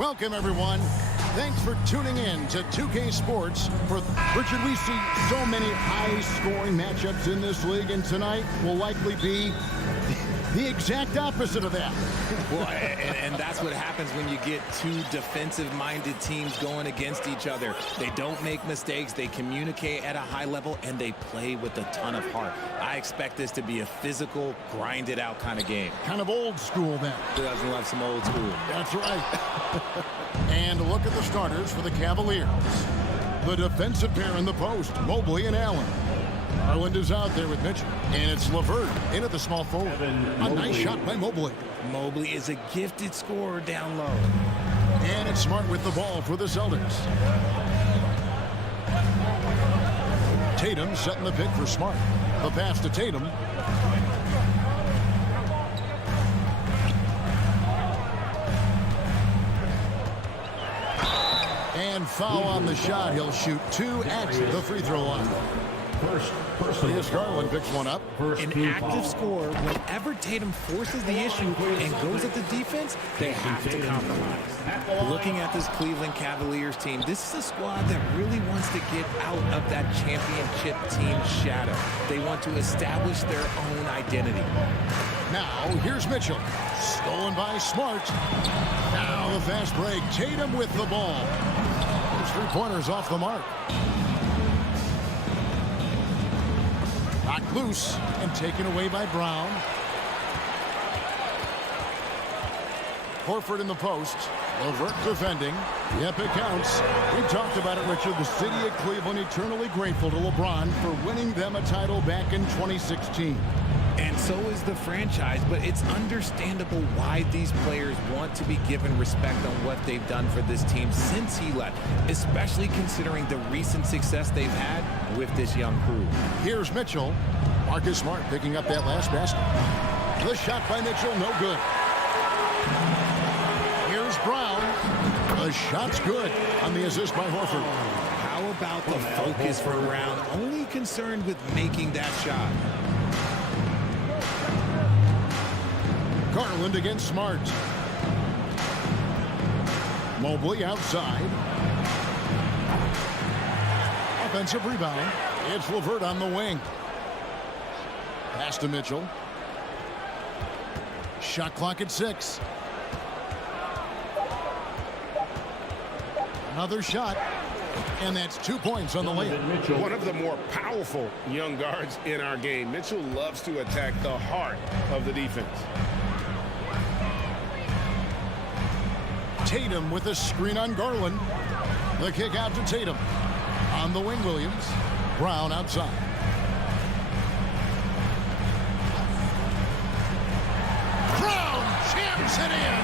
Welcome, everyone. Thanks for tuning in to 2K Sports. Richard, we see so many high-scoring matchups in this league, and tonight will likely be the exact opposite of that. Well, and that's what happens when you get two defensive-minded teams going against each other. They don't make mistakes, they communicate at a high level, and they play with a ton of heart. I expect this to be a physical, grinded-out kind of game. Kind of old school, then. Who doesn't love some old school? That's right. And look at the starters for the Cavaliers. The defensive pair in the post, Mobley and Allen. Garland is out there with Mitchell. And it's LeVert in at the small forward. A nice shot by Mobley. Mobley is a gifted scorer down low. And it's Smart with the ball for the Celtics. Tatum setting the pick for Smart. The pass to Tatum. And foul on the shot. He'll shoot two at the free throw line. Here's Garland picks one up. An active scorer, whenever Tatum forces the issue and goes at the defense, they have to compromise. Looking at this Cleveland Cavaliers team, this is a squad that really wants to get out of that championship team shadow. They want to establish their own identity. Now, here's Mitchell. Stolen by Smart. Now the fast break. Tatum with the ball. His three-pointers off the mark. Knocked loose and taken away by Brown. Horford in the post. LeVert defending. Yep, it counts. We talked about it, Richard. The city of Cleveland eternally grateful to LeBron for winning them a title back in 2016. And so is the franchise, but it's understandable why these players want to be given respect on what they've done for this team since he left, especially considering the recent success they've had with this young crew. Here's Mitchell. Marcus Smart picking up that last basket. The shot by Mitchell, no good. Here's Brown. The shot's good on the assist by Horford. How about the focus for Brown? Only concerned with making that shot. Garland against Smart. Mobley outside. Offensive rebound. It's LeVert on the wing. Pass to Mitchell. Shot clock at 6. Another shot. And that's 2 points on the layup. One of the more powerful young guards in our game. Mitchell loves to attack the heart of the defense. Tatum with a screen on Garland. The kick out to Tatum. On the wing, Williams. Brown outside. Brown jams it in.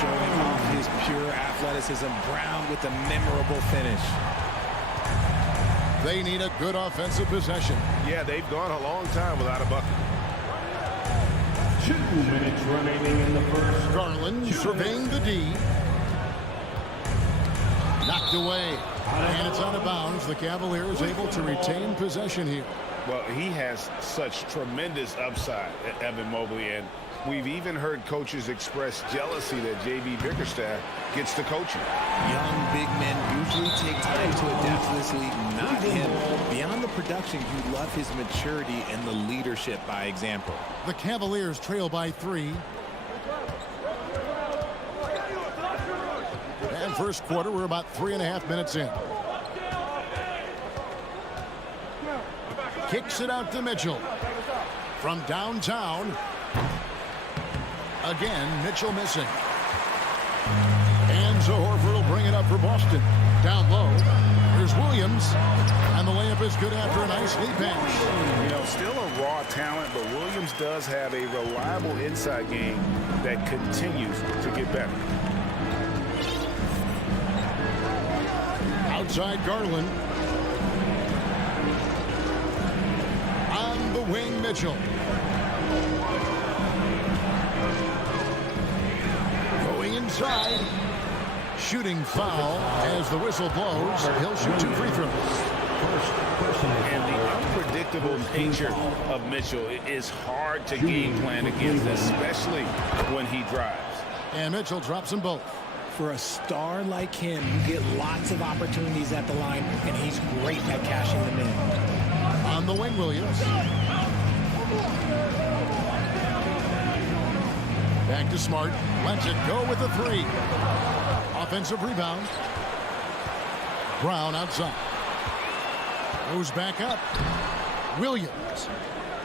Showing off his pure athleticism. Brown with a memorable finish. They need a good offensive possession. Yeah, they've gone a long time without a bucket. 2 minutes remaining in the first. Garland surveying the D. Knocked away. And it's out of bounds. The Cavaliers able to retain possession here. Well, he has such tremendous upside, Evan Mobley, and we've even heard coaches express jealousy that J.B. Bickerstaff gets to coaching. Young big men usually take time to adapt to this league, not him. Beyond the production, you love his maturity and the leadership by example. The Cavaliers trail by 3. And first quarter, we're about 3.5 minutes in. Kicks it out to Mitchell. From downtown. Again, Mitchell missing. And so Horford will bring it up for Boston. Down low. Here's Williams. And the layup is good after a nice lead pass. You know, still a raw talent, but Williams does have a reliable inside game that continues to get better. Outside Garland. On the wing, Mitchell. Going inside. Shooting foul as the whistle blows. He'll shoot 2 free throws. And the unpredictable nature of Mitchell is hard to game plan against, especially when he drives. And Mitchell drops them both. For a star like him, you get lots of opportunities at the line, and he's great at cashing them in. On the wing, Williams. Back to Smart. Lets it go with the three. Offensive rebound. Brown outside. Goes back up. Williams.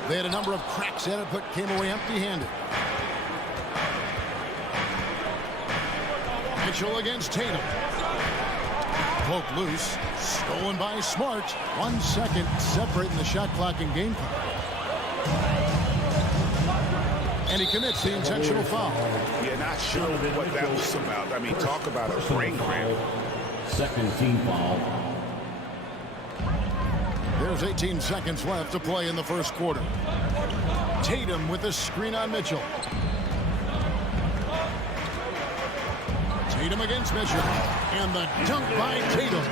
They had a number of cracks at it, but came away empty-handed. Mitchell against Tatum. Poke loose. Stolen by Smart. 1 second separating the shot clock and game clock. And he commits the intentional foul. Yeah, not sure what that was about. I mean, talk about a brain cramp. Second team foul. There's 18 seconds left to play in the first quarter. Tatum with the screen on Mitchell. Tatum against Mitchell. And the dunk by Tatum.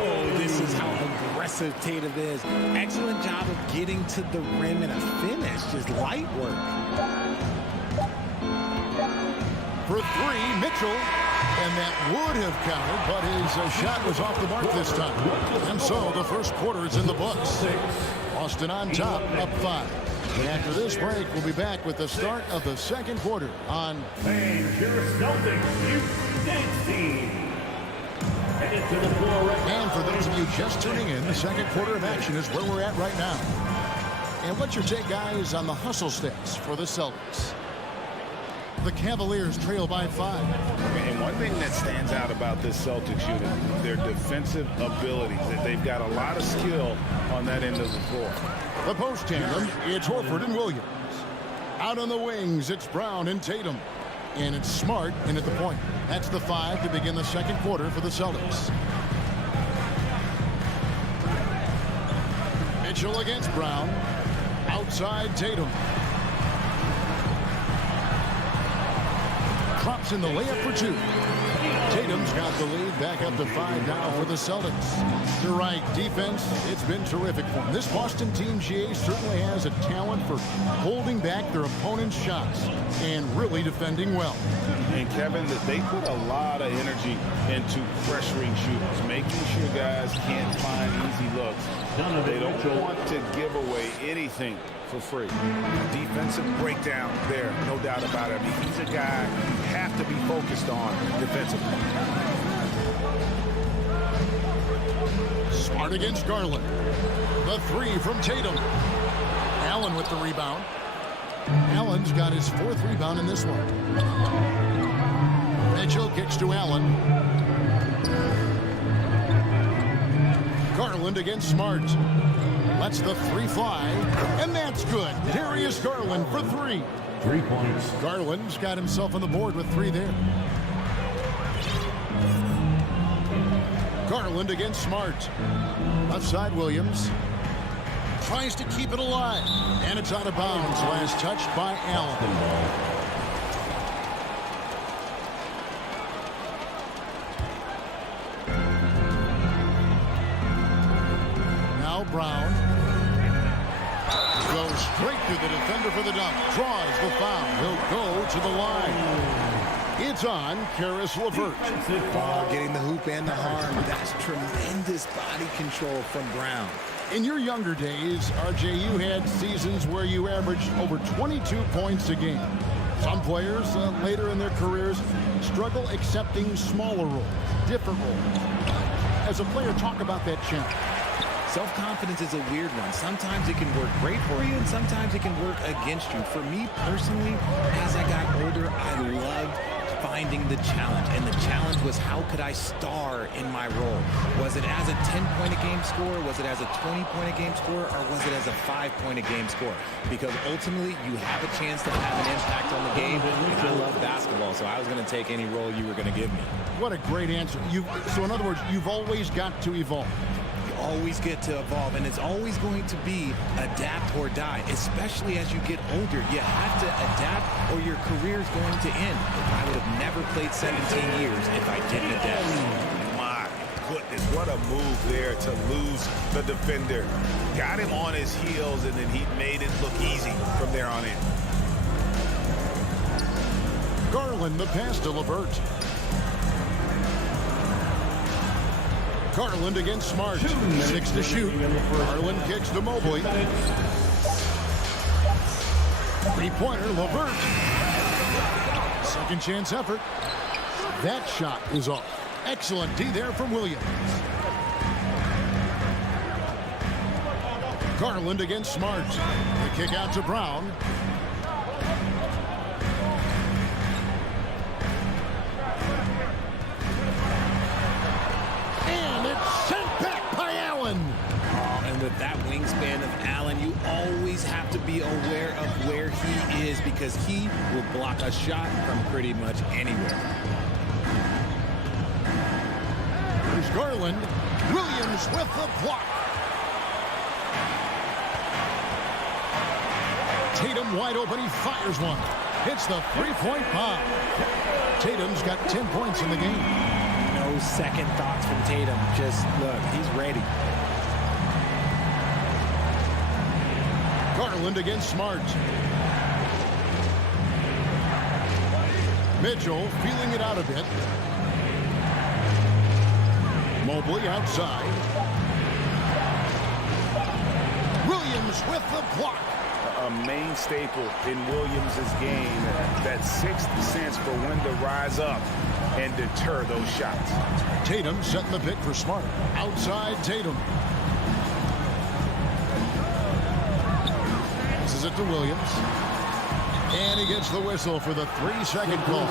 Oh, this is how aggressive Tatum is. Excellent job of getting to the rim and a finish. Just light work. For three, Mitchell. And that would have counted, but his shot was off the mark this time. And so the first quarter is in the books. Austin on top, up 5. And after this break, we'll be back with the start of the second quarter on... And your Celtics, And for those of you just tuning in, the second quarter of action is where we're at right now. And what's your take, guys, on the hustle stats for the Celtics? The Cavaliers trail by 5. And one thing that stands out about this Celtics unit, their defensive abilities. They've got a lot of skill on that end of the floor. The post tandem, it's Horford and Williams. Out on the wings, it's Brown and Tatum. And it's Smart in at the point. That's the 5 to begin the second quarter for the Celtics. Mitchell against Brown. Outside Tatum. Drops in the layup for 2. Tatum's got the lead back up to 5 now for the Celtics. You're right, defense, it's been terrific for them. This Boston team, GA, certainly has a talent for holding back their opponent's shots and really defending well. And Kevin, they put a lot of energy into pressuring shooters, making sure guys can't find easy looks. They don't want to give away anything for free. Defensive breakdown there, no doubt about it. I mean, he's a guy you have to be focused on defensively. Smart against Garland. The 3 from Tatum. Allen with the rebound. Allen's got his 4th rebound in this one. Mitchell kicks to Allen. Garland against Smart. Lets the 3 fly, and that's good. Darius Garland for 3. 3 points. Garland's got himself on the board with 3 there. Garland against Smart. Left side, Williams. Tries to keep it alive, and it's out of bounds. Last touch by Allen. Brown goes straight to the defender for the dunk. Draws the foul. He'll go to the line. It's on Karis LeVert. Getting the hoop and the harm. That's tremendous body control from Brown. In your younger days, RJ, you had seasons where you averaged over 22 points a game. Some players later in their careers struggle accepting smaller roles, different roles. As a player, talk about that challenge. Self-confidence is a weird one. Sometimes it can work great for you, and sometimes it can work against you. For me personally, as I got older, I loved finding the challenge. And the challenge was, how could I star in my role? Was it as a 10-point-a-game scorer? Was it as a 20-point-a-game scorer? Or was it as a 5-point-a-game scorer? Because ultimately, you have a chance to have an impact on the game. And I love basketball, so I was going to take any role you were going to give me. What a great answer. So in other words, you've always got to evolve. Always get to evolve, and it's always going to be adapt or die, especially as you get older. You have to adapt or your career is going to end. I would have never played 17 years if I didn't adapt. My goodness, what a move there to lose the defender. Got him on his heels, and then he made it look easy from there on in. Garland, the pass to LeVert. Garland against Smart. 6 to shoot. Garland kicks to Mobley. Three-pointer, LeVert. Second chance effort. That shot is off. Excellent D there from Williams. Garland against Smart. The kick out to Brown. And it's sent back by Allen. And with that wingspan of Allen, you always have to be aware of where he is because he will block a shot from pretty much anywhere. Here's Garland. Williams with the block. Tatum wide open. He fires one. Hits the three-point bomb. Tatum's got 10 points in the game. No second thoughts from Tatum. Just look, he's ready. Garland against Smart. Mitchell feeling it out a bit. Mobley outside. Williams with the block. A main staple in Williams' game, that sixth sense for when to rise up and deter those shots. Tatum setting the pick for Smart. Outside Tatum. This is it to Williams. And he gets the whistle for the 3-second call.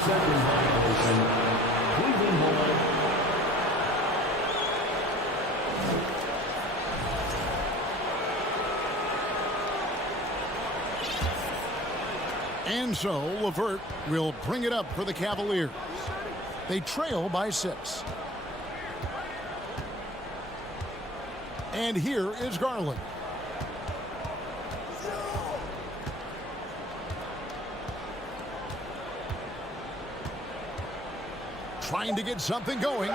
And so LeVert will bring it up for the Cavaliers. They trail by 6. And here is Garland. Trying to get something going.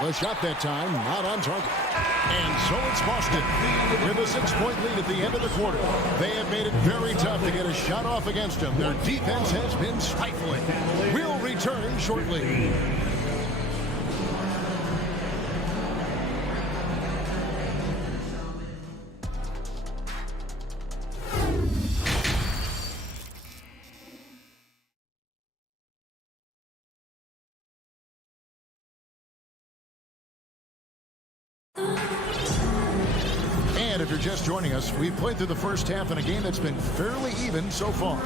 The shot that time not on target. And so it's Boston with a 6-point lead at the end of the quarter. They have made it very tough to get a shot off against them. Their defense has been stifling. We'll return shortly. And if you're just joining us, we've played through the first half in a game that's been fairly even so far.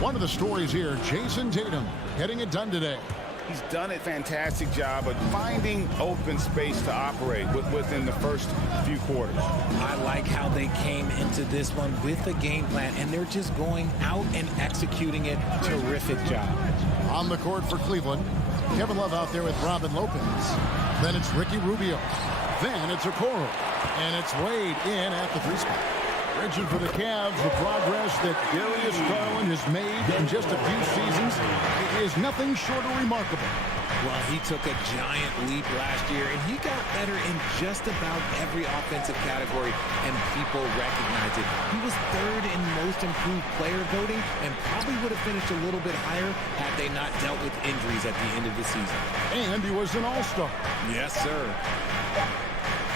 One of the stories here, Jason Tatum getting it done today. He's done a fantastic job of finding open space to operate within the first few quarters. I like how they came into this one with a game plan, and they're just going out and executing it. Terrific job. On the court for Cleveland, Kevin Love out there with Robin Lopez. Then it's Ricky Rubio. Then it's Okoro. And it's Wade in at the 3 spot. Richard for the Cavs, the progress that Darius Garland has made in just a few seasons is nothing short of remarkable. Well, he took a giant leap last year, and he got better in just about every offensive category, and people recognize it. He was 3rd in most improved player voting and probably would have finished a little bit higher had they not dealt with injuries at the end of the season. And he was an all-star. Yes, sir.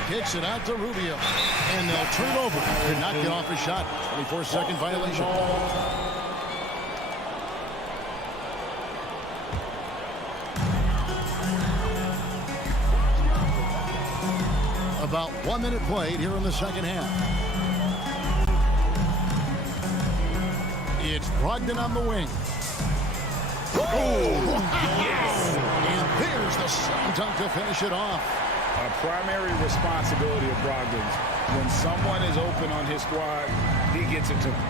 Kicks it out to Rubio. And they'll turn it over. Could not get off a shot. 24-second violation. About 1 minute played here in the second half. It's Brogdon on the wing. Oh, yes! And there's the slam dunk to finish it off. A primary responsibility of Brogdon's. When someone is open on his squad, he gets it to them.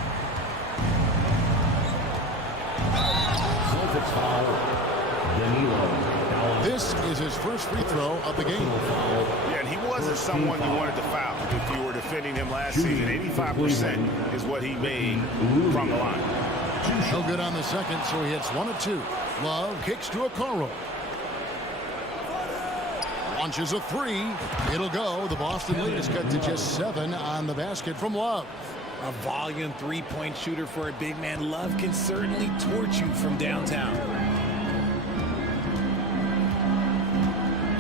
Celtics foul. Danilo. This is his first free throw of the game. Yeah, and he wasn't someone you wanted to foul if you were defending him last season. 85% is what he made from the line. No good on the second, so he hits 1 of 2. Love kicks to Okoro. Launches a 3. It'll go. The Boston lead is cut to just 7 on the basket from Love. A volume 3-point shooter for a big man. Love can certainly torch you from downtown.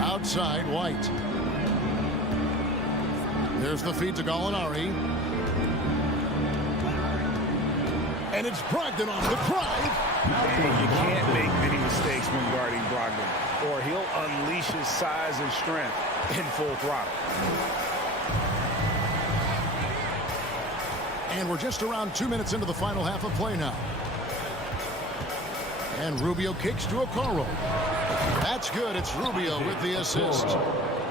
Outside, White. There's the feed to Gallinari. And it's Brogdon off the drive. You can't make many mistakes when guarding Brogdon, or he'll unleash his size and strength in full throttle. And we're just around 2 minutes into the final half of play now. And Rubio kicks to Okoro. That's good. It's Rubio with the assist.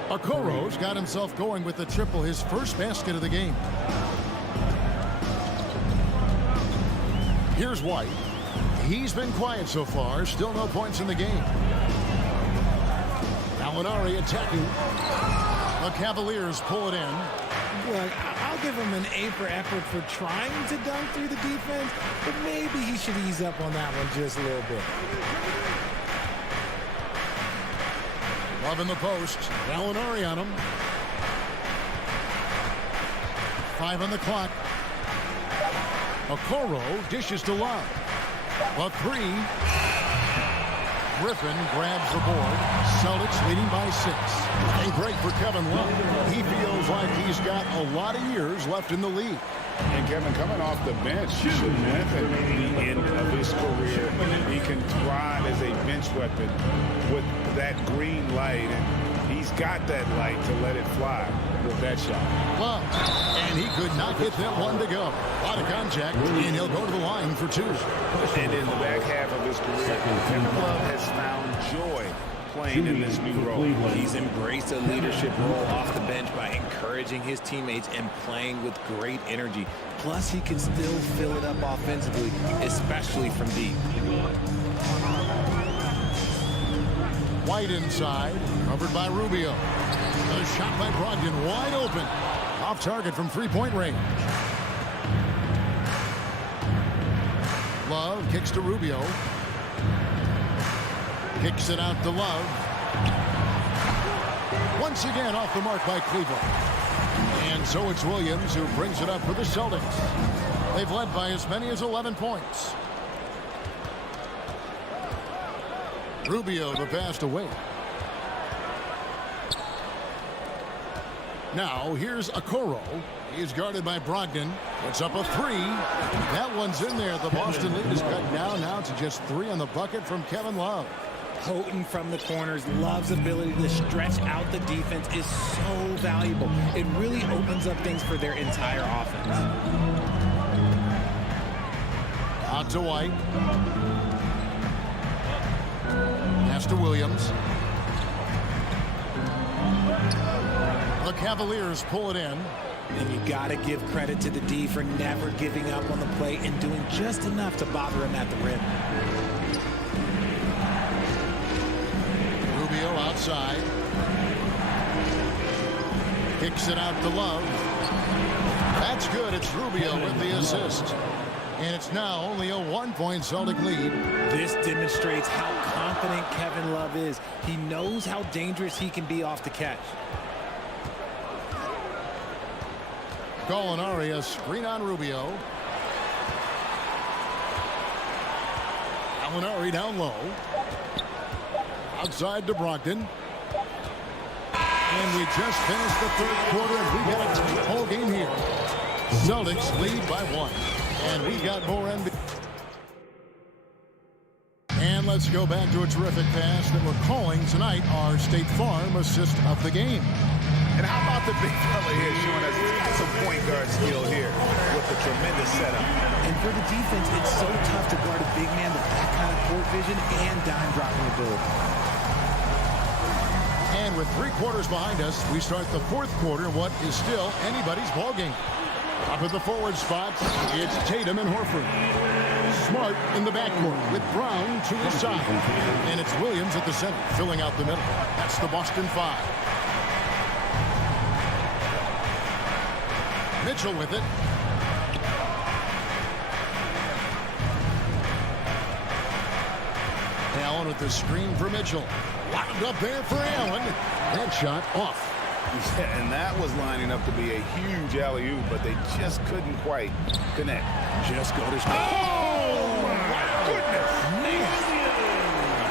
Okoro's got himself going with the triple, his first basket of the game. Here's White. He's been quiet so far. Still no points in the game. Gallinari attacking. The Cavaliers pull it in. Look, I'll give him an A for effort for trying to dunk through the defense, but maybe he should ease up on that one just a little bit. Love in the post. Gallinari on him. 5 on the clock. Okoro dishes to Love. A 3. Griffin grabs the board. Celtics leading by 6. A break for Kevin Love. He feels like he's got a lot of years left in the league. And Kevin, coming off the bench, should benefit the end of his career. He can thrive as a bench weapon with that green light, and he's got that light to let it fly with that shot. Love, and he could not get that one to go. A lot of contact, and he'll go to the line for 2. And in the back half of his career, Kevin Love has found joy playing in this new role. He's embraced a leadership role off the bench by encouraging his teammates and playing with great energy. Plus, he can still fill it up offensively, especially from deep. White inside, covered by Rubio. A shot by Brogdon, wide open. Off target from three-point range. Love kicks to Rubio. Kicks it out to Love. Once again off the mark by Cleveland. And so it's Williams who brings it up for the Celtics. They've led by as many as 11 points. Rubio the pass to Wade. Now here's Okoro. He's guarded by Brogdon. It's up a 3. That one's in there. The Boston lead is cut down now to just 3 on the bucket from Kevin Love. Potent from the corners. Love's ability to stretch out the defense is so valuable. It really opens up things for their entire offense. Out to White. Pass to Williams. The Cavaliers pull it in. And you got to give credit to the D for never giving up on the play and doing just enough to bother him at the rim. Rubio outside. Kicks it out to Love. That's good. It's Rubio with the assist. And it's now only a 1-point Celtic lead. This demonstrates how confident Kevin Love is. He knows how dangerous he can be off the catch. Gallinari, a screen on Rubio. Gallinari down low. Outside to Brogdon. And we just finished the third quarter, and we got a tight ball game here. Celtics lead by 1. And we got more NBA. And let's go back to a terrific pass that we're calling tonight our State Farm assist of the game. And how about the big fella here showing us some point guard skill here with the tremendous setup. And for the defense, it's so tough to guard a big man with that kind of court vision and dime dropping ability. And with 3 quarters behind us, we start the 4th quarter in what is still anybody's ball game. Up at the forward spot, it's Tatum and Horford. Smart in the backcourt with Brown to his side. And it's Williams at the center, filling out the middle. That's the Boston 5. Mitchell with it. Allen with the screen for Mitchell. Wound up there for Allen. That shot off. Yeah, and that was lining up to be a huge alley-oop, but they just couldn't quite connect. Just go to Oh, my goodness.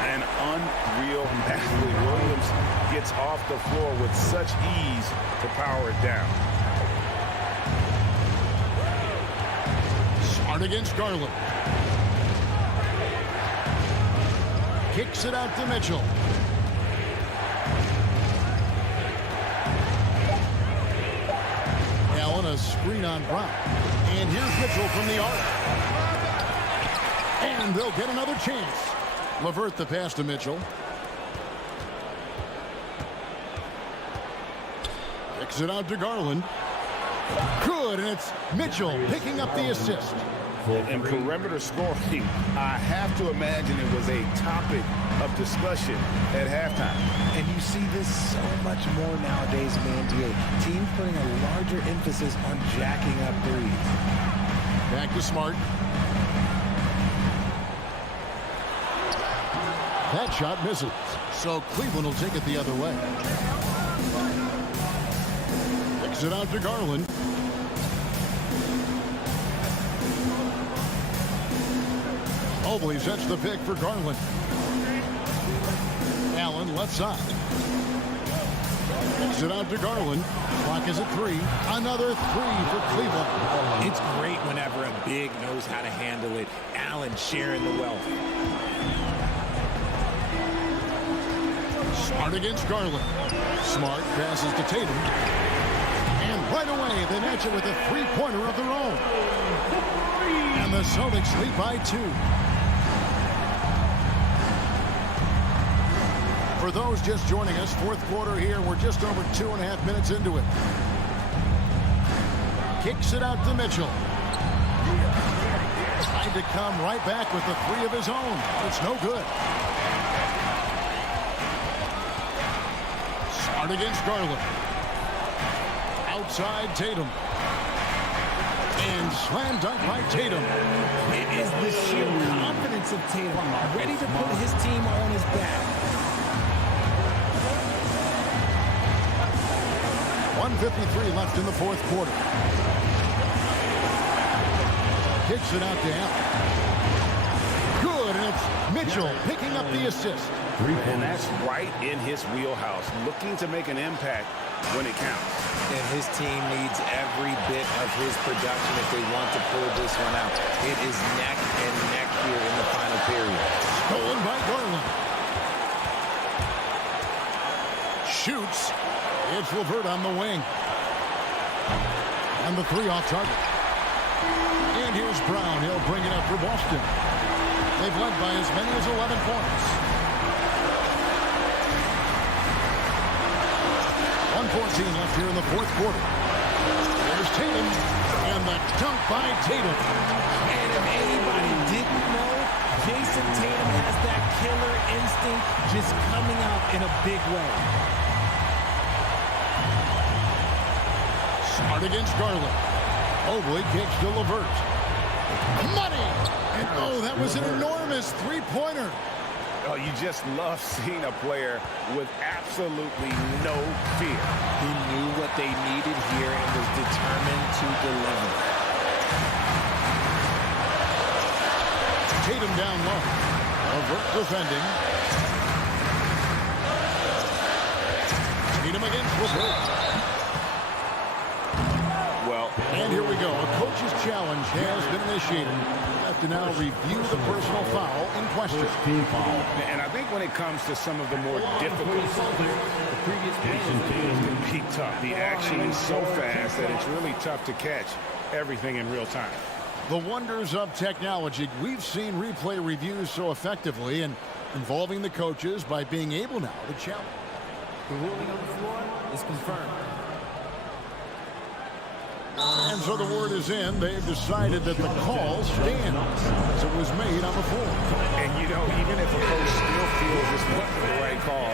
An unreal athlete. Williams gets off the floor with such ease to power it down. Smart against Garland. Kicks it out to Mitchell. Allen, a screen on Brown. And here's Mitchell from the arc. And they'll get another chance. LeVert the pass to Mitchell. Kicks it out to Garland. Good, and it's Mitchell picking up the assist. And perimeter scoring, I have to imagine it was a topic of discussion at halftime. And you see this so much more nowadays in the NBA. Teams putting a larger emphasis on jacking up threes. Back to Smart. That shot misses. So Cleveland will take it the other way. Kicks it out to Garland. Mobley sets the pick for Garland. Allen left side. Kicks it out to Garland. Clock is at 3. Another 3 for Cleveland. It's great whenever a big knows how to handle it. Allen sharing the wealth. Smart against Garland. Smart passes to Tatum. And right away, they match it with a three-pointer of their own. And the Celtics lead by 2. For those just joining us, fourth quarter here. We're just over 2.5 minutes into it. Kicks it out to Mitchell. Tried to come right back with the 3 of his own. It's no good. Smart against Garland. Outside Tatum. And slam dunk by Tatum. It is the sheer confidence of Tatum, ready to put his team on his back. 1:53 left in the fourth quarter. Kicks it out to Allen. Good, and it's Mitchell picking up the assist. And that's right in his wheelhouse, looking to make an impact when it counts. And his team needs every bit of his production if they want to pull this one out. It is neck and neck here in the final period. Stolen by Garland. Shoots. It's LeVert on the wing. And the 3 off target. And here's Brown. He'll bring it up for Boston. They've led by as many as 11 points. 1:14 left here in the fourth quarter. There's Tatum. And the dunk by Tatum. And if anybody didn't know, Jason Tatum has that killer instinct just coming out in a big way. Smart against Garland. Mobley kicks to LeVert. Money! And oh, that was an enormous three-pointer. Oh, you just love seeing a player with absolutely no fear. He knew what they needed here and was determined to deliver. Tatum down low. LeVert defending. Tatum against LeVert. And here we go. A coach's challenge has been initiated. We have to now review the personal foul in question. And I think when it comes to some of the more difficult, the previous can be tough. The action is so fast that it's really tough to catch everything in real time. The wonders of technology. We've seen replay reviews so effectively and involving the coaches by being able now to challenge. The ruling on the floor is confirmed. And so the word is in. They've decided that the call stands as it was made on the floor. And, you know, even if a coach still feels this wasn't the right call,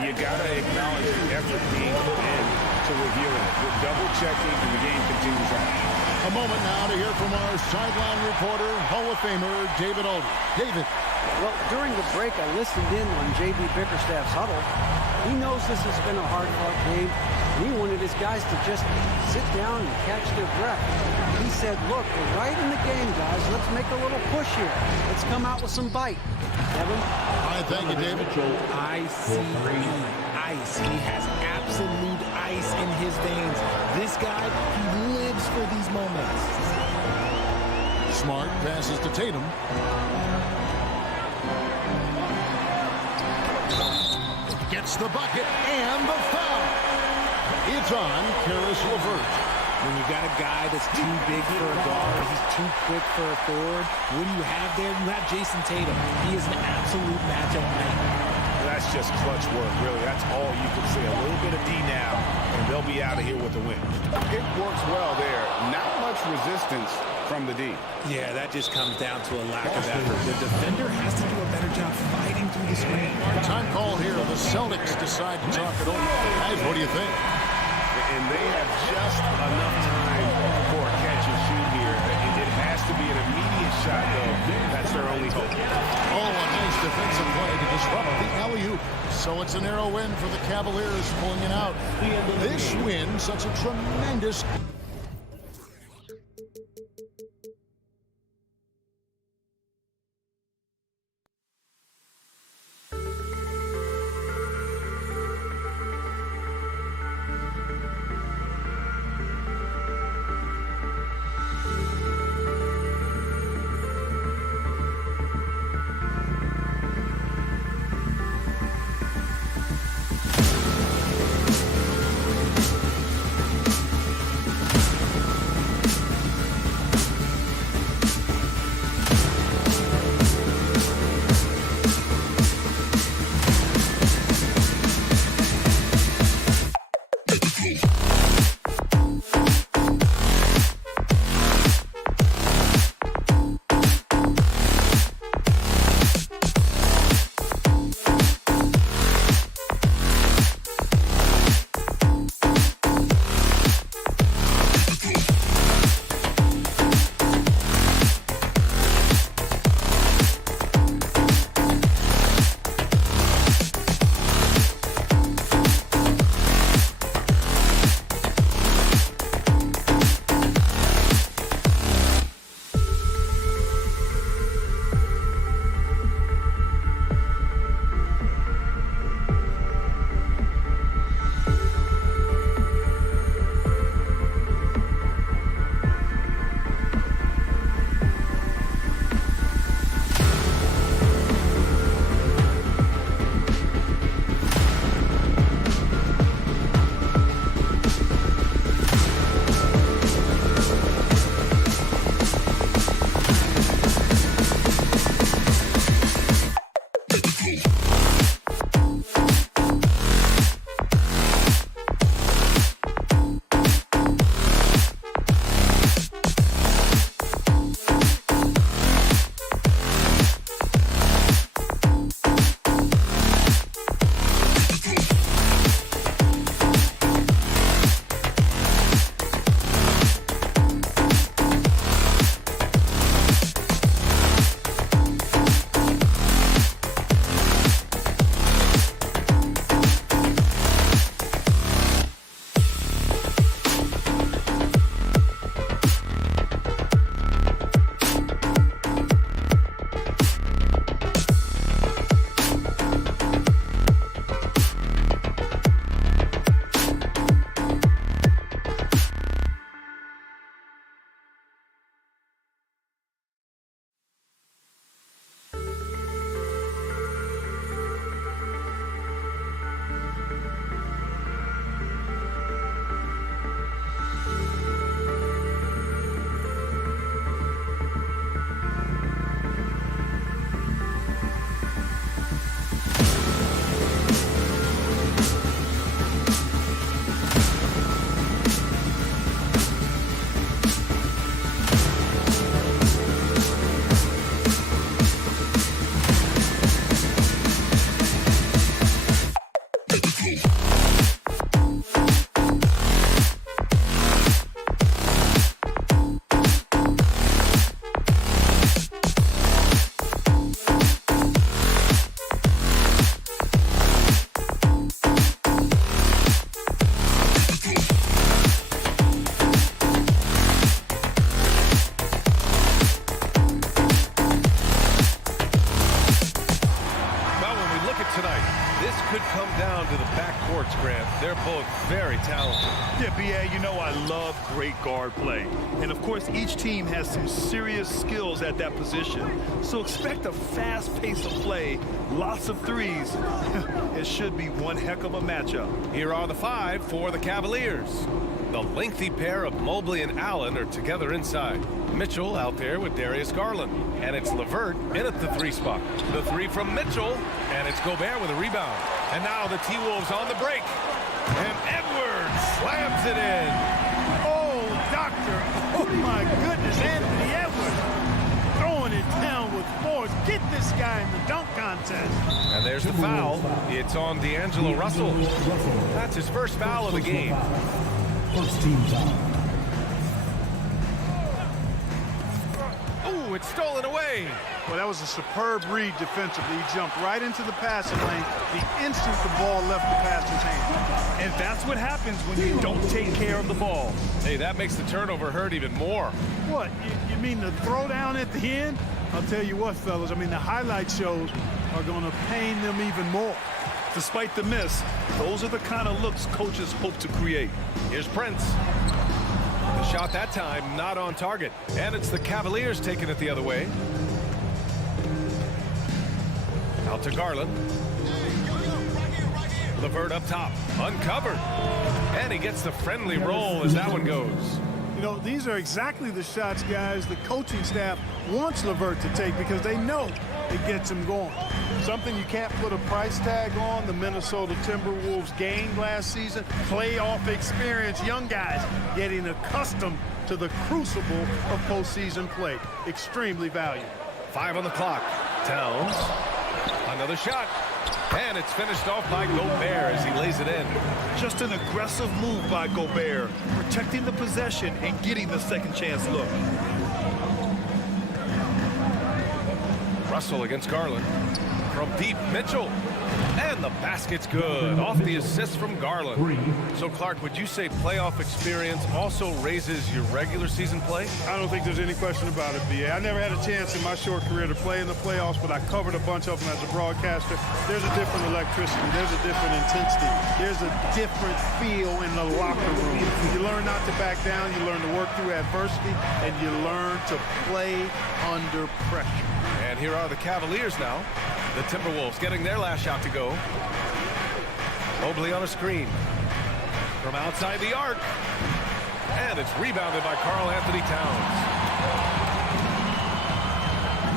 you got to acknowledge the effort being put in to reviewing it. We're double-checking, and the game continues on. A moment now to hear from our sideline reporter, Hall of Famer David Aldridge. David. Well, during the break, I listened in on J.B. Bickerstaff's huddle. He knows this has been a hard-fought game. He wanted his guys to just sit down and catch their breath. He said, look, we're right in the game, guys. Let's make a little push here. Let's come out with some bite. Kevin? All right, thank you, David. Ice. He has absolute ice in his veins. This guy, he lives for these moments. Smart passes to Tatum. Gets the bucket and the foul. It's on Karis LeVert. When you got a guy that's too big for a guard, he's too quick for a forward, what do you have there? You have Jason Tatum. He is an absolute matchup nightmare. That's just clutch work, really. That's all you can say. A little bit of D now, and they'll be out of here with the win. It works well there. Not much resistance from the D. Yeah, that just comes down to a lack of effort. The defender has to do a better job fighting through the screen. Time call here. The Celtics decide to talk it over. Guys, what do you think? And they have just enough time for a catch and shoot here. It has to be an immediate shot, though. That's their only hope. Oh, a nice defensive play to disrupt the alley-oop. So it's a narrow win for the Cavaliers, pulling it out. This win sets a tremendous... down to the backcourts, Grant. They're both very talented. Yeah, B.A., you know I love great guard play. And, of course, each team has some serious skills at that position. So expect a fast pace of play, lots of threes. It should be one heck of a matchup. Here are the 5 for the Cavaliers. The lengthy pair of Mobley and Allen are together inside. Mitchell out there with Darius Garland. And it's LeVert in at the 3 spot. The 3 from Mitchell. And it's Gobert with a rebound. And now the T-Wolves on the break. And Edwards slams it in. Oh, doctor. Oh, my goodness. Anthony Edwards throwing it down with force. Get this guy in the dunk contest. And there's the foul. It's on D'Angelo Russell. That's his first foul of the game. First team foul. Ooh, it's stolen away. Well, that was a superb read defensively. He jumped right into the passing lane the instant the ball left the passer's hand. And that's what happens when you don't take care of the ball. Hey, that makes the turnover hurt even more. What, you mean the throwdown at the end? I'll tell you what, fellas, I mean, the highlight shows are going to pain them even more. Despite the miss, those are the kind of looks coaches hope to create. Here's Prince. The shot that time not on target. And it's the Cavaliers taking it the other way. Out to Garland. LeVert up top. Uncovered. And he gets the friendly roll as that one goes. You know, these are exactly the shots, guys, the coaching staff wants LeVert to take because they know it gets him going. Something you can't put a price tag on, the Minnesota Timberwolves gained last season. Playoff experience, young guys getting accustomed to the crucible of postseason play. Extremely valuable. 5 on the clock. Towns. Another shot. And it's finished off by Gobert as he lays it in. Just an aggressive move by Gobert, protecting the possession and getting the second chance look. Russell against Garland. From deep, Mitchell. And the basket's good. Off the assist from Garland. So, Clark, would you say playoff experience also raises your regular season play? I don't think there's any question about it, B.A. I never had a chance in my short career to play in the playoffs, but I covered a bunch of them as a broadcaster. There's a different electricity. There's a different intensity. There's a different feel in the locker room. You learn not to back down. You learn to work through adversity, and you learn to play under pressure. And here are the Cavaliers now. The Timberwolves getting their last shot to go. Mobley on a screen. From outside the arc. And it's rebounded by Karl Anthony Towns.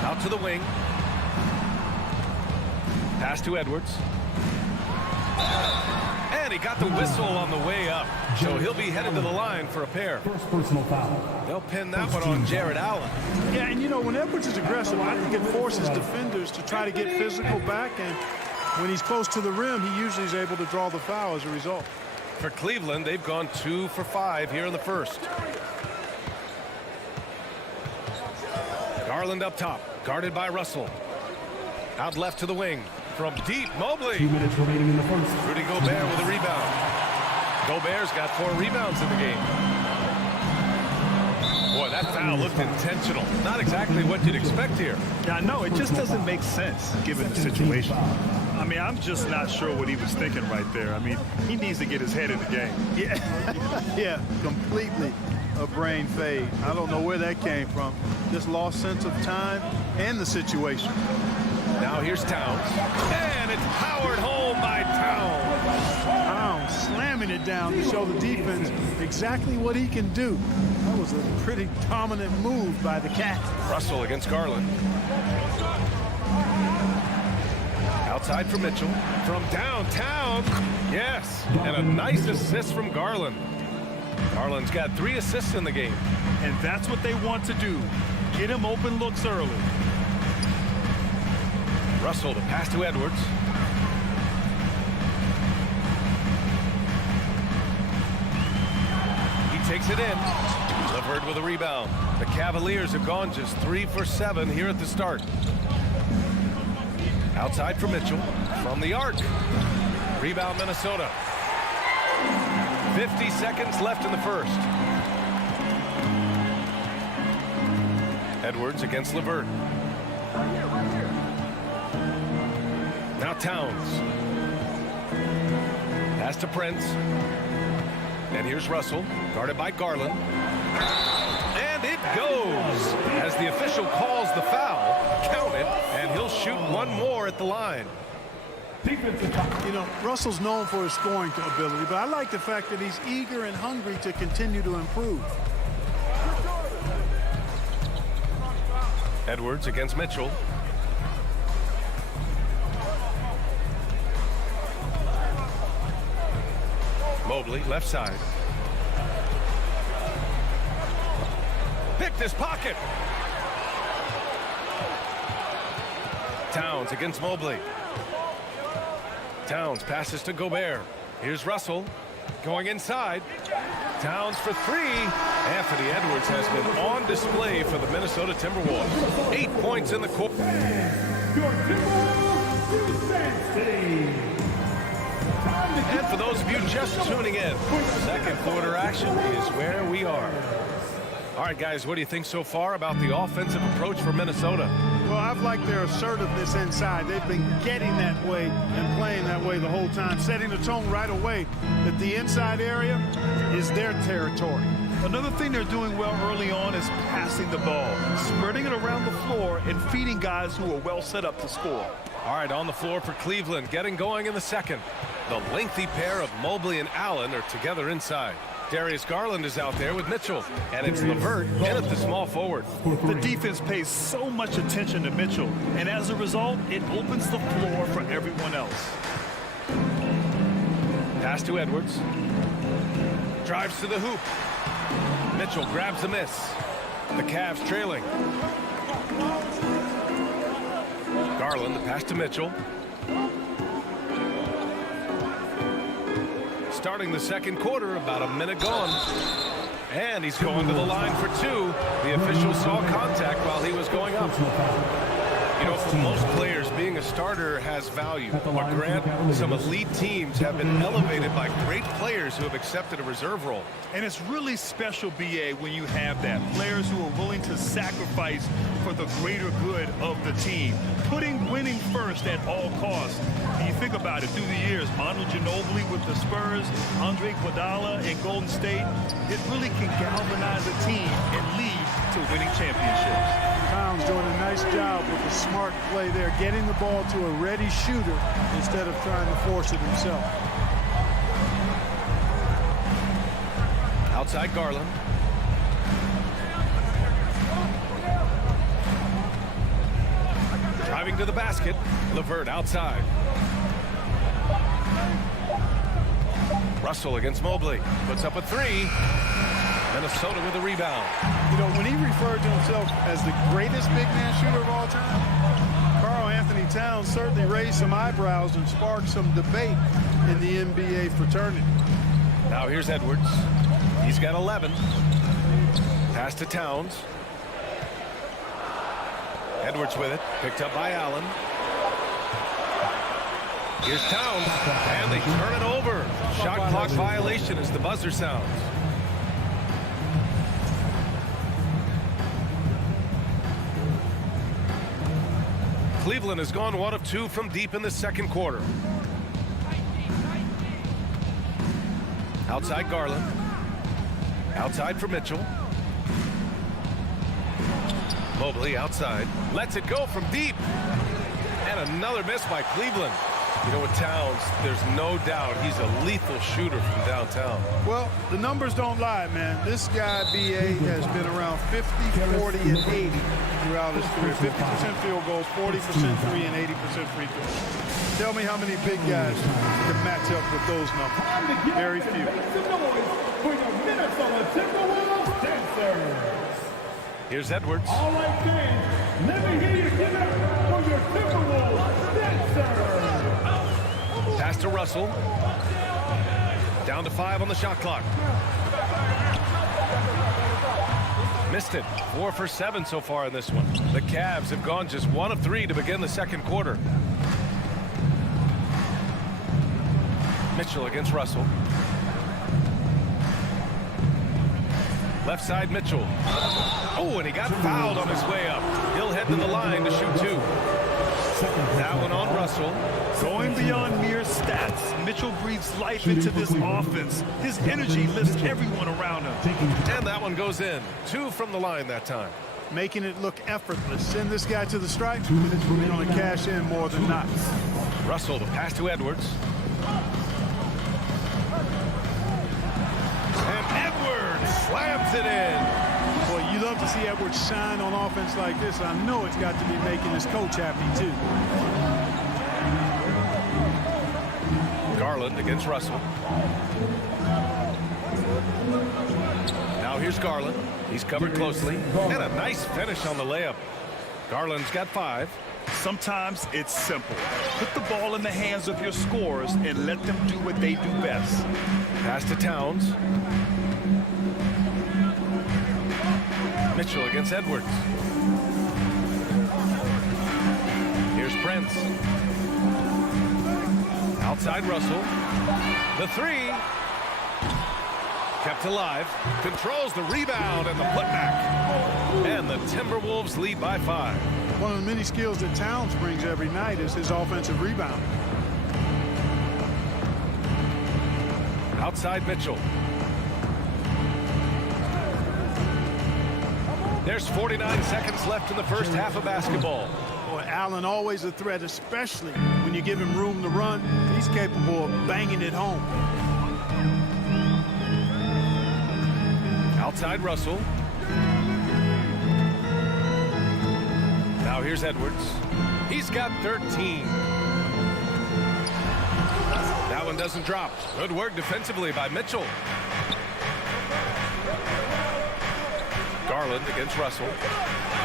Out to the wing. Pass to Edwards. And he got the whistle on the way up. So he'll be headed to the line for a pair. First personal foul. They'll pin that one on Jared Allen. Yeah, and you know, when Edwards is aggressive, I think it forces defenders to try to get physical back, and when he's close to the rim, he usually is able to draw the foul as a result. For Cleveland, they've gone 2 for 5 here in the first. Garland up top, guarded by Russell. Out left to the wing. From deep, Mobley. 2 minutes remaining in the first. Rudy Gobert with a rebound. Gobert's got 4 rebounds in the game. Boy, that foul looked intentional. Not exactly what you'd expect here. Yeah, no, it just doesn't make sense given the situation. I mean, I'm just not sure what he was thinking right there. I mean, he needs to get his head in the game. Yeah, yeah, completely a brain fade. I don't know where that came from. Just lost sense of time and the situation. Now here's Towns. And it's powered home by Towns. Towns slamming it down to show the defense exactly what he can do. That was a pretty dominant move by the Cats. Russell against Garland. Outside for Mitchell. From downtown. Yes. And a nice assist from Garland. Garland's got 3 assists in the game. And that's what they want to do. Get him open looks early. Russell to pass to Edwards. He takes it in. LeVert with a rebound. The Cavaliers have gone just 3 for 7 here at the start. Outside for Mitchell. From the arc. Rebound Minnesota. 50 seconds left in the first. Edwards against LeVert. Now Towns. Pass to Prince. And here's Russell, guarded by Garland. And it goes. As the official calls the foul, count it, and he'll shoot one more at the line. You know, Russell's known for his scoring ability, but I like the fact that he's eager and hungry to continue to improve. Edwards against Mitchell. Mobley, left side. Picked his pocket. Towns against Mobley. Towns passes to Gobert. Here's Russell going inside. Towns for three. Anthony Edwards has been on display for the Minnesota Timberwolves. 8 points in the quarter. And for those of you just tuning in, second quarter action is where we are. All right, guys, what do you think so far about the offensive approach for Minnesota? Well, I've liked their assertiveness inside. They've been getting that way and playing that way the whole time, setting the tone right away that the inside area is their territory. Another thing they're doing well early on is passing the ball, spreading it around the floor and feeding guys who are well set up to score. All right, on the floor for Cleveland, getting going in the second. The lengthy pair of Mobley and Allen are together inside. Darius Garland is out there with Mitchell, and it's LeVert in at the small forward. The defense pays so much attention to Mitchell, and as a result, it opens the floor for everyone else. Pass to Edwards. Drives to the hoop. Mitchell grabs a miss. The Cavs trailing. Garland, the pass to Mitchell. Starting the second quarter, about a minute gone. And he's going to the line for two. The official saw contact while he was going up. You know, for most players, being a starter has value. But Grant, some elite teams have been elevated by great players who have accepted a reserve role. And it's really special, B.A., when you have that. Players who are willing to sacrifice for the greater good of the team. Putting winning first at all costs. And you think about it through the years, Manu Ginobili with the Spurs, Andre Iguodala in Golden State, it really can galvanize a team and lead to winning championships. Towns doing a nice job with the smart play there, getting the ball to a ready shooter instead of trying to force it himself. Outside Garland. Driving to the basket. LeVert outside. Russell against Mobley. Puts up a three. Minnesota with a rebound. You know, when he referred to himself as the greatest big man shooter of all time, Karl Anthony Towns certainly raised some eyebrows and sparked some debate in the NBA fraternity. Now here's Edwards. He's got 11. Pass to Towns. Edwards with it. Picked up by Allen. Here's Towns. And they turn it over. Shot clock violation as the buzzer sounds. Cleveland has gone 1 of 2 from deep in the second quarter. Outside Garland. Outside for Mitchell. Mobley outside. Lets it go from deep. And another miss by Cleveland. You know, with Towns, there's no doubt he's a lethal shooter from downtown. Well, the numbers don't lie, man. This guy, B.A., has been around 50, 40, and 80 throughout his career. 50% field goals, 40% three, and 80% free throws. Tell me how many big guys can match up with those numbers. Very few. Here's Edwards. All right, fans, let me hear you give it up for your Timberwolves dancers. Pass to Russell. Down to 5 on the shot clock. Missed it. 4 for 7 so far in this one. The Cavs have gone just 1 of 3 to begin the second quarter. Mitchell against Russell. Left side Mitchell. Oh, and he got fouled on his way up. He'll head to the line to shoot 2. That one on Russell. Going beyond mere stats, Mitchell breathes life into this offense. His energy lifts everyone around him. And that one goes in. 2 from the line that time. Making it look effortless. Send this guy to the stripe. We're going to cash in more than not. Russell, the pass to Edwards. And Edwards slams it in. Boy, you love to see Edwards shine on offense like this. I know it's got to be making his coach happy, too. Garland against Russell. Now here's Garland. He's covered closely. And a nice finish on the layup. Garland's got 5. Sometimes it's simple. Put the ball in the hands of your scorers and let them do what they do best. Pass to Towns. Mitchell against Edwards. Here's Prince. Outside Russell. The 3. Kept alive. Controls the rebound and the putback. And the Timberwolves lead by 5. One of the many skills that Towns brings every night is his offensive rebound. Outside Mitchell. There's 49 seconds left in the first half of basketball. Boy, Allen always a threat, especially when you give him room to run. He's capable of banging it home. Outside Russell. Now here's Edwards. He's got 13. That one doesn't drop. Good work defensively by Mitchell. Garland against Russell.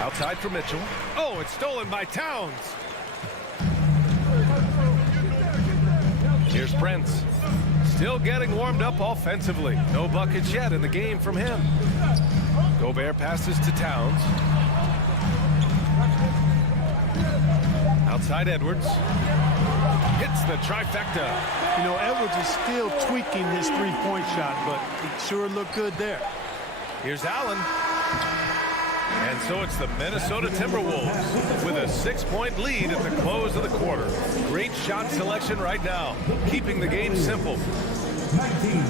Outside for Mitchell. Oh, it's stolen by Towns. Here's Prince. Still getting warmed up offensively. No buckets yet in the game from him. Gobert passes to Towns. Outside Edwards. Hits the trifecta. You know, Edwards is still tweaking his three-point shot, but it sure looked good there. Here's Allen. And so it's the Minnesota Timberwolves with a 6-point lead at the close of the quarter. Great shot selection right now, keeping the game simple. 19.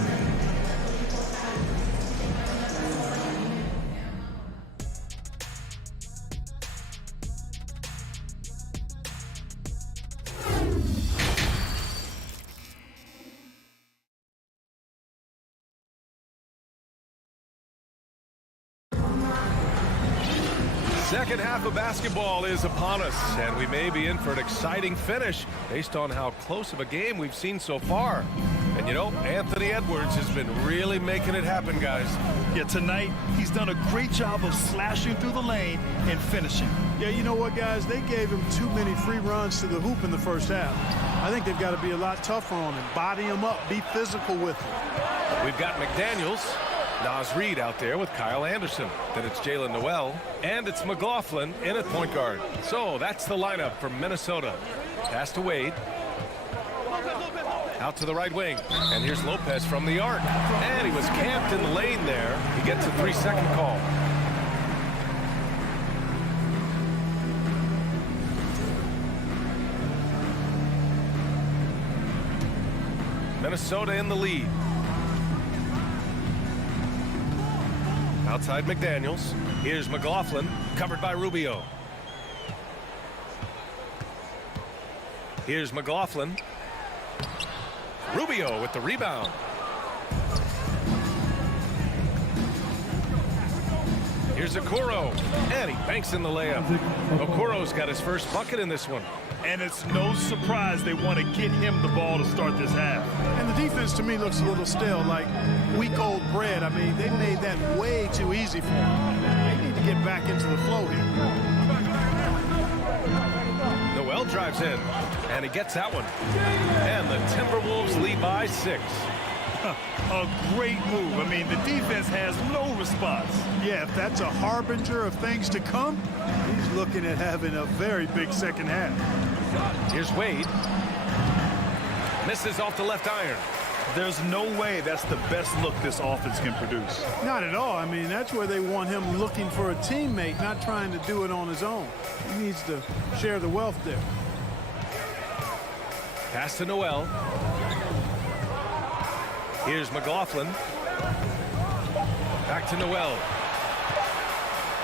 Second half of basketball is upon us, and we may be in for an exciting finish based on how close of a game we've seen so far. And you know, Anthony Edwards has been really making it happen, guys. Yeah, tonight he's done a great job of slashing through the lane and finishing. Yeah, you know what, guys? They gave him too many free runs to the hoop in the first half. I think they've got to be a lot tougher on him. Body him up. Be physical with him. We've got McDaniels. Naz Reid out there with Kyle Anderson. Then it's Jalen Noel. And it's McLaughlin in at point guard. So that's the lineup for Minnesota. Pass to Wade. Out to the right wing. And here's Lopez from the arc. And he was camped in the lane there. He gets a 3-second call. Minnesota in the lead. Outside McDaniels. Here's McLaughlin, covered by Rubio. Here's McLaughlin. Rubio with the rebound. Here's Okoro, and he banks in the layup. Okoro's got his first bucket in this one. And it's no surprise they want to get him the ball to start this half. And the defense, to me, looks a little stale, like week-old bread. I mean, they made that way too easy for them. They need to get back into the flow here. Noel drives in, and he gets that one. And the Timberwolves lead by 6. A great move. I mean, the defense has no response. Yeah, if that's a harbinger of things to come, he's looking at having a very big second half. Here's Wade. Misses off the left iron. There's no way that's the best look this offense can produce. Not at all. I mean, that's where they want him looking for a teammate, not trying to do it on his own. He needs to share the wealth there. Pass to Noel. Here's McLaughlin. Back to Noel.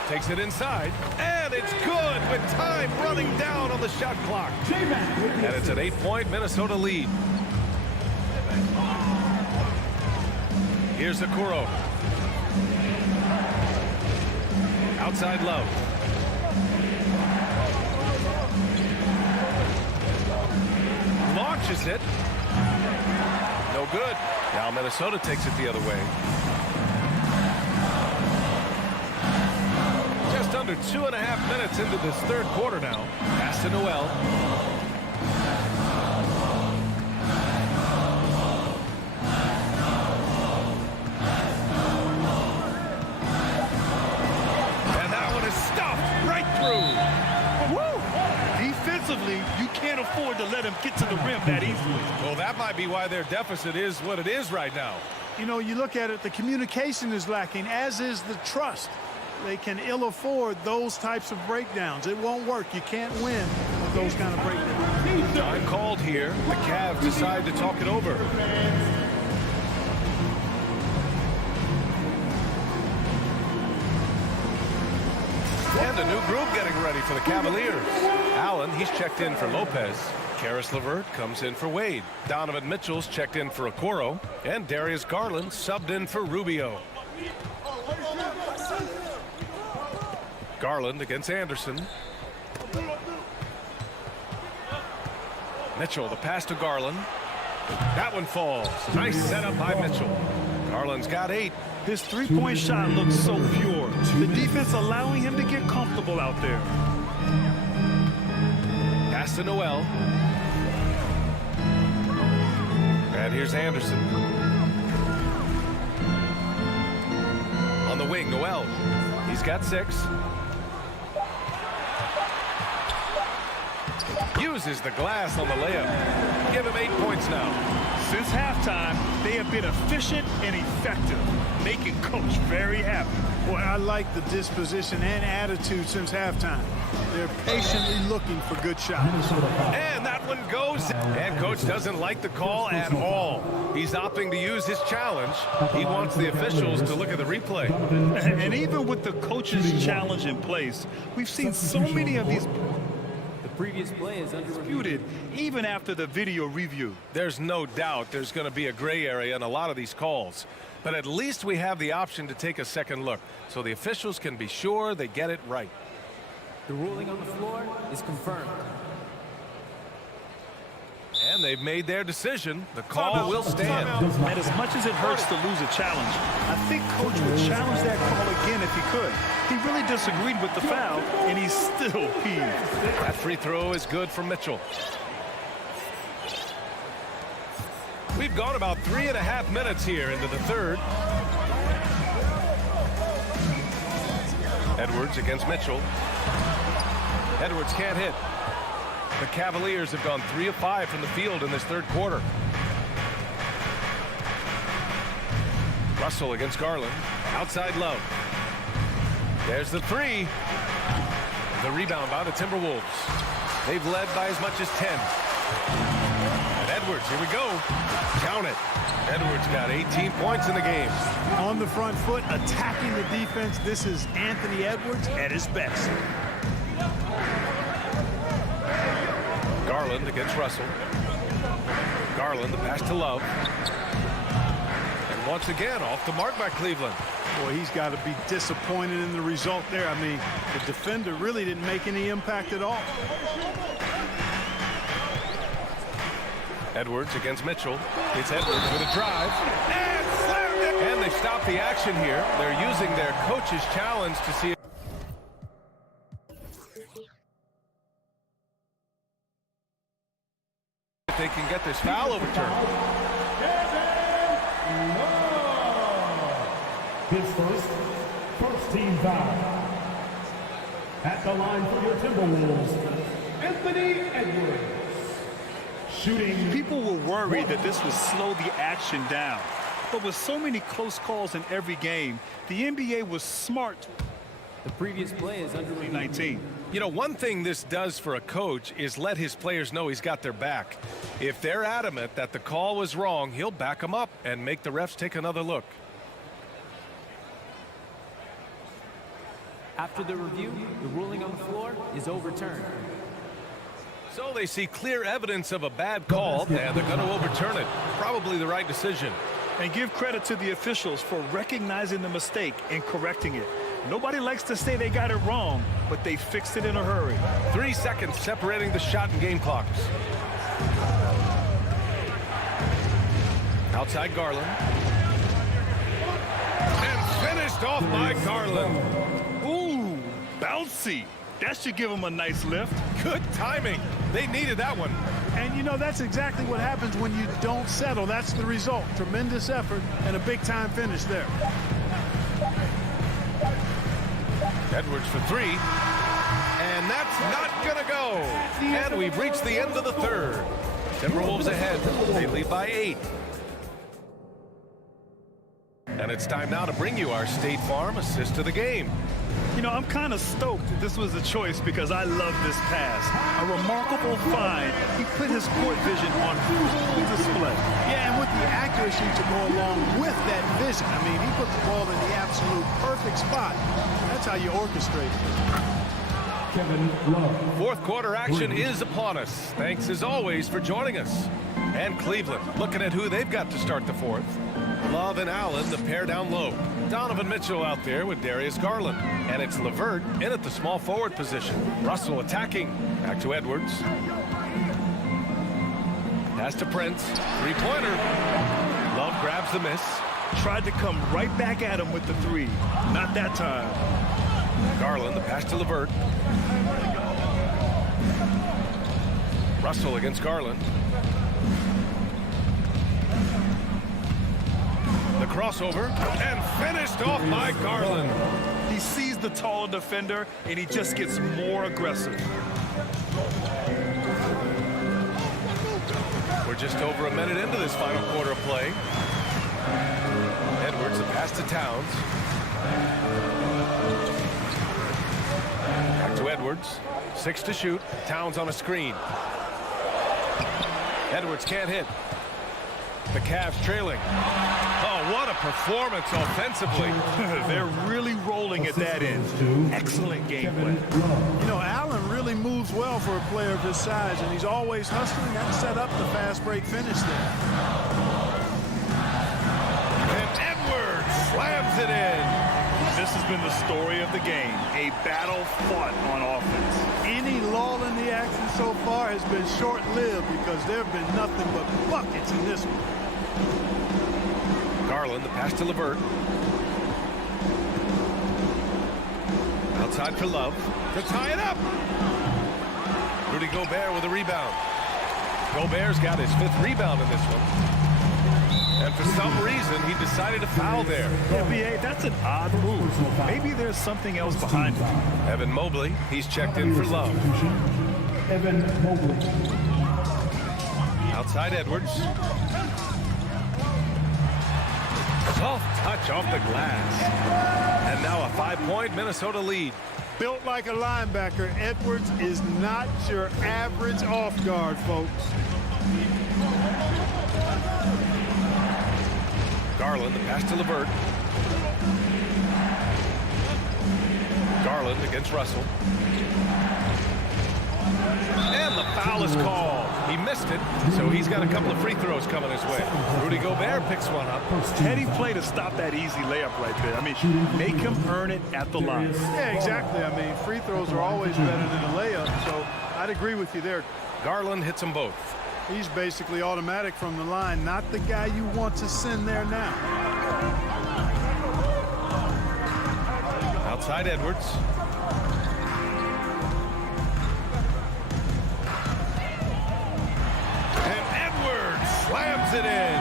Takes it inside, and it's good with time running down on the shot clock. And it's an 8-point Minnesota lead. Here's Okoro. Outside Love. Launches it. No good. Now Minnesota takes it the other way. Just under 2.5 minutes into this third quarter now. Pass to Noel. And that one is stuffed right through. Woo! Defensively, you can't afford to let him get to the rim that easily. Well, that might be why their deficit is what it is right now. You know, you look at it, the communication is lacking, as is the trust. They can ill afford those types of breakdowns. It won't work. You can't win with those kind of breakdowns. Time called here. The Cavs decide to talk it over. And a new group getting ready for the Cavaliers. Allen, he's checked in for Lopez. Karis LeVert comes in for Wade. Donovan Mitchell's checked in for Okoro. And Darius Garland subbed in for Rubio. Garland against Anderson. Mitchell, the pass to Garland. That one falls. Nice setup by Mitchell. Garland's got 8. His three-point shot looks so pure. The defense allowing him to get comfortable out there. Pass to Noel. And here's Anderson. On the wing, Noel. He's got 6. Uses the glass on the layup. Give him 8 points now. Since halftime, they have been efficient and effective, making Coach very happy. Boy, I like the disposition and attitude since halftime. They're patiently looking for good shots. And that one goes. And Coach doesn't like the call at all. He's opting to use his challenge. He wants the officials to look at the replay. And even with the coach's challenge in place, we've seen so many of these Previous play is disputed even after the video review. There's no doubt there's going to be a gray area in a lot of these calls. But at least we have the option to take a second look so the officials can be sure they get it right. The ruling on the floor is confirmed. And they've made their decision. The call will stand. And as much as it hurts to lose a challenge, I think Coach would challenge that call again if he could. He really disagreed with the foul, and he's still peeved. That free throw is good for Mitchell. We've gone about 3.5 minutes here into the third. Edwards against Mitchell. Edwards can't hit. The Cavaliers have gone 3 of 5 from the field in this third quarter. Russell against Garland. Outside Love. There's the 3. The rebound by the Timberwolves. They've led by as much as 10. And Edwards, here we go. Count it. Edwards got 18 points in the game. On the front foot, attacking the defense. This is Anthony Edwards at his best. Garland against Russell. Garland, the pass to Love. And once again, off the mark by Cleveland. Boy, he's got to be disappointed in the result there. I mean, the defender really didn't make any impact at all. Edwards against Mitchell. It's Edwards with a drive. And slammed it! And they stop the action here. They're using their coach's challenge to see if they can get this foul overturned. His first team foul. At the line for your Timberwolves, Anthony Edwards. Shooting. People were worried that this would slow the action down. But with so many close calls in every game, the NBA was smart. The previous play is under review. 19. You know, one thing this does for a coach is let his players know he's got their back. If they're adamant that the call was wrong, he'll back them up and make the refs take another look. After the review, the ruling on the floor is overturned. So they see clear evidence of a bad call, and they're going to overturn it. Probably the right decision. And give credit to the officials for recognizing the mistake and correcting it. Nobody likes to say they got it wrong, but they fixed it in a hurry. 3 seconds separating the shot and game clocks. Outside Garland. And finished off by Garland. Ooh, bouncy. That should give them a nice lift. Good timing. They needed that one. And, you know, that's exactly what happens when you don't settle. That's the result. Tremendous effort and a big-time finish there. Edwards for three. And that's not going to go. And we've reached the end of the third. Timberwolves ahead. They lead by 8. And it's time now to bring you our State Farm assist of the game. You know, I'm kind of stoked that this was a choice because I love this pass. A remarkable find. He put his court vision on full display. Yeah, and with the accuracy to go along with that vision. I mean, he put the ball in the absolute perfect spot. That's how you orchestrate it. Kevin Love. Fourth quarter action is upon us. Thanks as always for joining us. And Cleveland looking at who they've got to start the fourth. Love and Allen, the pair down low. Donovan Mitchell out there with Darius Garland. And it's LeVert in at the small forward position. Russell attacking. Back to Edwards. Pass to Prince. Three-pointer. Love grabs the miss. Tried to come right back at him with the three. Not that time. Garland, the pass to LeVert. Russell against Garland. The crossover and finished off by Garland. He sees the tall defender and he just gets more aggressive. We're just over a minute into this final quarter of play. Edwards, the pass to Towns. Back to Edwards. 6 to shoot. Towns on a screen. Edwards can't hit. The Cavs trailing. Oh, what a performance offensively. They're really rolling at that end. Excellent game plan. You know, Allen really moves well for a player of his size, and he's always hustling. That set up the fast break finish there. And Edwards slams it in. This has been the story of the game. A battle fought on offense. Any lull in the action so far has been short-lived because there have been nothing but buckets in this one. Garland, the pass to LeVert. Outside for Love to tie it up. Rudy Gobert with a rebound. Gobert's got his 5th rebound in this one. And for some reason, he decided to foul there. Yeah, B.A., that's an odd move. Maybe there's something else behind it. Evan Mobley, he's checked in for Love. Evan Mobley. Outside Edwards. Soft touch off the glass. And now a 5-point Minnesota lead. Built like a linebacker, Edwards is not your average off guard, folks. Garland, the pass to LeVert. Garland against Russell. And the foul is called. He missed it, so he's got a couple of free throws coming his way. Rudy Gobert picks one up. Heady play to stop that easy layup right there. I mean, make him earn it at the line. Yeah, exactly. I mean, free throws are always better than a layup, so I'd agree with you there. Garland hits them both. He's basically automatic from the line, not the guy you want to send there now. Outside Edwards. And Edwards slams it in.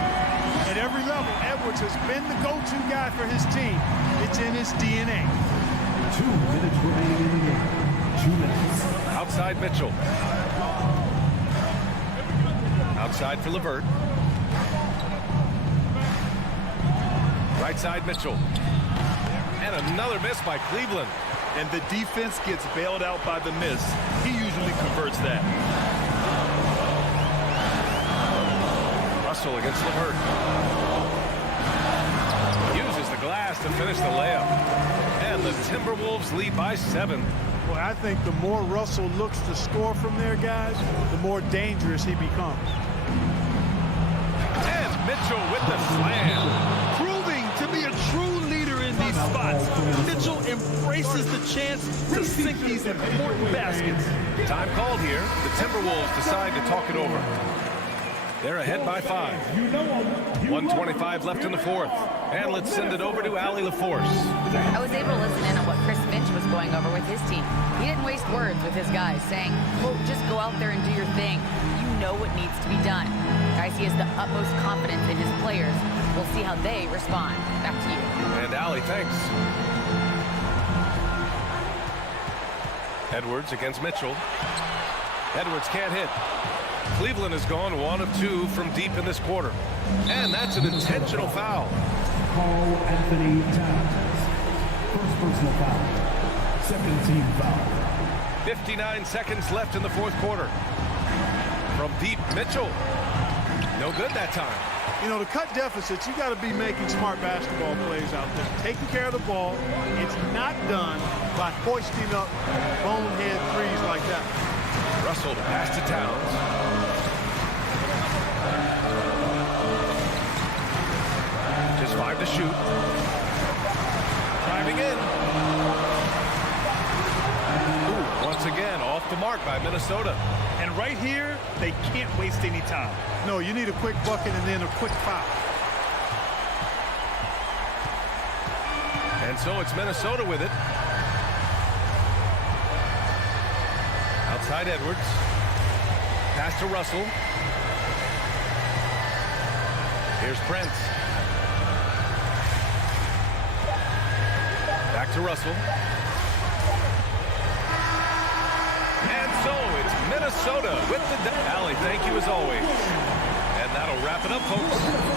At every level, Edwards has been the go-to guy for his team. It's in his DNA. 2 minutes remaining in the game. 2 minutes. Outside Mitchell. Outside for LeVert. Right side Mitchell. And another miss by Cleveland. and the defense gets bailed out by the miss. He usually converts that. Russell against LeVert. Uses the glass to finish the layup. And the Timberwolves lead by 7. Well, I think the more Russell looks to score from there, guys, the more dangerous he becomes. And Mitchell with the slam. Proving to be a true leader in these spots. Mitchell embraces the chance to sink these important baskets. Time called here. The Timberwolves decide to talk it over. They're ahead by 5. 1:25 left in the fourth. And let's send it over to Allie LaForce. I was able to listen in on what Chris Finch was going over with his team. He didn't waste words with his guys, saying, quote, just go out there and do your thing. You know what needs to be done. Guys, he has the utmost confidence in his players. We'll see how they respond. Back to you. And Allie, thanks. Edwards against Mitchell. Edwards can't hit. Cleveland has gone 1 of 2 from deep in this quarter. And that's an intentional foul. Carl Anthony Towns. First personal foul. Second team foul. 59 seconds left in the fourth quarter. From deep, Mitchell. No good that time. You know, to cut deficits, you got to be making smart basketball plays out there. Taking care of the ball. It's not done by hoisting up bonehead threes like that. Russell to pass to Towns. Just 5 to shoot. Driving in. Ooh, once again, off the mark by Minnesota. And right here, they can't waste any time. No, you need a quick bucket and then a quick foul. And so it's Minnesota with it. Outside Edwards. Pass to Russell. Here's Prince. Back to Russell. And so it's Minnesota with the... Allie, thank you as always. And that'll wrap it up, folks.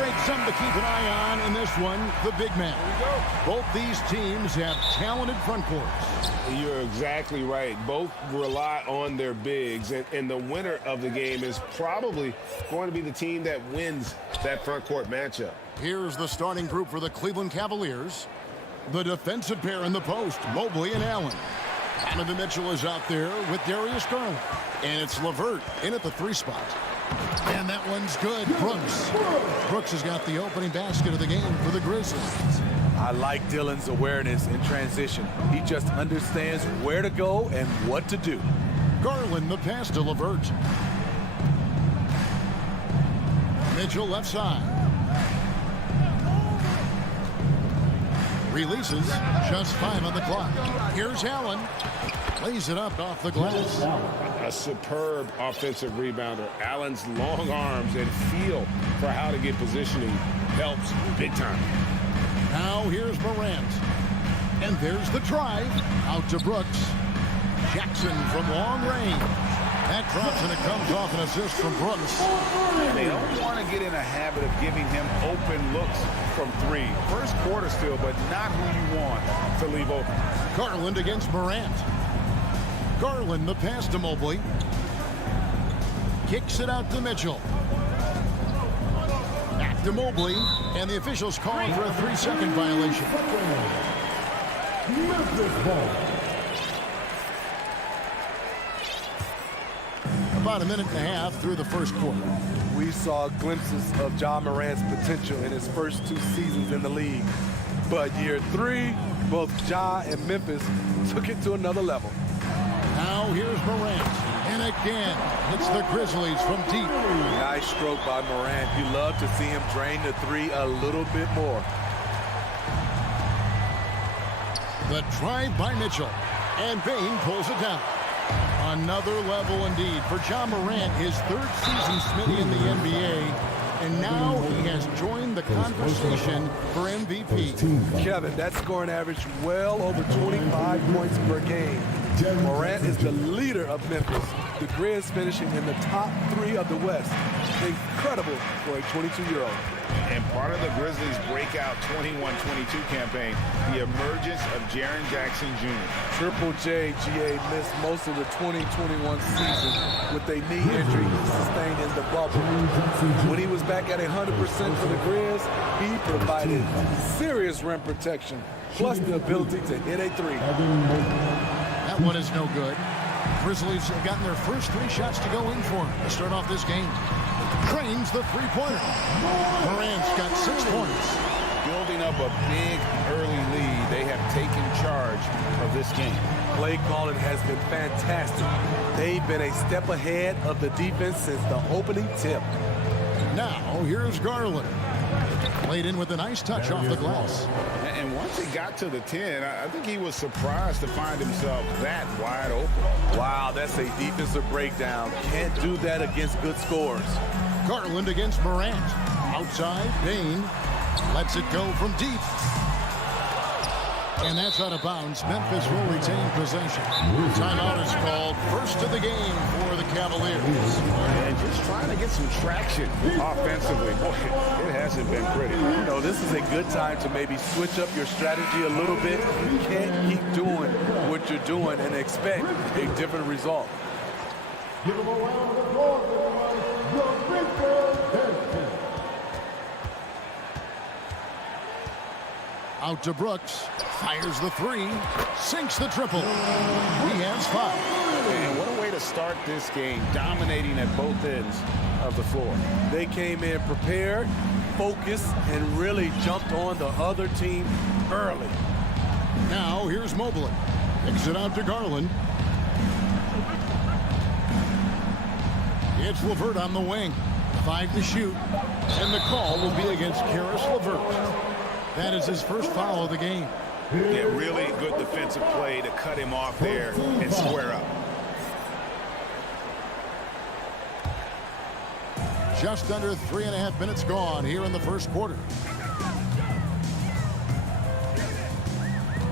break, something to keep an eye on in this one, the big man. Both these teams have talented front courts. You're exactly right. Both rely on their bigs, and the winner of the game is probably going to be the team that wins that front court matchup. Here's the starting group for the Cleveland Cavaliers. The defensive pair in the post, Mobley and Allen. Donovan Mitchell is out there with Darius Garland. And it's LeVert in at the 3 spot. And that one's good. Brooks has got the opening basket of the game for the Grizzlies. I like Dillon's awareness in transition. He just understands where to go and what to do. Garland the pass to LeVert. Mitchell left side. Releases, just 5 on the clock. Here's Allen. Lays it up off the glass. A superb offensive rebounder. Allen's long arms and feel for how to get positioning helps big time. Now here's Morant. And there's the drive. Out to Brooks. Jackson from long range. That drops and it comes off an assist from Brooks. They don't want to get in a habit of giving him open looks from 3. First quarter still, but not who you want to leave open. Garland against Morant. Garland the pass to Mobley. Kicks it out to Mitchell. Back to Mobley. And the officials calling for a 3-second violation. Memphis ball. About a minute and a half through the first quarter. We saw glimpses of Ja Morant's potential in his first 2 seasons in the league. But year 3, both Ja and Memphis took it to another level. Now here's Morant. And again, it's the Grizzlies from deep. Nice stroke by Morant. You love to see him drain the 3 a little bit more. The drive by Mitchell. And Bain pulls it down. Another level indeed for Ja Morant, his 3rd season Smitty in the NBA. And now he has joined the conversation for MVP. Kevin, that scoring average well over 25 points per game. Morant is the leader of Memphis. The Grizz finishing in the top 3 of the West. Incredible for a 22-year-old. And part of the Grizzlies' breakout 21-22 campaign, the emergence of Jaren Jackson Jr. Triple J, GA, missed most of the 2021 season with a knee injury sustained in the bubble. When he was back at 100% for the Grizz, he provided serious rim protection, plus the ability to hit a 3. That one is no good. Grizzlies have gotten their first 3 shots to go in for to start off this game. Trains the 3-pointer. Morant's got 6 points. Building up a big early lead, they have taken charge of this game. Play calling has been fantastic. They've been a step ahead of the defense since the opening tip. Now here's Garland. Played in with a nice touch off the glass. And once he got to the 10, I think he was surprised to find himself that wide open. Wow, that's a defensive breakdown. Can't do that against good scores. Garland against Morant. Outside, Bain lets it go from deep. And that's out of bounds. Memphis will retain possession. Timeout is called. First of the game for the Cavaliers. And just trying to get some traction offensively. Boy, it hasn't been pretty. You know, this is a good time to maybe switch up your strategy a little bit. You can't keep doing what you're doing and expect a different result. Give him a round of applause, Out to Brooks. Fires the 3. Sinks the triple. He has 5. And what a way to start this game. Dominating at both ends of the floor. They came in prepared, focused, and really jumped on the other team early. Now here's Mobley. Kicks it out to Garland. It's LeVert on the wing. 5 to shoot. And the call will be against Karis LeVert. That is his first foul of the game. Yeah, really good defensive play to cut him off there and square up. Just under 3.5 minutes gone here in the first quarter.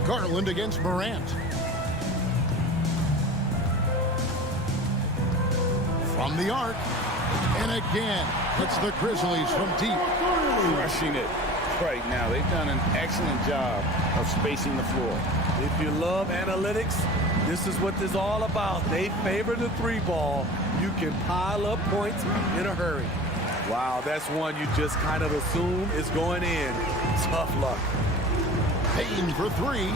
Garland against Morant. From the arc. And again, it's the Grizzlies from deep. Crushing it right now. They've done an excellent job of spacing the floor. If you love analytics, this is what this is all about. They favor the three ball. You can pile up points in a hurry. Wow, that's one you just kind of assume is going in. Tough luck. Payne for three.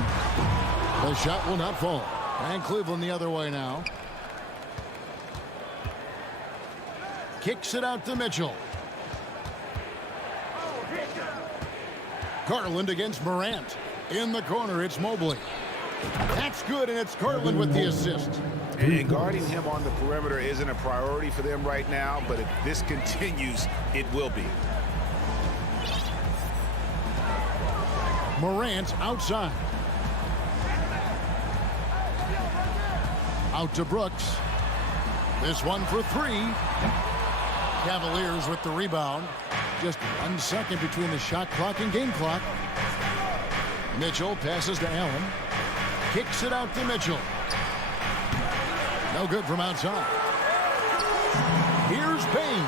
The shot will not fall. And Cleveland the other way now. Kicks it out to Mitchell. Garland against Morant. In the corner, it's Mobley. That's good, and it's Garland with the assist. And guarding him on the perimeter isn't a priority for them right now, but if this continues, it will be. Morant outside. Out to Brooks. This one for three. Cavaliers with the rebound. Just 1 second between the shot clock and game clock. Mitchell passes to Allen. Kicks it out to Mitchell. No good from outside. Here's Payne.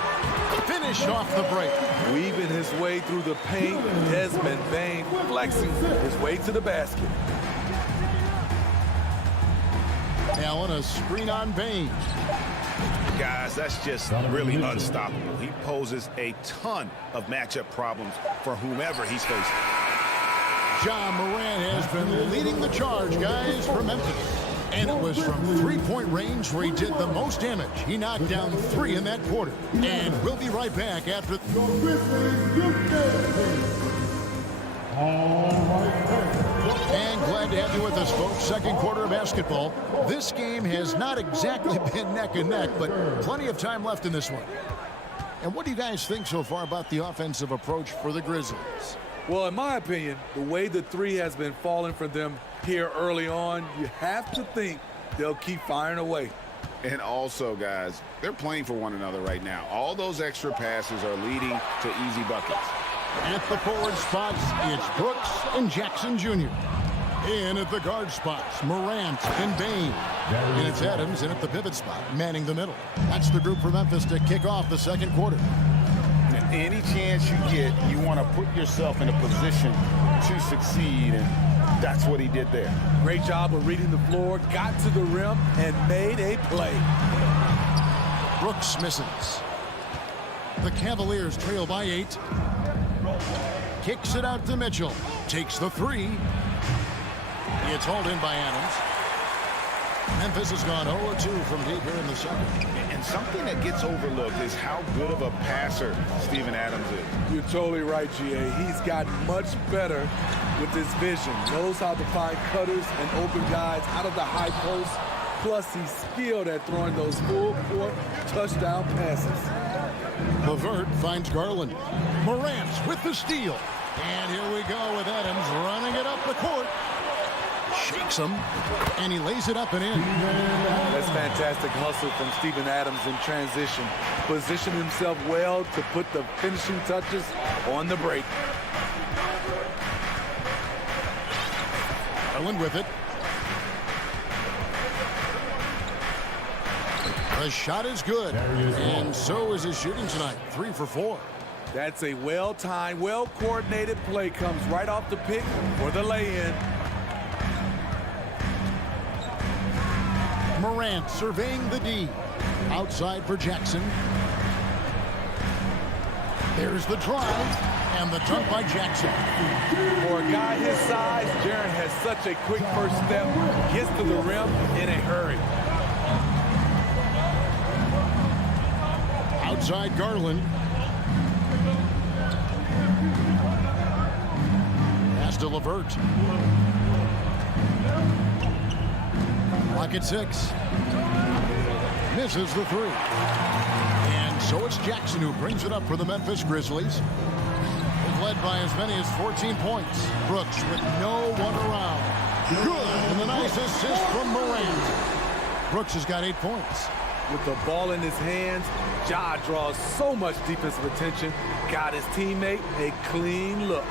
Finished off the break. Weaving his way through the paint. Desmond Bane flexing his way to the basket. Allen, a screen on Bane. Guys, that's just really unstoppable. He poses a ton of matchup problems for whomever he's facing. Ja Morant has been leading the charge, guys, for Memphis. And it was from three-point range where he did the most damage. He knocked down 3 in that quarter. And we'll be right back after... And glad to have you with us, folks. Second quarter of basketball. This game has not exactly been neck and neck, but plenty of time left in this one. And what do you guys think so far about the offensive approach for the Grizzlies? Well, in my opinion, the way the three has been falling for them here early on, you have to think they'll keep firing away. And also, guys, they're playing for one another right now. All those extra passes are leading to easy buckets. At the forward spots, it's Brooks and Jackson Jr. In at the guard spots, Morant and Bane. And it's Adams in at the pivot spot, manning the middle. That's the group for Memphis to kick off the second quarter. Any chance you get, you want to put yourself in a position to succeed, and that's what he did there. Great job of reading the floor, got to the rim, and made a play. Brooks misses. The Cavaliers trail by 8. Kicks it out to Mitchell. Takes the 3. It's hauled in by Adams. Memphis has gone 0-2 from deep here in the second. And something that gets overlooked is how good of a passer Steven Adams is. You're totally right, GA. He's gotten much better with his vision. Knows how to find cutters and open guys out of the high post. Plus, he's skilled at throwing those full-court touchdown passes. LeVert finds Garland. Morant with the steal. And here we go with Adams running it up the court. Shakes him, and he lays it up and in. That's fantastic hustle from Steven Adams in transition. Positioned himself well to put the finishing touches on the break. Garland with it. The shot is good, and so is his shooting tonight. 3 for 4. That's a well-timed, well-coordinated play. Comes right off the pick for the lay-in. Morant surveying the D. Outside for Jackson. There's the drive, and the dunk by Jackson. For a guy his size, Jaren has such a quick first step. Gets to the rim in a hurry. Outside Garland. Pass to LeVert. Clock at 6. Misses the 3. And so it's Jackson who brings it up for the Memphis Grizzlies. They've led by as many as 14 points. Brooks with no one around. Good. And a nice assist from Morant. Brooks has got 8 points. With the ball in his hands, Ja draws so much defensive attention. Got his teammate a clean look.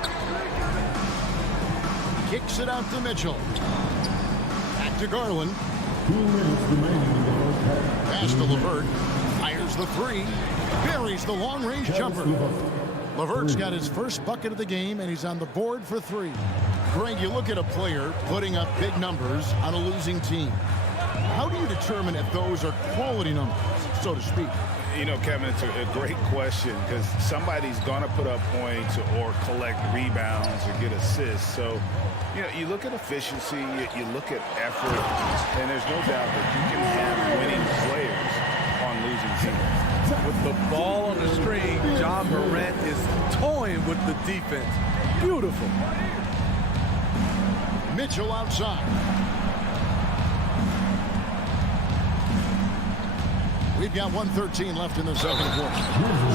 Kicks it out to Mitchell. Back to Garland. Pass to LeVert. Fires Fires the three. Buries the long-range jumper. LeVert's got his first bucket of the game, and he's on the board for three. Greg, you look at a player putting up big numbers on a losing team. How do you determine if those are quality numbers, so to speak? You know, Kevin, it's a great question because somebody's going to put up points or collect rebounds or get assists. So, you know, you look at efficiency, you look at effort, and there's no doubt that you can have winning players on losing teams. With the ball on the string, John Morant is toying with the defense. Beautiful. Mitchell outside. We've got 1:13 left in the second quarter.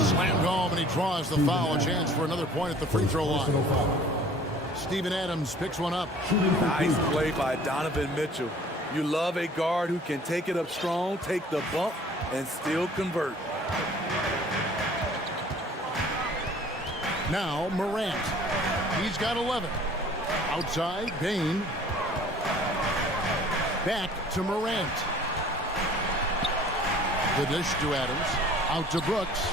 Slammed home, and he draws the foul. A chance for another point at the free throw line. Steven Adams picks one up. Nice play by Donovan Mitchell. You love a guard who can take it up strong, take the bump, and still convert. Now Morant. He's got 11. Outside, Bain. Back to Morant. The dish to Adams. Out to Brooks.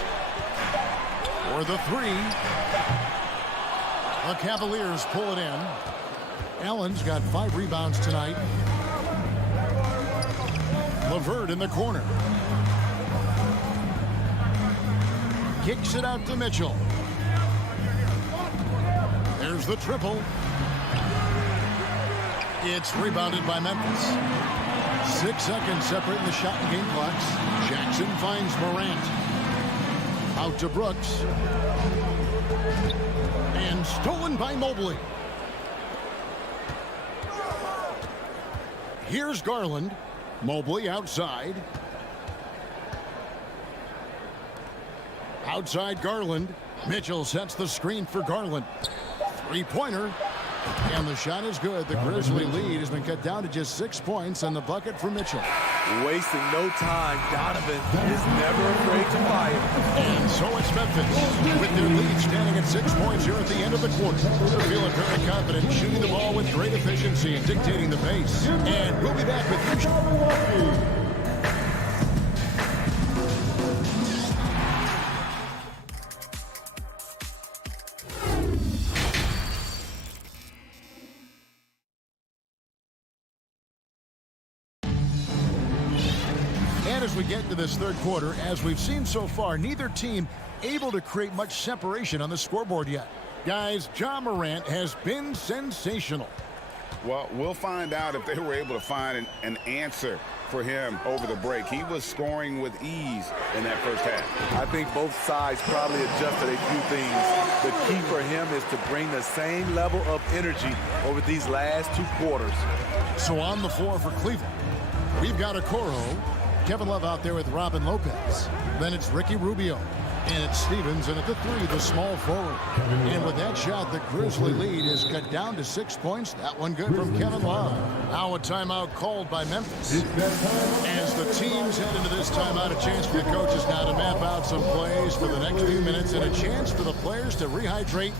For the three. The Cavaliers pull it in. Allen's got 5 rebounds tonight. LeVert in the corner. Kicks it out to Mitchell. There's the triple. It's rebounded by Memphis. 6 seconds separating the shot and game clocks. Jackson finds Morant. Out to Brooks. And stolen by Mobley. Here's Garland. Mobley outside. Outside Garland. Mitchell sets the screen for Garland. Three-pointer. And the shot is good. The Grizzly lead has been cut down to just 6 points on the bucket for Mitchell. Wasting no time. Donovan is never afraid to fire. And so it's Memphis with their lead standing at 6 points here at the end of the quarter. They're feeling very confident, shooting the ball with great efficiency and dictating the pace. And we'll be back with you. As we get into this third quarter, as we've seen so far, neither team able to create much separation on the scoreboard yet. Guys, John Morant has been sensational. Well, we'll find out if they were able to find an answer for him over the break. He was scoring with ease in that first half. I think both sides probably adjusted a few things. The key for him is to bring the same level of energy over these last 2 quarters. So on the floor for Cleveland, we've got Okoro. Kevin Love out there with Robin Lopez. Then it's Ricky Rubio. And it's Stevens, and at the three, the small forward. And with that shot, the Grizzly lead is cut down to 6 points. That one good from Kevin Love. Now a timeout called by Memphis. As the teams head into this timeout, a chance for the coaches now to map out some plays for the next few minutes and a chance for the players to rehydrate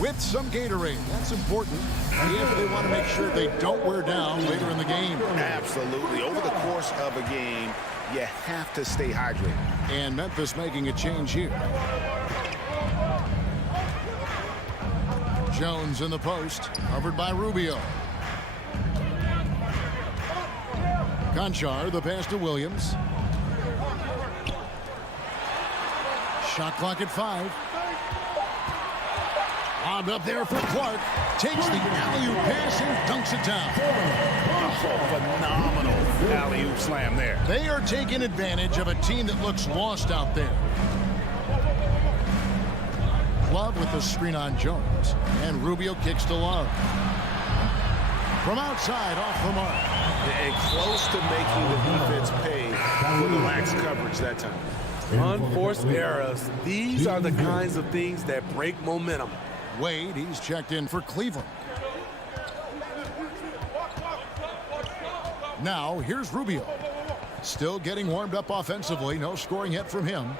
with some Gatorade. That's important if they want to make sure they don't wear down later in the game. Absolutely. Over the course of a game, you have to stay hydrated. And Memphis making a change here. Jones in the post, covered by Rubio. Conchar, the pass to Williams. Shot clock at 5. Lobbed up there for Clark. Takes the alley-oop pass and dunks it down. Oh, phenomenal alley-oop slam there. They are taking advantage of a team that looks lost out there. Love with the screen on Jones. And Rubio kicks to Love. From outside, off the mark. And close to making the defense pay for the lax coverage that time. Unforced errors. These are the kinds of things that break momentum. Wade, he's checked in for Cleveland. Now, here's Rubio. Still getting warmed up offensively. No scoring yet from him.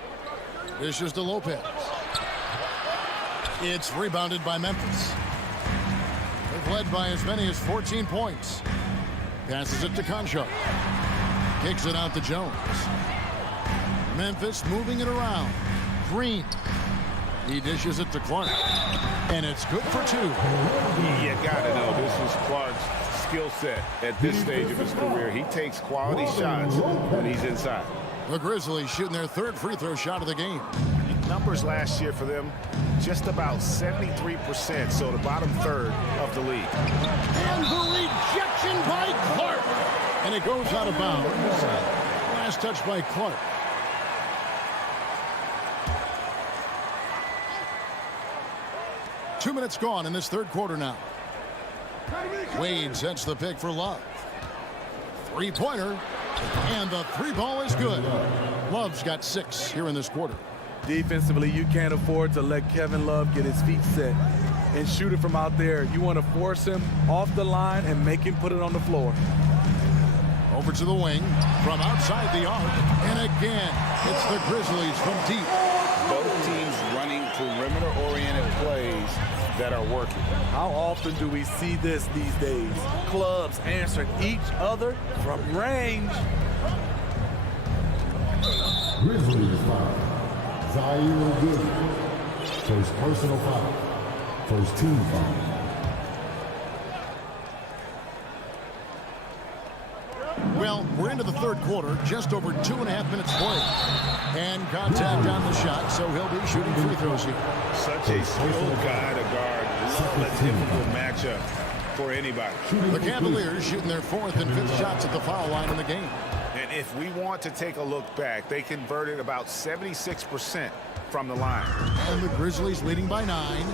Dishes to Lopez. It's rebounded by Memphis. They've led by as many as 14 points. Passes it to Conchar. Kicks it out to Jones. Memphis moving it around. Green. He dishes it to Clark. And it's good for 2. You got to know this is Clark's skill set at this stage of his career. He takes quality shots when he's inside. The Grizzlies shooting their 3rd free throw shot of the game. Numbers last year for them, just about 73%, so the bottom 3rd of the league. And the rejection by Clark. And it goes out of bounds. Last touch by Clark. Two minutes gone in this 3rd quarter now. Wade sets the pick for Love. 3-pointer. And the 3-ball is good. Love's got 6 here in this quarter. Defensively, you can't afford to let Kevin Love get his feet set and shoot it from out there. You want to force him off the line and make him put it on the floor. Over to the wing from outside the arc. And again, it's the Grizzlies from deep. Both teams running perimeter-oriented plays that are working. How often do we see this these days? Clubs answering each other from range. Grizzlies foul. Zaire Williams. First personal foul. First team foul. Well, we're into the 3rd quarter, just over 2.5 minutes played. And contact on the shot, so he'll be shooting free throws here. Such a skilled guy to guard. Love a difficult matchup for anybody. The Cavaliers shooting their 4th and 5th shots at the foul line in the game. And if we want to take a look back, they converted about 76% from the line. And the Grizzlies leading by 9.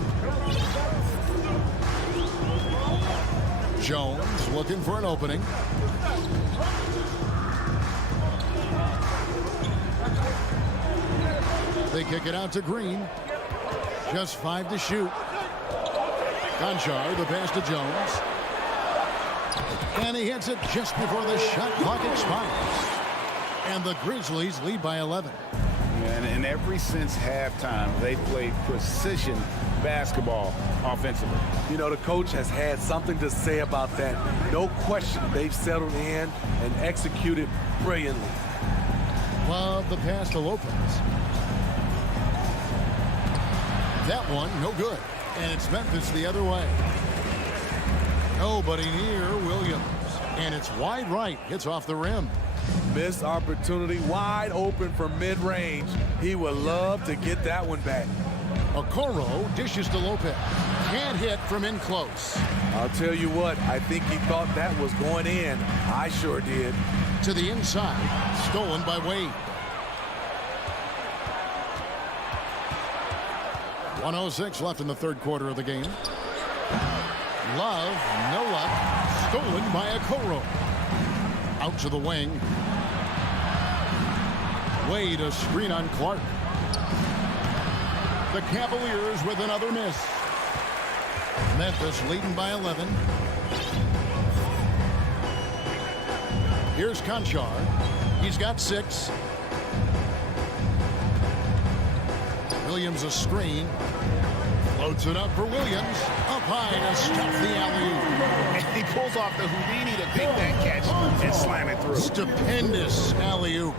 Jones looking for an opening. They kick it out to Green. Just 5 to shoot. Conchar, the pass to Jones. And he hits it just before the shot clock expires. And the Grizzlies lead by 11. And ever since halftime, they played precision basketball offensively. You know, the coach has had something to say about that. No question, they've settled in and executed brilliantly. Love the pass to Lopez. That one, no good. And it's Memphis the other way. Nobody near Williams. And it's wide right. Hits off the rim. Missed opportunity, wide open for mid-range. He would love to get that one back. Okoro dishes to Lopez. Can't hit from in close. I'll tell you what, I think he thought that was going in. I sure did. To the inside. Stolen by Wade. 1:06 left in the 3rd quarter of the game. Love, no luck. Stolen by Okoro. Out to the wing. Wade, a screen on Clark. The Cavaliers with another miss. Memphis leading by 11. Here's Conchar. He's got 6. Williams a screen. Floats it up for Williams. Up high to stop the alley-oop. And he pulls off the Houdini to take that catch and slam it through. Stupendous alley-oop.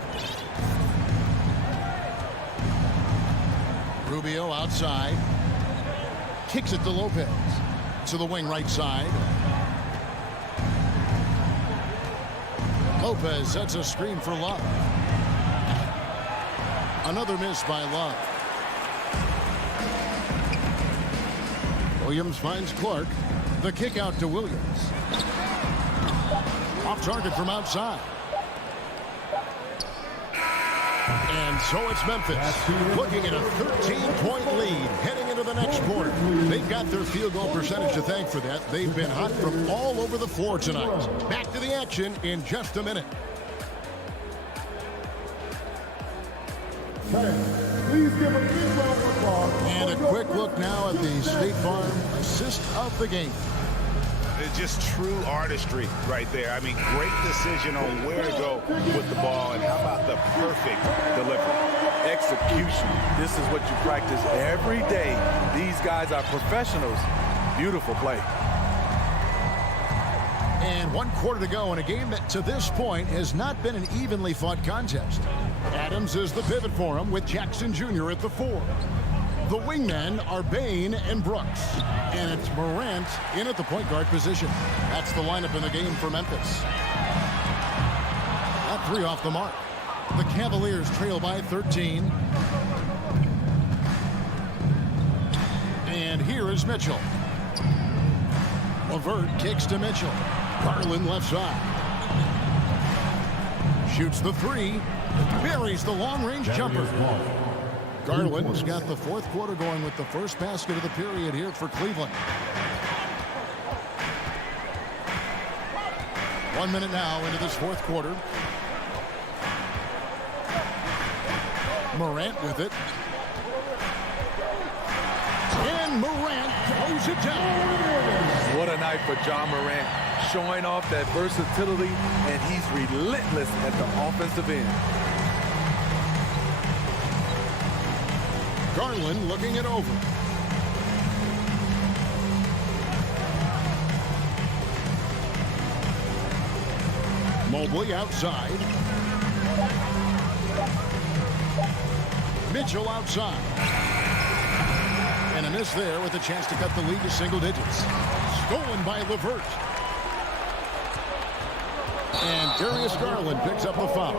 Rubio outside. Kicks it to Lopez. To the wing right side. Lopez sets a screen for Love. Another miss by Love. Williams finds Clark. The kick out to Williams. Off target from outside. And so it's Memphis looking at a 13-point lead heading into the next quarter. They've got their field goal percentage to thank for that. They've been hot from all over the floor tonight. Back to the action in just a minute. Please give a big round of applause. And a quick look now at the State Farm assist of the game. It's just true artistry right there. I mean, great decision on where to go with the ball, and how about the perfect delivery. Execution. This is what you practice every day. These guys are professionals. Beautiful play. And 1 quarter to go in a game that to this point has not been an evenly fought contest. Adams is the pivot for him with Jackson Jr. at the 4. The wingmen are Bain and Brooks. And it's Morant in at the point guard position. That's the lineup in the game for Memphis. That 3 off the mark. The Cavaliers trail by 13. And here is Mitchell. LeVert kicks to Mitchell. Garland left side. Shoots the 3. Buries the long-range jumper. Garland's got the fourth quarter going with the first basket of the period here for Cleveland. 1 minute now into this fourth quarter. Morant with it. And Morant throws it down. What a night for John Morant, showing off that versatility, and he's relentless at the offensive end. Garland looking it over. Mobley outside. Mitchell outside. And a miss there with a chance to cut the lead to single digits. Stolen by LeVert. And Darius Garland picks up the foul.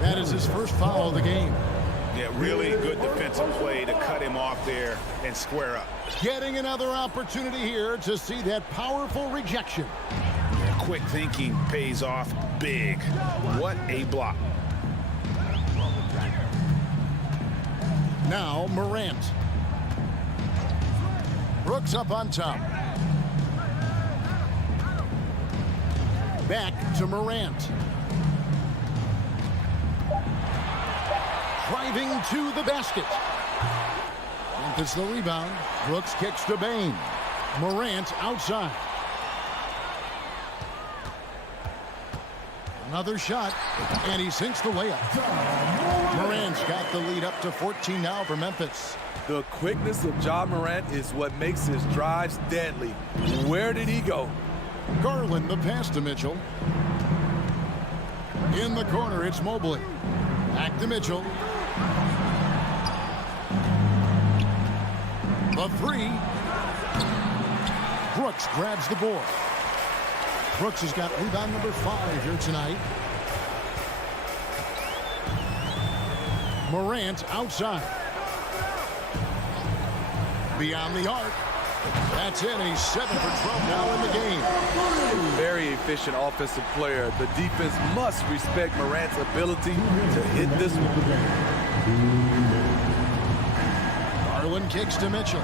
That is his first foul of the game. Yeah, really good defensive play to cut him off there and square up. Getting another opportunity here to see that powerful rejection. Yeah, quick thinking pays off big. What a block. Now Morant. Brooks up on top. Back to Morant. Driving to the basket. Memphis the rebound. Brooks kicks to Bain. Morant outside. Another shot, and he sinks the layup. Morant's got the lead up to 14 now for Memphis. The quickness of John Morant is what makes his drives deadly. Where did he go? Garland the pass to Mitchell. In the corner, it's Mobley. Back to Mitchell. The 3. Brooks grabs the board. Brooks has got rebound number 5 here tonight. Morant outside. Beyond the arc. That's it. He's 7 for 12 now in the game. Very efficient offensive player. The defense must respect Morant's ability to hit this one. Garland kicks to Mitchell.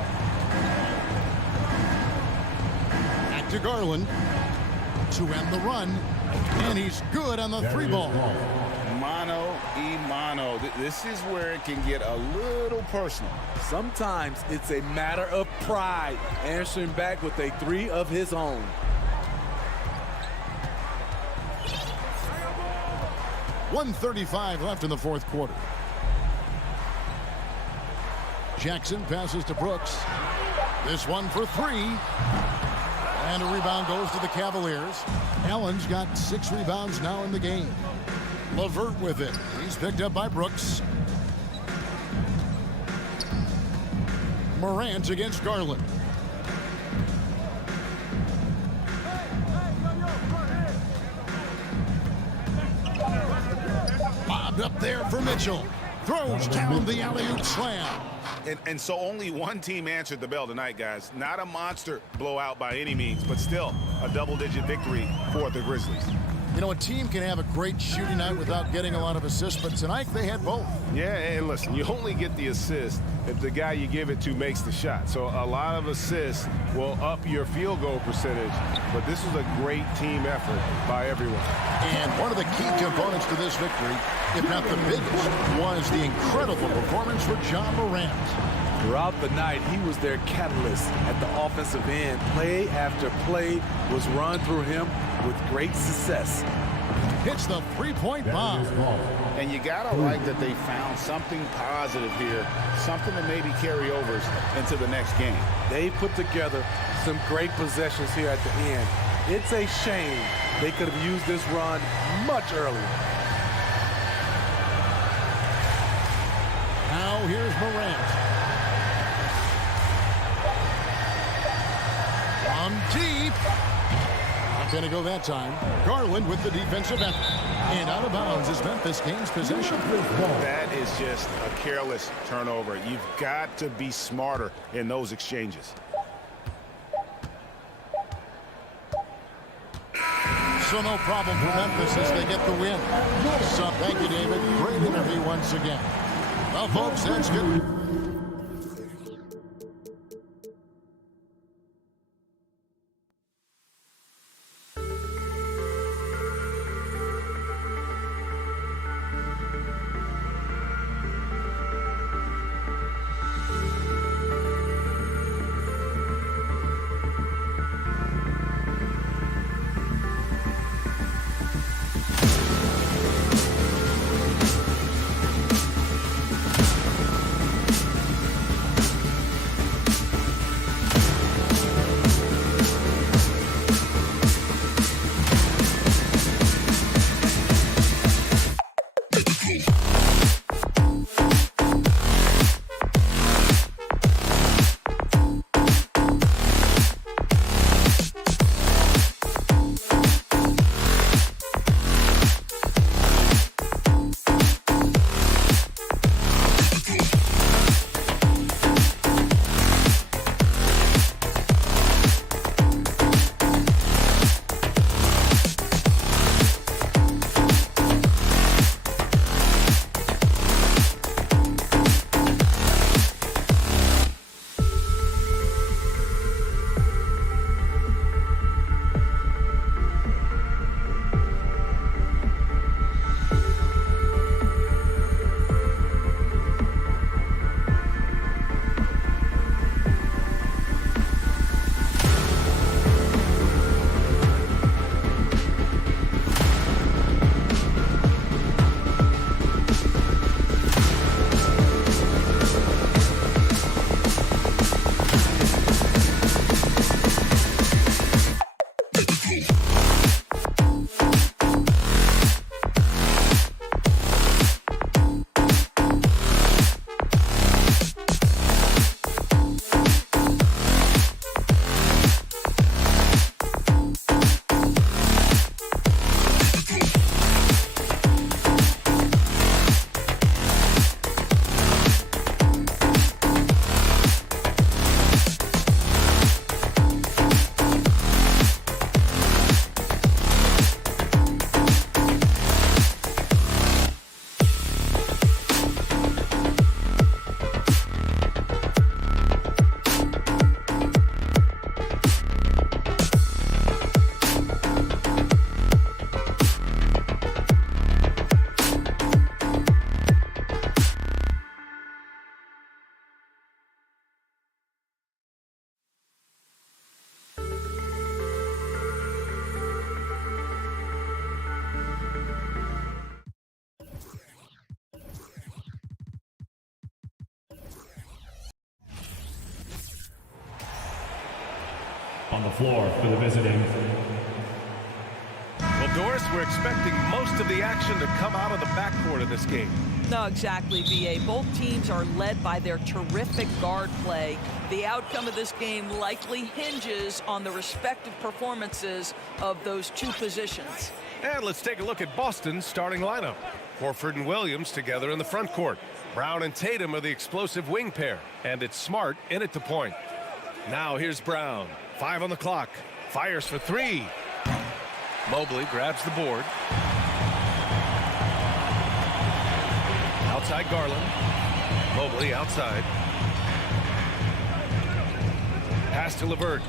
Back to Garland to end the run. And he's good on the 3 ball. Mano y mano. This is where it can get a little personal. Sometimes it's a matter of pride, answering back with a 3 of his own. .135 left in the fourth quarter. Jackson passes to Brooks. This one for 3. And a rebound goes to the Cavaliers. Allen's got 6 rebounds now in the game. LeVert with it. He's picked up by Brooks. Morant against Garland. Bobbed up there for Mitchell. Throws down the alley-oop slam. And so only one team answered the bell tonight, guys. Not a monster blowout by any means, but still a double-digit victory for the Grizzlies. You know, a team can have a great shooting night without getting a lot of assists, but tonight they had both. Yeah, and listen, you only get the assist if the guy you give it to makes the shot. So a lot of assists will up your field goal percentage, but this was a great team effort by everyone. And one of the key components to this victory, if not the biggest, was the incredible performance for John Morant. Throughout the night, he was their catalyst at the offensive end. Play after play was run through him with great success. Hits the three-point bomb. And you gotta like that they found something positive here, something to maybe carry overs into the next game. They put together some great possessions here at the end. It's a shame they could have used this run much earlier. Morant. From deep. Not going to go that time. Garland with the defensive effort. And out of bounds as Memphis gains possession. That is just a careless turnover. You've got to be smarter in those exchanges. So no problem for Memphis as they get the win. So thank you, David. Great interview once again. Well, folks, that's good. On the floor for the visiting. Well, Doris, we're expecting most of the action to come out of the backcourt of this game. No, exactly, VA. Both teams are led by their terrific guard play. The outcome of this game likely hinges on the respective performances of those two positions. And let's take a look at Boston's starting lineup. Horford and Williams together in the front court. Brown and Tatum are the explosive wing pair. And it's Smart in at the point. Now here's Brown. 5 on the clock. Fires for 3. Mobley grabs the board. Outside Garland. Mobley outside. Pass to LeVert.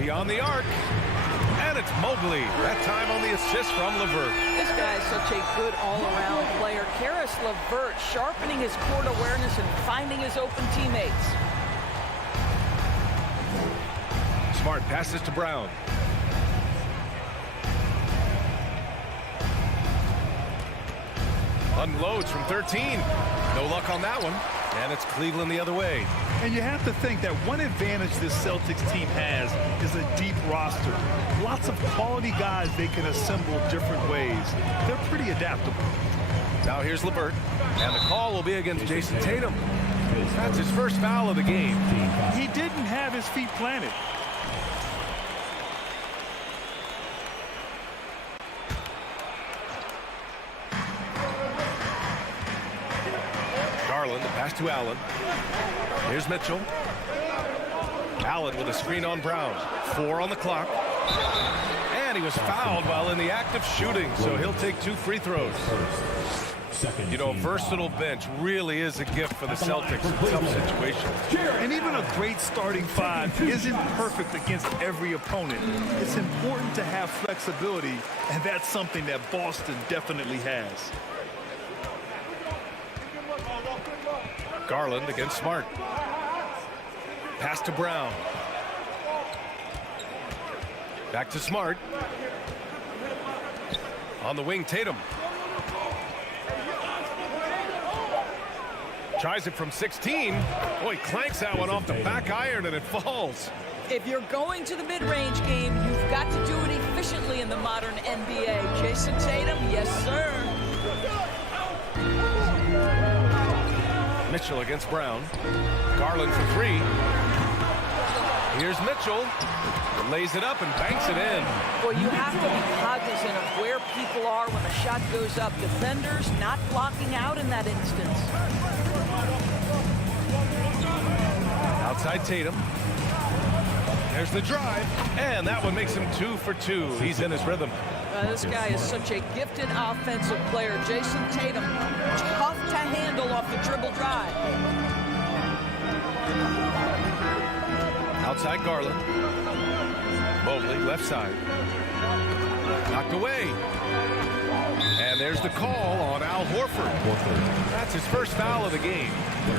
Beyond the arc. And it's Mobley. That time on the assist from LeVert. This guy is such a good all-around player. Karis LeVert sharpening his court awareness and finding his open teammates. Smart passes to Brown. Unloads from 13. No luck on that one. And it's Cleveland the other way. And you have to think that one advantage this Celtics team has is a deep roster. Lots of quality guys they can assemble different ways. They're pretty adaptable. Now here's LeVert, and the call will be against Jason Tatum. That's his first foul of the game. He didn't have his feet planted. Garland, the pass to Allen. Here's Mitchell. Allen with a screen on Brown. 4 on the clock. And he was fouled while in the act of shooting, so he'll take 2 free throws. You know, a versatile bench really is a gift for the Celtics in tough situations. And even a great starting 5 isn't perfect against every opponent. It's important to have flexibility, and that's something that Boston definitely has. Garland against Smart. Pass to Brown. Back to Smart. On the wing, Tatum. Tries it from 16. Boy, clanks that one off the back iron and it falls. If you're going to the mid-range game, you've got to do it efficiently in the modern NBA. Jason Tatum, yes, sir. Mitchell against Brown. Garland for 3. Here's Mitchell. Lays it up and banks it in. Well, you have to be cognizant of where people are when the shot goes up. Defenders not blocking out in that instance. Outside Tatum. There's the drive. And that one makes him 2 for 2. He's in his rhythm. This guy is such a gifted offensive player. Jason Tatum, tough to handle off the dribble drive. Outside Garland. Mobley, left side. Knocked away. And there's the call on Al Horford. That's his first foul of the game.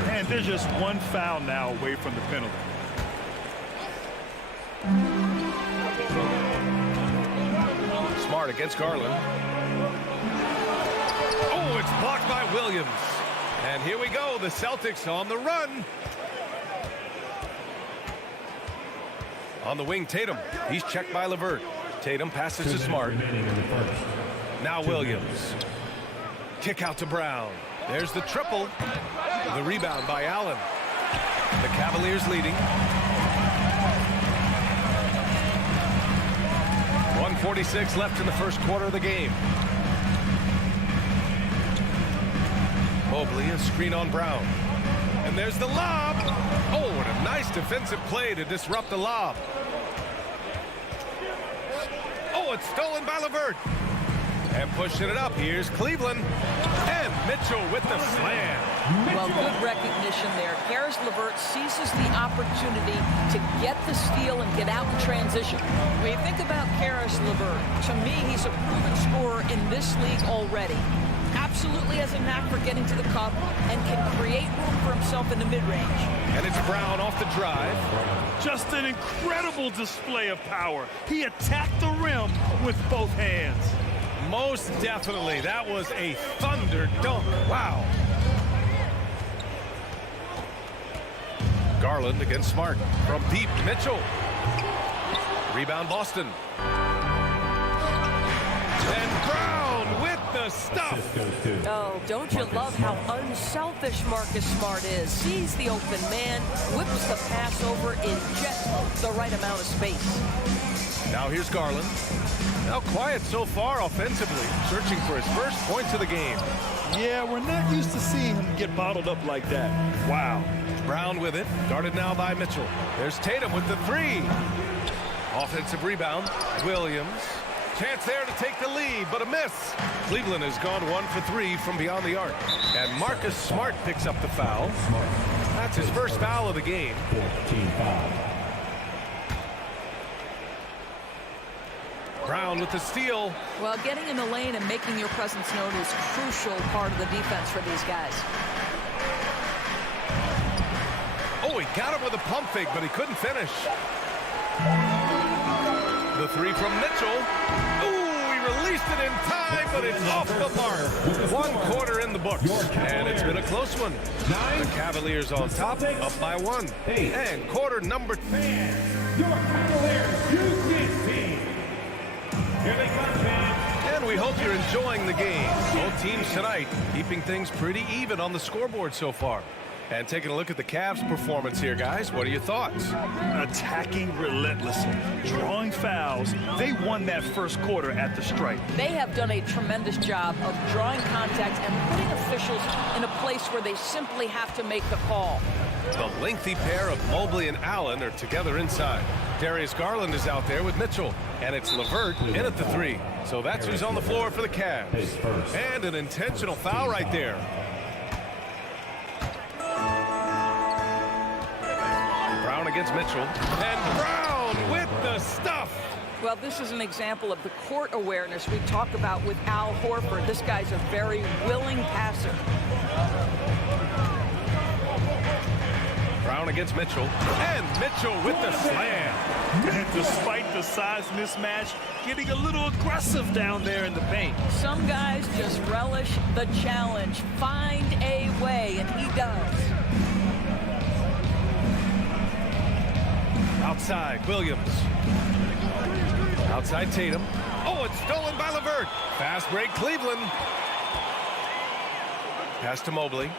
And there's just one foul now away from the penalty. Smart against Garland. Oh, it's blocked by Williams. And here we go, the Celtics on the run. On the wing, Tatum. He's checked by LeVert. Tatum passes to Smart. Now Williams. Kick out to Brown. There's the triple. The rebound by Allen. The Cavaliers leading. 1:46 left in the first quarter of the game. Mobley, a screen on Brown. And there's the lob. Oh, what a nice defensive play to disrupt the lob. Oh, it's stolen by LeVert. And pushing it up, here's Cleveland. And Mitchell with the slam. Well, good recognition there. Karis LeVert seizes the opportunity to get the steal and get out in transition. When you think about Karis LeVert, to me, he's a proven scorer in this league already. Absolutely has a knack for getting to the cup and can create room for himself in the mid-range. And it's Brown off the drive. Just an incredible display of power. He attacked the rim with both hands. Most definitely. That was a thunder dunk. Wow. Garland against Smart. From deep, Mitchell. Rebound, Boston. And Brown with the stuff. Oh, don't you love how unselfish Marcus Smart is? Sees the open man, whips the pass over in just the right amount of space. Now here's Garland. Now quiet so far offensively, searching for his first points of the game. Yeah, we're not used to seeing him get bottled up like that. Wow. Brown with it, guarded now by Mitchell. There's Tatum with the 3. Offensive rebound, Williams. Chance there to take the lead, but a miss. Cleveland has gone 1 for 3 from beyond the arc. And Marcus Smart picks up the foul. That's his first foul of the game. 14 foul. Brown with the steal. Well, getting in the lane and making your presence known is a crucial part of the defense for these guys. Oh, he got him with a pump fake, but he couldn't finish. The 3 from Mitchell. Ooh, he released it in time, but it's off the mark. 1 quarter in the books, and it's been a close one. The Cavaliers on top, up by 1. And quarter number 10. Your Cavaliers use this team. Here they come, fans. And we hope you're enjoying the game. Both teams tonight keeping things pretty even on the scoreboard so far. And taking a look at the Cavs' performance here, guys. What are your thoughts? Attacking relentlessly, drawing fouls. They won that first quarter at the stripe. They have done a tremendous job of drawing contact and putting officials in a place where they simply have to make the call. The lengthy pair of Mobley and Allen are together inside. Darius Garland is out there with Mitchell. And it's LeVert in at the 3. So that's who's on the floor for the Cavs. And an intentional foul right there. Brown against Mitchell. And Brown with the stuff. Well, this is an example of the court awareness we talk about with Al Horford. This guy's a very willing passer. Brown against Mitchell. And Mitchell with the slam. And despite the size mismatch, getting a little aggressive down there in the paint. Some guys just relish the challenge. Find a way, and he does. Outside, Williams. Outside, Tatum. Oh, it's stolen by LeVert. Fast break, Cleveland. Pass to Mobley.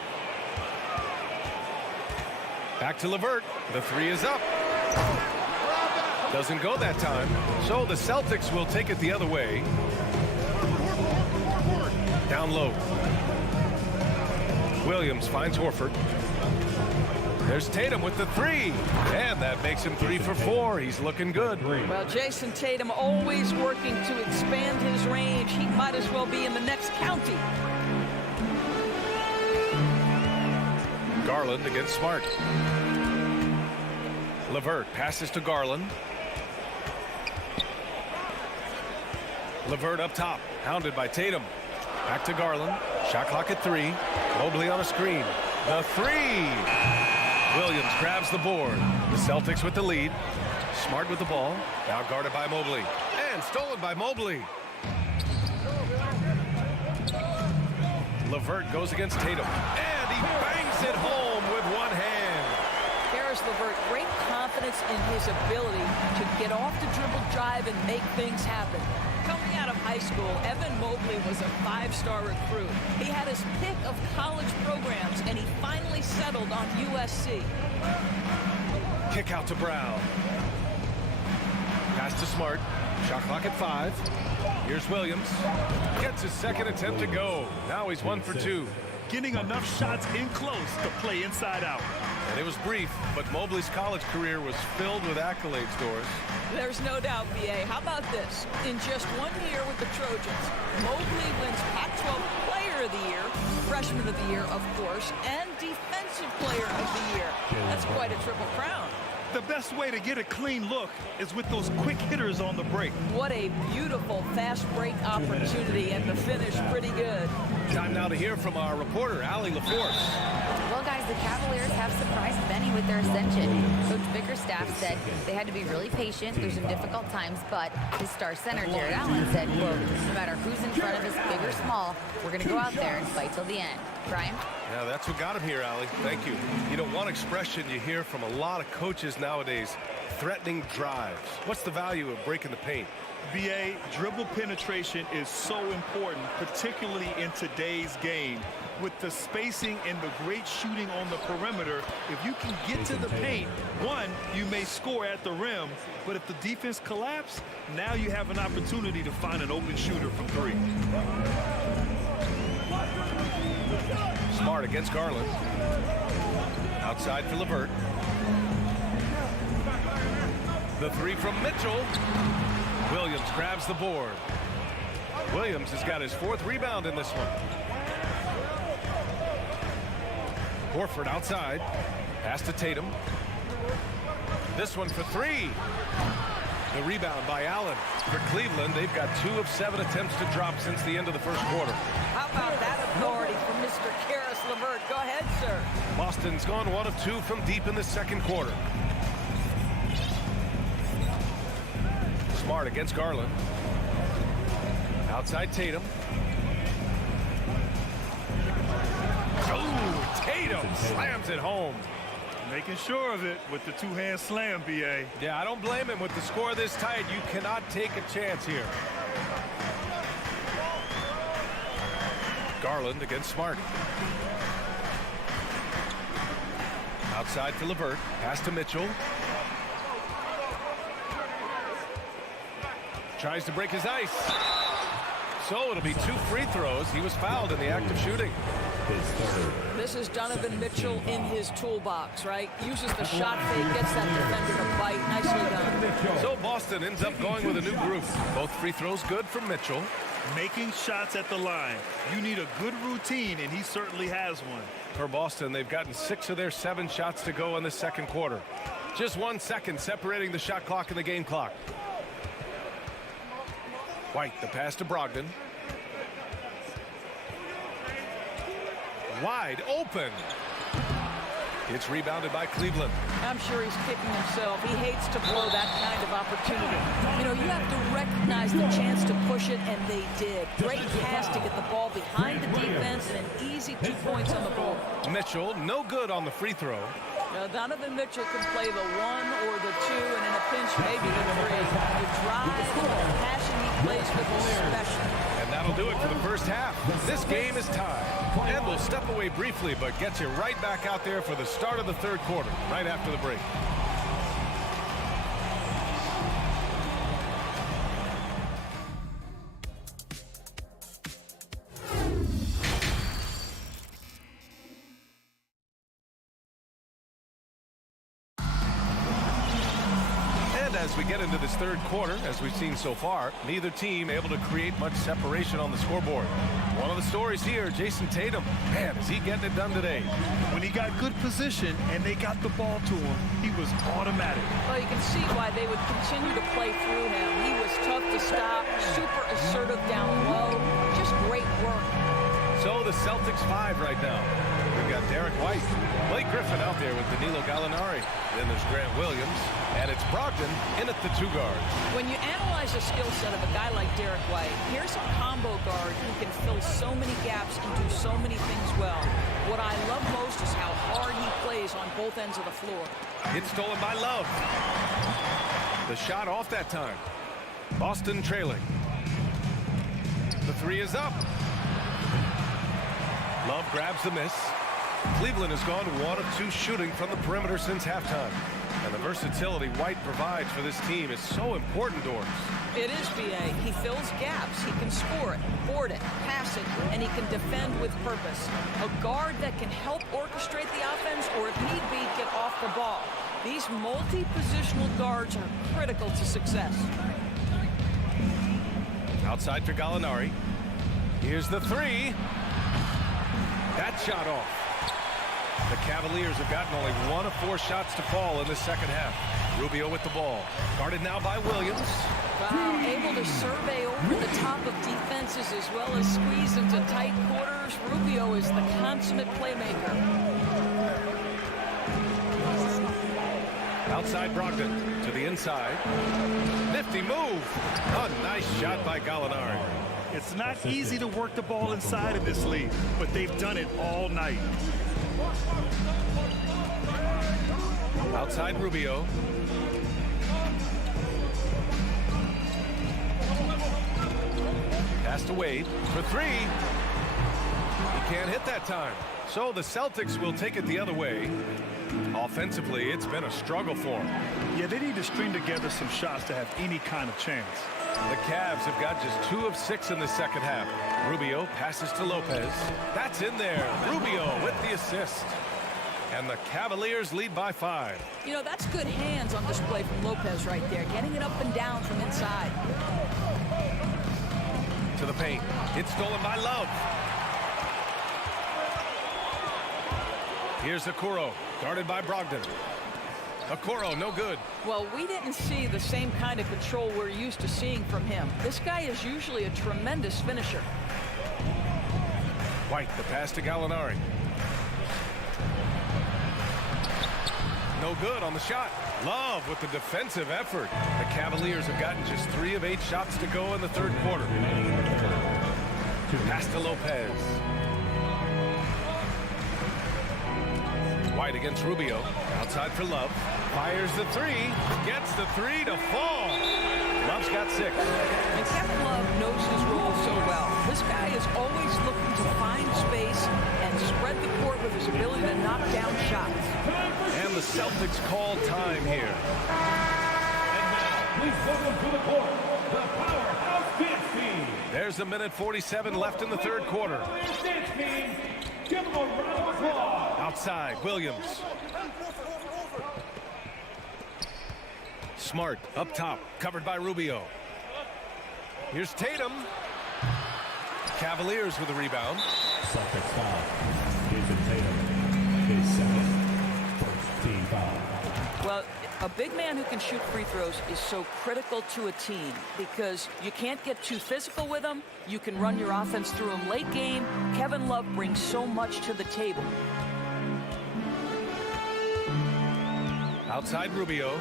Back to LeVert. The 3 is up. Doesn't go that time. So the Celtics will take it the other way. Down low. Williams finds Horford. There's Tatum with the 3. And that makes him 3 for 4. He's looking good. Well, Jason Tatum always working to expand his range. He might as well be in the next county. Garland against Smart. LeVert passes to Garland. LeVert up top, hounded by Tatum. Back to Garland. Shot clock at 3. Mobley on a screen. The 3. Williams grabs the board. The Celtics with the lead. Smart with the ball. Now guarded by Mobley. And stolen by Mobley. LeVert goes against Tatum. And he bangs it home with one hand. Karis LeVert, great confidence in his ability to get off the dribble drive and make things happen. Coming out of high school, Evan Mobley was a 5-star recruit. He had his pick of college programs, and he finally settled on USC. Kick out to Brown. Pass to Smart. Shot clock at 5. Here's Williams. Gets his second attempt to go. Now he's 1 for 2. Getting enough shots in close to play inside out. And it was brief, but Mobley's college career was filled with accolades, Doris. There's no doubt, B.A. How about this? In just 1 year with the Trojans, Mobley wins Pac-12 Player of the Year, Freshman of the Year, of course, and Defensive Player of the Year. That's quite a triple crown. The best way to get a clean look is with those quick hitters on the break. What a beautiful fast break opportunity, and the finish pretty good. Time now to hear from our reporter, Allie LaForce. Well, guys, the Cavaliers have surprised many with their ascension. Coach Bickerstaff said they had to be really patient through some difficult times, but his star center, Jared Allen, said, quote, no matter who's in front of us, big or small, we're going to go out there and fight till the end. Brian? Yeah, that's what got him here, Allie. Thank you. You know, one expression you hear from a lot of coaches nowadays, threatening drives. What's the value of breaking the paint? BA, dribble penetration is so important, particularly in today's game. With the spacing and the great shooting on the perimeter, if you can get to the paint, one, you may score at the rim, but if the defense collapses, now you have an opportunity to find an open shooter from 3. Smart against Garland. Outside for LeVert. The 3 from Mitchell. Williams grabs the board. Williams has got his 4th rebound in this one. Horford outside. Pass to Tatum. This one for 3. The rebound by Allen. For Cleveland, they've got 2 of 7 attempts to drop since the end of the first quarter. How about that authority from Mr. Karis LeVert? Go ahead, sir. Boston's gone 1 of 2 from deep in the second quarter. Smart against Garland. Outside Tatum. Oh, Tatum slams it home. Making sure of it with the 2-hand slam, BA. Yeah, I don't blame him. With the score this tight, you cannot take a chance here. Garland against Smart. Outside for LeVert. Pass to Mitchell. Tries to break his ice. So it'll be 2 free throws. He was fouled in the act of shooting. This is Donovan Mitchell in his toolbox, right? Uses the shot fake, gets that defender to bite. Nicely done. So Boston ends up going with a new group. Both free throws good from Mitchell. Making shots at the line. You need a good routine, and he certainly has one. For Boston, they've gotten 6 of their 7 shots to go in the second quarter. Just 1 second separating the shot clock and the game clock. White, the pass to Brogdon. Wide open. It's rebounded by Cleveland. I'm sure he's kicking himself. He hates to blow that kind of opportunity. You know, you have to recognize the chance to push it, and they did. Great pass to get the ball behind the defense and an easy 2 points on the board. Mitchell, no good on the free throw. Now, Donovan Mitchell can play the 1 or the 2, and in a pinch, maybe the 3. The drive and the passion he plays with is special. And that'll do it for the first half. This game is tied. And we'll step away briefly, but get you right back out there for the start of the third quarter, right after the break. As we get into this third quarter, as we've seen so far, neither team able to create much separation on the scoreboard. One of the stories here, Jason Tatum. Man, is he getting it done today. When he got good position and they got the ball to him, he was automatic. Well, you can see why they would continue to play through him. He was tough to stop, super assertive down low, just great work. So the Celtics 5 right now. We've got Derek White, Blake Griffin out there with Danilo Gallinari. Then there's Grant Williams, and it's Brogdon in at the 2 guards. When you analyze the skill set of a guy like Derek White, here's a combo guard who can fill so many gaps and do so many things well. What I love most is how hard he plays on both ends of the floor. It's stolen by Love. The shot off that time. Boston trailing. The 3 is up. Love grabs the miss. Cleveland has gone 1 of 2 shooting from the perimeter since halftime. And the versatility White provides for this team is so important, Doris. It is, B.A. He fills gaps. He can score it, board it, pass it, and he can defend with purpose. A guard that can help orchestrate the offense or, if need be, get off the ball. These multi-positional guards are critical to success. Outside for Gallinari. Here's the 3. That shot off. The Cavaliers have gotten only 1 of 4 shots to fall in the second half. Rubio with the ball. Guarded now by Williams. Wow, able to survey over the top of defenses as well as squeeze into tight quarters. Rubio is the consummate playmaker. Outside Brogdon to the inside. Nifty move. A nice shot by Gallinari. It's not easy to work the ball inside of this league, but they've done it all night. Outside Rubio. Pass to Wade for 3. He can't hit that time. So the Celtics will take it the other way. Offensively, it's been a struggle for them. Yeah, they need to string together some shots to have any kind of chance. The Cavs have got just 2 of 6 in the second half. Rubio passes to Lopez. That's in there. Rubio with the assist. And the Cavaliers lead by 5. You know, that's good hands on display from Lopez right there, getting it up and down from inside. To the paint. It's stolen by Love. Here's Okoro, guarded by Brogdon. Okoro, no good. Well, we didn't see the same kind of control we're used to seeing from him. This guy is usually a tremendous finisher. White, the pass to Gallinari. No good on the shot. Love with the defensive effort. The Cavaliers have gotten just 3 of 8 shots to go in the third quarter. Pass to Lopez. White against Rubio. Outside for Love. Fires the 3. Gets the 3 to fall. Love's got 6. And Kevin Love knows his role so well. This guy is always looking to find Celtics call time here. Please welcome to the court, the powerhouse dance team. There's a minute 47 left in the third quarter. Dance team, give them a round of applause. Outside, Williams. Smart, up top, covered by Rubio. Here's Tatum. Cavaliers with a rebound. Celtics foul. Jason Tatum, his second first team foul. Well, a big man who can shoot free throws is so critical to a team because you can't get too physical with him. You can run your offense through him late game. Kevin Love brings so much to the table. Outside Rubio.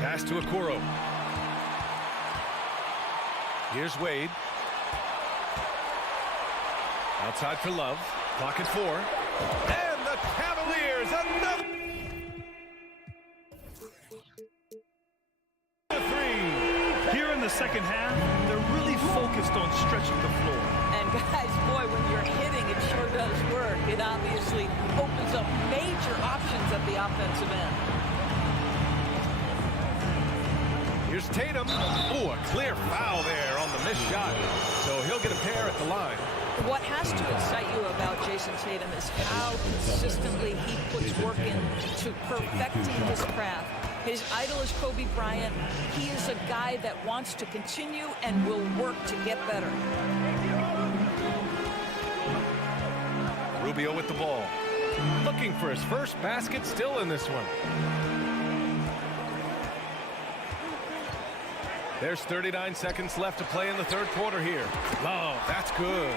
Pass to Okoro. Here's Wade. Outside for Love. Clock at 4. And the Cavaliers, another. Here in the second half, they're really focused on stretching the floor. And guys, boy, when you're hitting, it sure does work. It obviously opens up major options at the offensive end. Here's Tatum. Ooh, a clear foul there on the missed shot. So he'll get a pair at the line. What has to excite you about Jason Tatum is how consistently he puts work into perfecting his craft. His idol is Kobe Bryant. He is a guy that wants to continue and will work to get better. Rubio with the ball. Looking for his first basket, still in this one. There's 39 seconds left to play in the third quarter here. Love, that's good.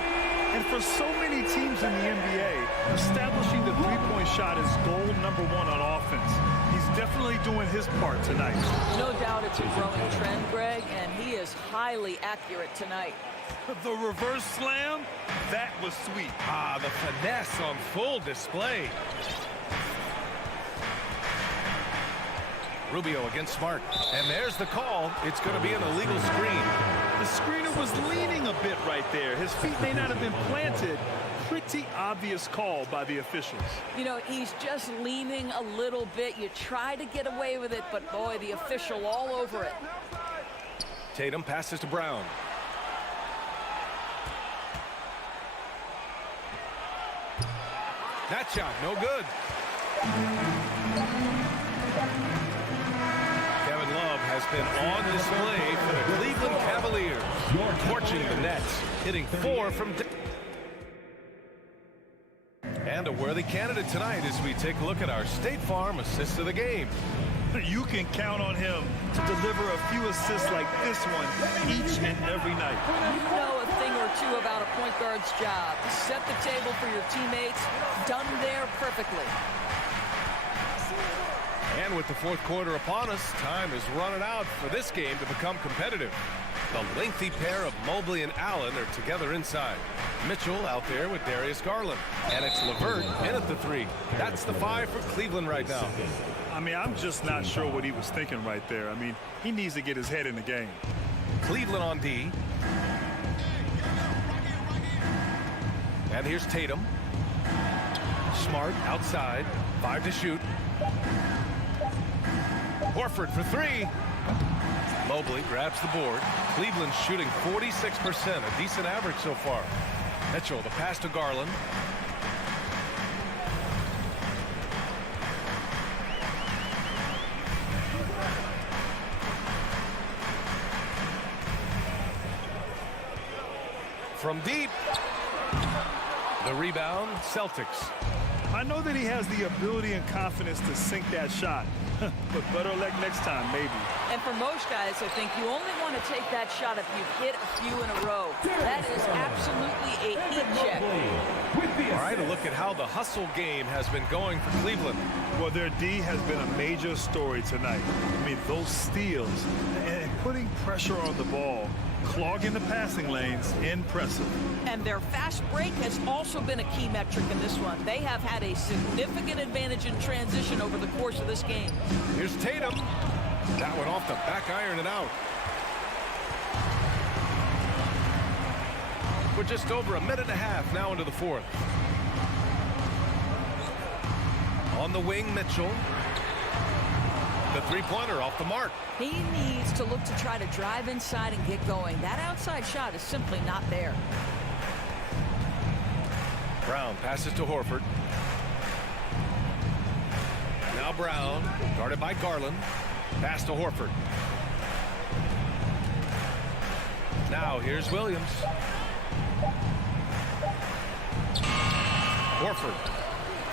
And for so many teams in the NBA, establishing the three-point shot is goal number one on offense. He's definitely doing his part tonight. No doubt it's a growing trend, Greg, and he is highly accurate tonight. The reverse slam, that was sweet. Ah, the finesse on full display. Rubio against Smart. And there's the call. It's going to be an illegal screen. The screener was leaning a bit right there. His feet may not have been planted. Pretty obvious call by the officials. You know, he's just leaning a little bit. You try to get away with it, but boy, the official all over it. Tatum passes to Brown. That shot, no good. Kevin Love has been on display for the Cleveland Cavaliers. Torching the Nets, hitting 4 from... And a worthy candidate tonight as we take a look at our State Farm assist of the game. You can count on him to deliver a few assists like this one each and every night. You know a thing or two about a point guard's job. Set the table for your teammates. Done there perfectly. And with the fourth quarter upon us, time is running out for this game to become competitive. The lengthy pair of Mobley and Allen are together inside. Mitchell out there with Darius Garland. And it's LeVert in at the 3. That's the 5 for Cleveland right now. I mean, I'm just not sure what he was thinking right there. I mean, he needs to get his head in the game. Cleveland on D. And here's Tatum. Smart outside. 5 to shoot. Horford for 3. Mobley grabs the board. Cleveland shooting 46%, a decent average so far. Mitchell, the pass to Garland. From deep. The rebound, Celtics. I know that he has the ability and confidence to sink that shot, but better luck next time, maybe. And for most guys, I think you only want to take that shot if you've hit a few in a row. That is absolutely a heat check. All right, a look at how the hustle game has been going for Cleveland. Well, their D has been a major story tonight. I mean, those steals and putting pressure on the ball, clogging the passing lanes, impressive. And their fast break has also been a key metric in this one. They have had a significant advantage in transition over the course of this game. Here's Tatum. That one off the back iron and out. We're just over a minute and a half now into the fourth. On the wing, Mitchell. The three-pointer off the mark. He needs to look to try to drive inside and get going. That outside shot is simply not there. Brown passes to Horford. Now Brown, guarded by Garland. Pass to Horford. Now here's Williams. Horford.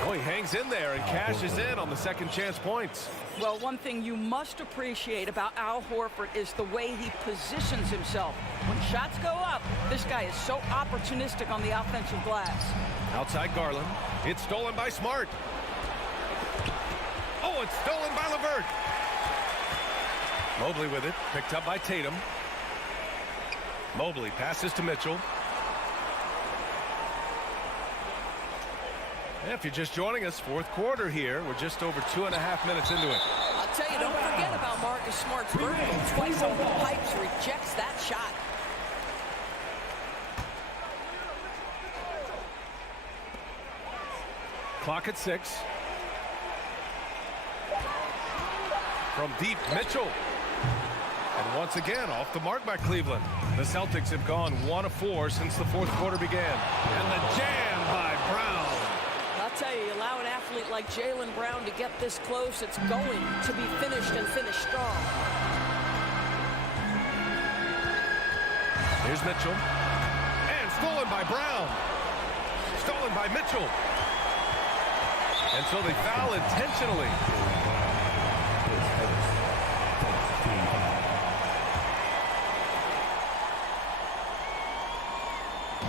Oh, he hangs in there and cashes in on the second chance points. Well, one thing you must appreciate about Al Horford is the way he positions himself. When shots go up, this guy is so opportunistic on the offensive glass. Outside Garland. It's stolen by Smart. Oh, it's stolen by LeVert. Mobley with it. Picked up by Tatum. Mobley passes to Mitchell. If you're just joining us, fourth quarter here. We're just over 2.5 minutes into it. I'll tell you, don't forget about Marcus Smart's vertical. Twice over the pipes, rejects that shot. Clock at 6. From deep, Mitchell. And once again, off the mark by Cleveland. The Celtics have gone 1 of 4 since the fourth quarter began. And the jam by Brown. I'll tell you, allow an athlete like Jaylen Brown to get this close, it's going to be finished and finished strong. Here's Mitchell. And stolen by Brown. Stolen by Mitchell. And so they foul intentionally.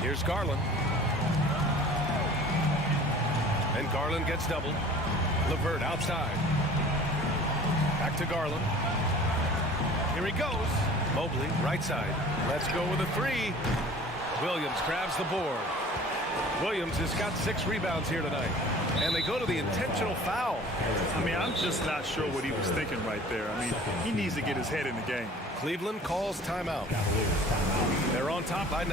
Here's Garland. And Garland gets doubled. LeVert outside. Back to Garland. Here he goes. Mobley, right side. Let's go with a three. Williams grabs the board. Williams has got 6 rebounds here tonight. And they go to the intentional foul. I mean, I'm just not sure what he was thinking right there. I mean, he needs to get his head in the game. Cleveland calls timeout. They're on top by 9.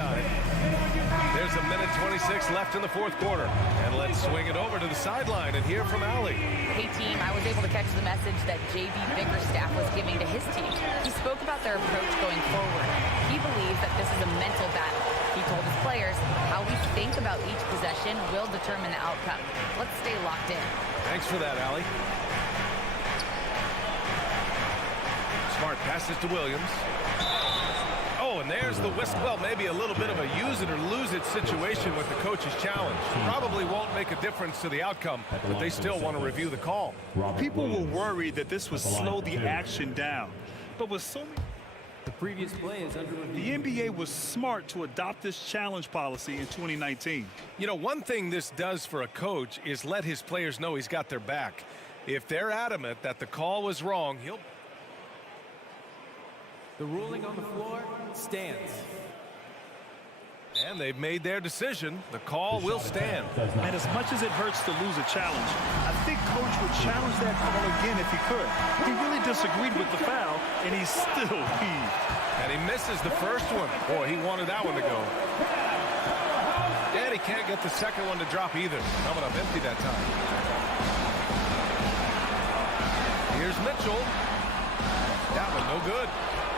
There's a minute 26 left in the fourth quarter. And let's swing it over to the sideline and hear from Allie. Hey, team, I was able to catch the message that J.B. Bickerstaff was giving to his team. He spoke about their approach going forward. He believes that this is a mental battle. He told his players how we think about each possession will determine the outcome. Let's stay locked in. Thanks for that, Allie. Smart passes to Williams. Oh, and there's the whistle. Well, maybe a little bit of a use it or lose it situation with the coach's challenge. Probably won't make a difference to the outcome, but they still want to review the call. People were worried that this would slow the action down. But with so many... The previous play is under review. The NBA was smart to adopt this challenge policy in 2019. You know, one thing this does for a coach is let his players know he's got their back. If they're adamant that the call was wrong, he'll... The ruling on the floor stands. And they've made their decision. The call will stand. And as much as it hurts to lose a challenge, I think Coach would challenge that call again if he could. He really disagreed with the foul, and he still heaved. And he misses the first one. Boy, he wanted that one to go. And he can't get the second one to drop either. Coming up empty that time. Here's Mitchell. That one no good.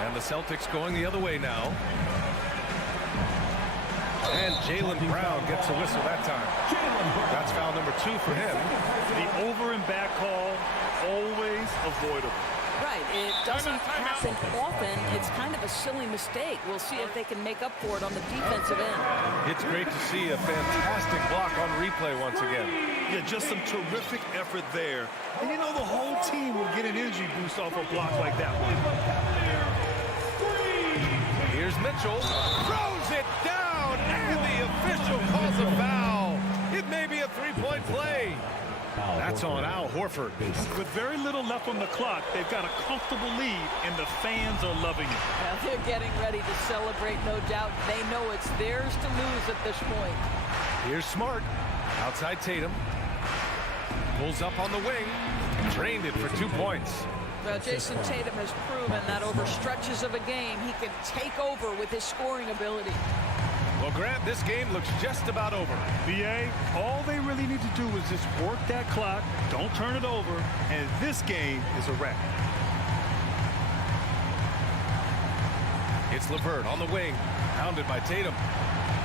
And the Celtics going the other way now. And Jaylen Brown gets a whistle that time. That's foul number 2 for him. The over and back call, always avoidable. Right, it doesn't happen often. It's kind of a silly mistake. We'll see if they can make up for it on the defensive end. It's great to see a fantastic block on replay once again. Yeah, just some terrific effort there. And you know the whole team will get an energy boost off a block like that one. Here's Mitchell. Throws it down, and the official calls a foul. It may be a three-point play. That's on Al Horford. With very little left on the clock, they've got a comfortable lead, and the fans are loving it. Well, they're getting ready to celebrate, no doubt. They know it's theirs to lose at this point. Here's Smart. Outside Tatum. Pulls up on the wing. Drained it for 2 points. Well, Jason Tatum has proven that over stretches of a game, he can take over with his scoring ability. Well, Grant, this game looks just about over. BA, all they really need to do is just work that clock, don't turn it over, and this game is a wrap. It's LeVert on the wing, pounded by Tatum.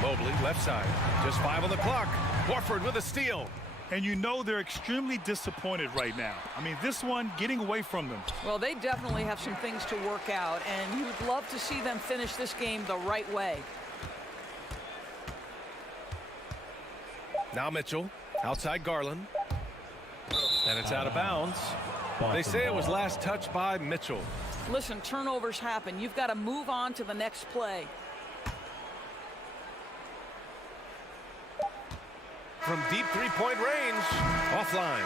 Mobley, left side. Just 5 on the clock. Horford with a steal. And you know they're extremely disappointed right now. I mean, this one getting away from them. Well, they definitely have some things to work out, and you would love to see them finish this game the right way. Now Mitchell, outside Garland. And it's out of bounds. They say it was last touched by Mitchell. Listen, turnovers happen. You've got to move on to the next play. From deep three-point range, offline.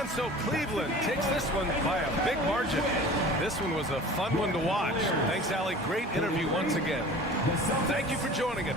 And so Cleveland takes this one by a big margin. This one was a fun one to watch. Thanks, Allie. Great interview once again. Thank you for joining us.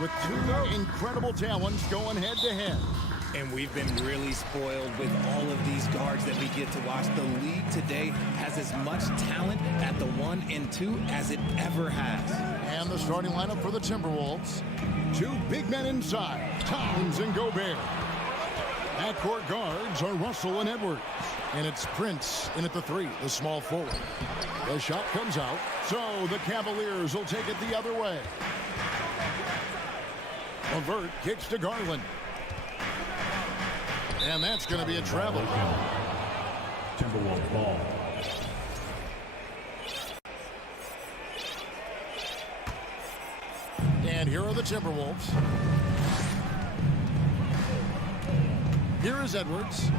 With two incredible talents going head-to-head. And we've been really spoiled with all of these guards that we get to watch. The league today has as much talent at the 1 and 2 as it ever has. And the starting lineup for the Timberwolves. Two big men inside, Towns and Gobert. Backcourt guards are Russell and Edwards. And it's Prince in at the 3, the small forward. The shot comes out, so the Cavaliers will take it the other way. LeVert kicks to Garland. And that's going to be a travel. Timberwolves ball. And here are the Timberwolves. Here is Edwards.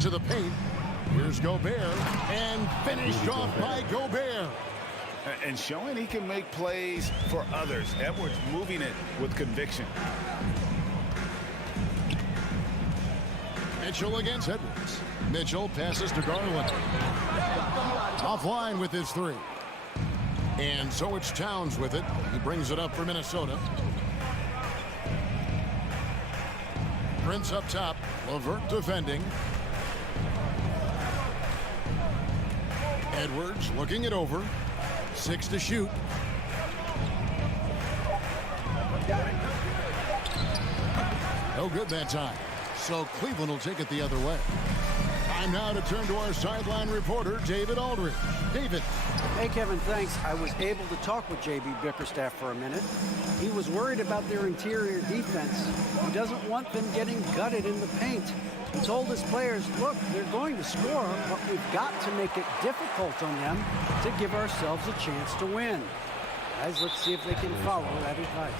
To the paint. Here's Gobert. And finished off by Gobert. And showing he can make plays for others. Edwards moving it with conviction. Mitchell against Edwards. Mitchell passes to Garland. Offline with his 3. And so it's Towns with it. He brings it up for Minnesota. Prince up top. LeVert defending. Edwards looking it over. 6 to shoot. No good that time. So Cleveland will take it the other way. Time now to turn to our sideline reporter, David Aldridge. David. Hey, Kevin, thanks. I was able to talk with J.B. Bickerstaff for a minute. He was worried about their interior defense. He doesn't want them getting gutted in the paint. He told his players, look, they're going to score, but we've got to make it difficult on them to give ourselves a chance to win. Guys, let's see if they can follow that advice.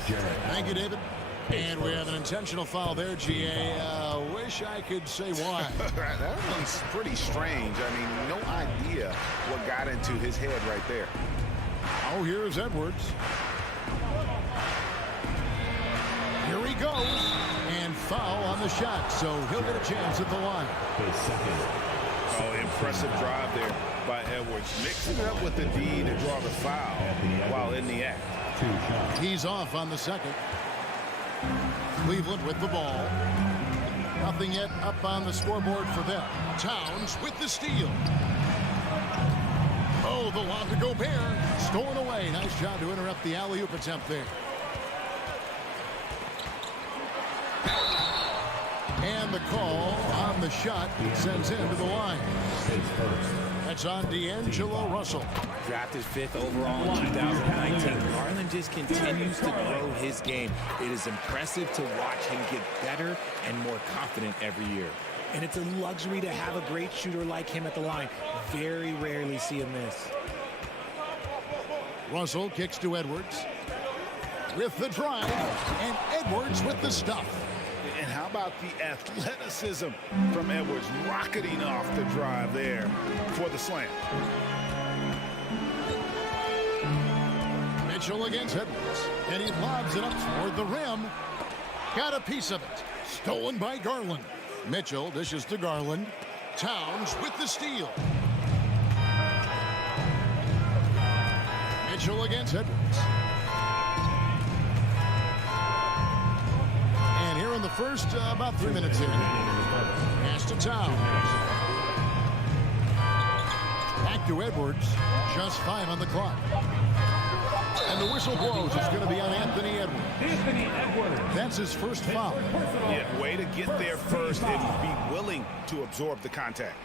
Thank you, David. And we have an intentional foul there, GA. Wish I could say why. That one's pretty strange. I mean, no idea what got into his head right there. Oh, here's Edwards. Here he goes. And foul on the shot, so he'll get a chance at the line. Oh, impressive drive there by Edwards. Mixing it up with the D to draw the foul while in the act. He's off on the second. Cleveland with the ball. Nothing yet up on the scoreboard for them. Towns with the steal. Oh, the lob to Gobert. Stolen away. Nice job to interrupt the alley-oop attempt there. And the call on the shot sends him to the line. That's on D'Angelo Russell. Drafted 5th overall in 2019. Garland just continues to grow his game. It is impressive to watch him get better and more confident every year. And it's a luxury to have a great shooter like him at the line. Very rarely see him miss. Russell kicks to Edwards with the drive, and Edwards with the stuff. And how about the athleticism from Edwards rocketing off the drive there for the slam. Mitchell against Edwards, and he lobs it up toward the rim. Got a piece of it. Stolen by Garland. Mitchell dishes to Garland. Towns with the steal. Mitchell against Edwards. And here in the first, about 3 minutes in. Pass to Towns. Back to Edwards. Just 5 on the clock. And the whistle blows. It's going to be on Anthony Edwards. That's his first foul. Yeah, way to get there first and be willing to absorb the contact.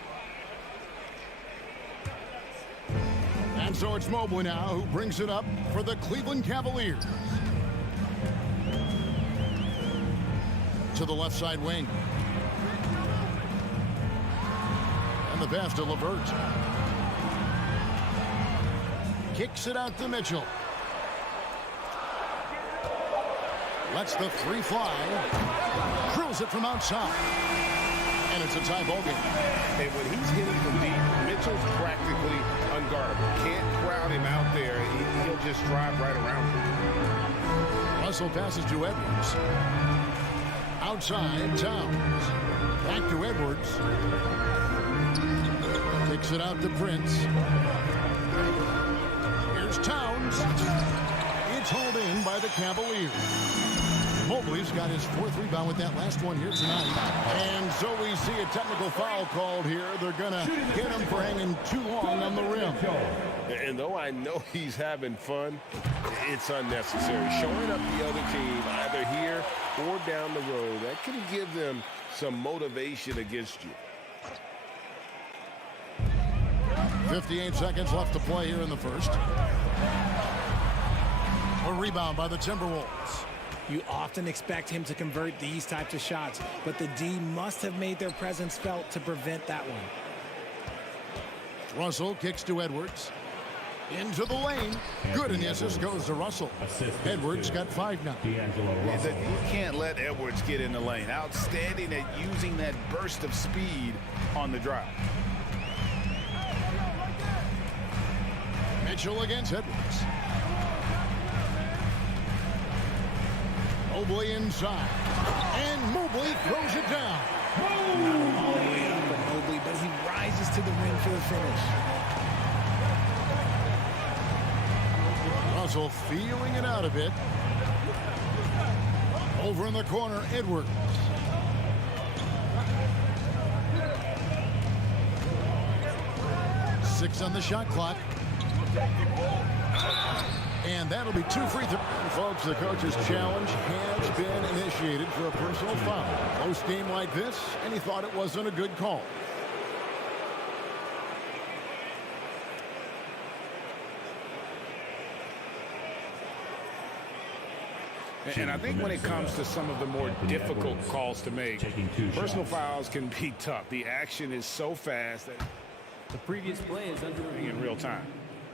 And so it's Mobley now who brings it up for the Cleveland Cavaliers. To the left side wing. And the pass to LeVert. Kicks it out to Mitchell. Lets the three fly. Drills it from outside. And it's a tie ball game. And when he's hitting from deep, Mitchell's practically unguardable. Can't crowd him out there. He'll just drive right around him. Russell passes to Edwards. Outside, Towns. Back to Edwards. Takes it out to Prince. Here's Towns. It's hauled in by the Cavaliers. Mobley's got his 4th rebound with that last one here tonight. And so we see a technical foul called here. They're going to get him for hanging too long on the rim. And though I know he's having fun, it's unnecessary. Showing up the other team either here or down the road, that can give them some motivation against you. 58 seconds left to play here in the first. A rebound by the Timberwolves. You often expect him to convert these types of shots, but the D must have made their presence felt to prevent that one. Russell kicks to Edwards. Into the lane. Good, and the assist goes to Russell. Edwards got 5 now. You can't let Edwards get in the lane. Outstanding at using that burst of speed on the drive. Mitchell against Edwards. Mobley inside. And Mobley throws it down. Not all the way up for Mobley, but he rises to the rim for the finish. Russell feeling it out a bit. Over in the corner, Edwards. Six on the shot clock. And that'll be 2 free throws. Folks, the coach's challenge has been initiated for a personal foul. Close game like this, and he thought it wasn't a good call. And I think when it comes to some of the more difficult calls to make, personal fouls can be tough. The action is so fast that the previous play is under review in real time.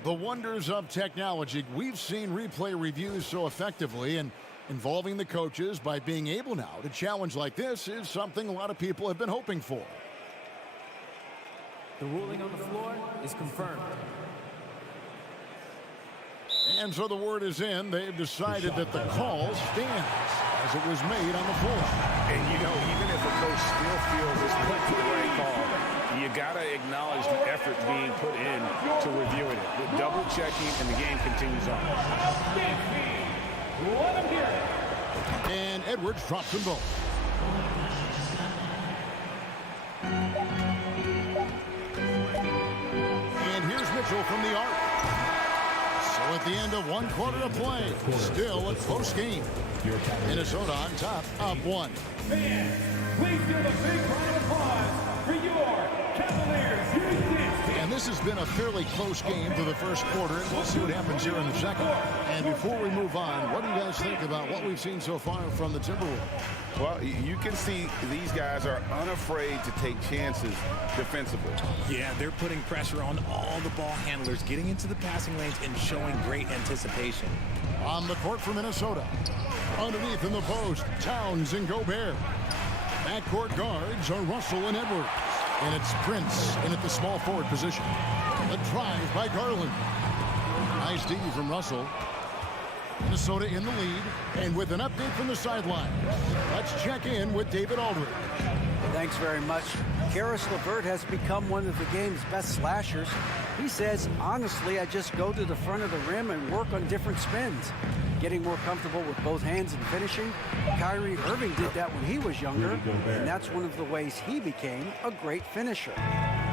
The wonders of technology. We've seen replay reviews so effectively, and involving the coaches by being able now to challenge like this is something a lot of people have been hoping for. The ruling on the floor is confirmed. And so the word is in. They've decided that the call stands as it was made on the floor. And, you know, even if a coach still feels this wasn't the right call, you got to acknowledge the effort being put in to reviewing it. The double checking, and the game continues on. And Edwards drops them both. And here's Mitchell from the arc. So at the end of one quarter of play, still a close game. Minnesota on top, up 1. Fans, please give a big round of applause for your Cavaliers. And this has been a fairly close game for the first quarter. We'll see what happens here in the second. And before we move on, what do you guys think about what we've seen so far from the Timberwolves? Well, you can see these guys are unafraid to take chances defensively. Yeah, they're putting pressure on all the ball handlers, getting into the passing lanes and showing great anticipation. On the court for Minnesota. Underneath in the post, Towns and Gobert. Backcourt guards are Russell and Edwards. And it's Prince in at the small forward position. The drive by Garland. Nice D from Russell. Minnesota in the lead. And with an update from the sideline, let's check in with David Aldridge. Thanks very much. Caris LeVert has become one of the game's best slashers. He says, honestly, I just go to the front of the rim and work on different spins. Getting more comfortable with both hands and finishing. Kyrie Irving did that when he was younger, and that's one of the ways he became a great finisher.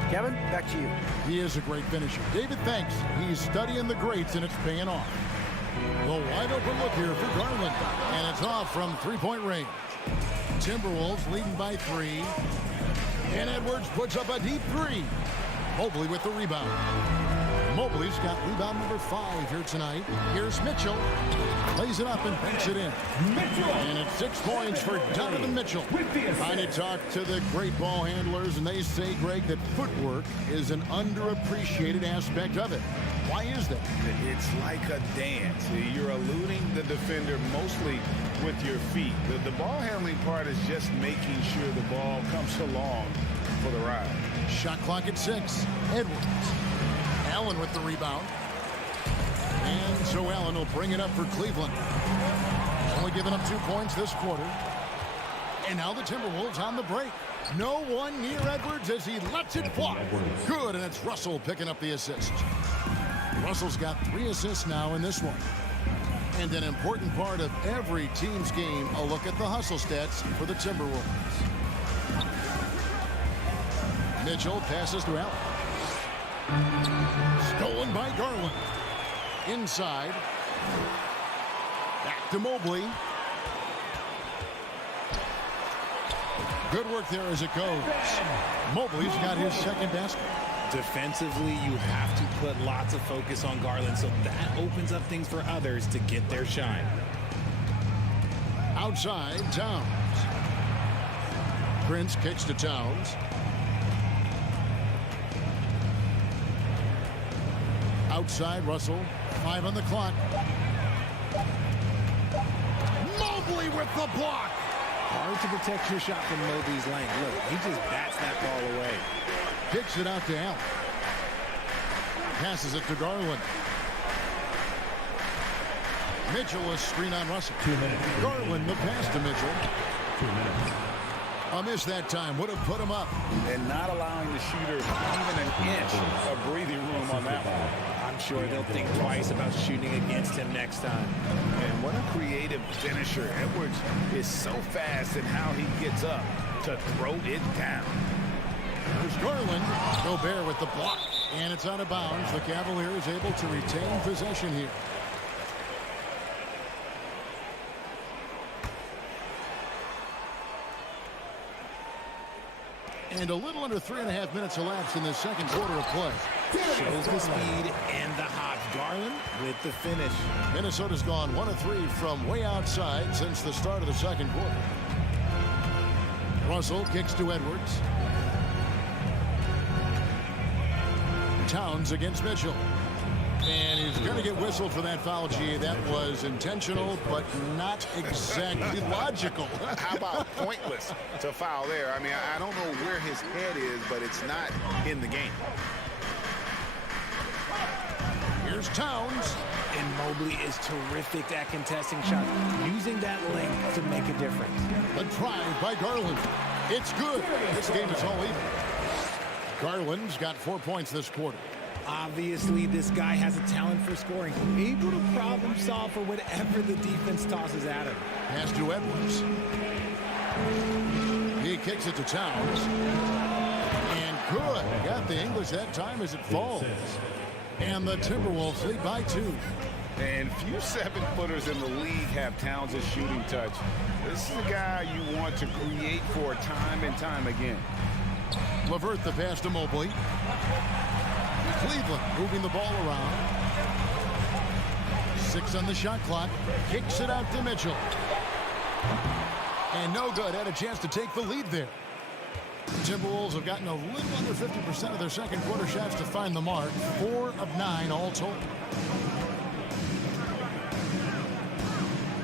Kevin, back to you. He is a great finisher. David, thanks. He's studying the greats, and it's paying off. The wide open look here for Garland, and it's off from three-point range. Timberwolves leading by 3. And Edwards puts up a deep 3. Mobley with the rebound. Mobley's got rebound number 5 here tonight. Here's Mitchell. Lays it up and banks it in. And it's 6 points for Donovan Mitchell. I talked to the great ball handlers, and they say, Greg, that footwork is an underappreciated aspect of it. Why is that? It's like a dance. You're eluding the defender mostly with your feet. The ball handling part is just making sure the ball comes along for the ride. Shot clock at 6. Edwards. Allen with the rebound. And so Allen will bring it up for Cleveland. Only giving up 2 points this quarter. And now the Timberwolves on the break. No one near Edwards as he lets it fly. Good, and it's Russell picking up the assist. Russell's got 3 assists now in this one. And an important part of every team's game, a look at the hustle stats for the Timberwolves. Mitchell passes to Allen. Stolen by Garland. Inside. Back to Mobley. Good work there as it goes. Mobley's got his second basket. Defensively, you have to put lots of focus on Garland, so that opens up things for others to get their shine. Outside, Towns. Prince kicks to Towns. Outside, Russell. 5 on the clock. Mobley with the block. Hard to protect your shot from Mobley's lane. Look, he just bats that ball away. Kicks it out to Allen. Passes it to Garland. Mitchell a screen on Russell. 2 minutes. Garland the pass to Mitchell. 2 minutes. A miss that time. Would have put him up. And not allowing the shooter even an inch of breathing room on that one. I'm sure they'll think twice about shooting against him next time. And what a creative finisher. Edwards is so fast in how he gets up to throw it down. There's Garland. Gobert with the block. And it's out of bounds. The Cavaliers able to retain possession here. And a little under 3.5 minutes elapsed in the second quarter of play. Shows the speed and the hot Garland with the finish. Minnesota's gone 1 of 3 from way outside since the start of the second quarter. Russell kicks to Edwards. Towns against Mitchell. And he's going to get whistled for that foul, G. That was intentional, but not exactly logical. How about pointless to foul there? I mean, I don't know where his head is, but it's not in the game. Here's Towns. And Mobley is terrific at contesting shots, using that length to make a difference. The drive by Garland. It's good. This game is all even. Garland's got 4 points this quarter. Obviously, this guy has a talent for scoring, able to problem solve for whatever the defense tosses at him. Pass to Edwards. He kicks it to Towns. And good. Got the English that time as it falls. And the Timberwolves lead by 2. And few 7-footers in the league have Towns' shooting touch. This is a guy you want to create for time and time again. LeVert the pass to Mobley. Cleveland moving the ball around. 6 on the shot clock. Kicks it out to Mitchell. And no good. Had a chance to take the lead there. Timberwolves have gotten a little under 50% of their second quarter shots to find the mark. 4 of 9 all told.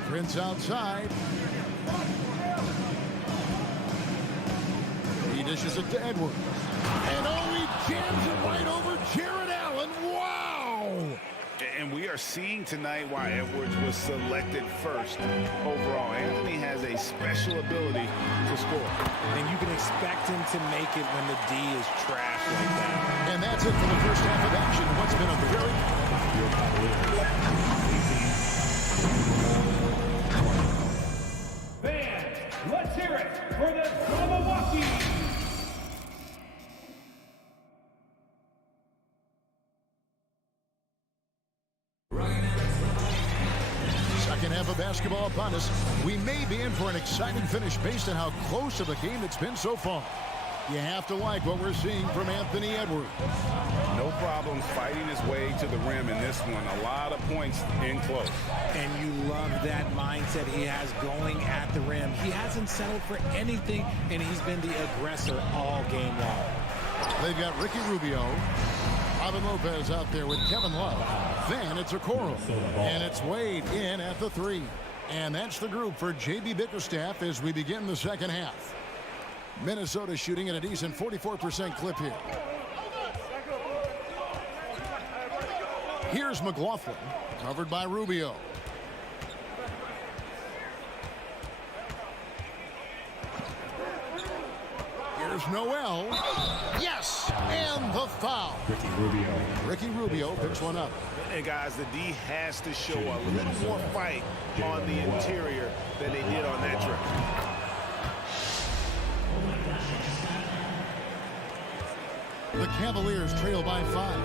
Prince outside. He dishes it to Edwards. And he jams it right over Jared Allen. Wow! And we are seeing tonight why Edwards was selected first overall. Anthony has a special ability to score. And you can expect him to make it when the D is trash like that. And that's it for the first half of action. What's been a very... Fans, let's hear it for the Milwaukee. Second half of basketball upon us. We may be in for an exciting finish based on how close of a game it's been so far. You have to like what we're seeing from Anthony Edwards. No problems fighting his way to the rim in this one. A lot of points in close. And you love that mindset he has going at the rim. He hasn't settled for anything, and he's been the aggressor all game long. They've got Ricky Rubio. Robin Lopez out there with Kevin Love. Then it's Okoro. And it's Wade in at the 3. And that's the group for J.B. Bickerstaff as we begin the second half. Minnesota shooting at a decent 44% clip here. Here's McLaughlin, covered by Rubio. Here's Noel. Yes! And the foul. Ricky Rubio picks one up. And guys, the D has to show a little more fight on the interior than they did on that trip. The Cavaliers trail by 5.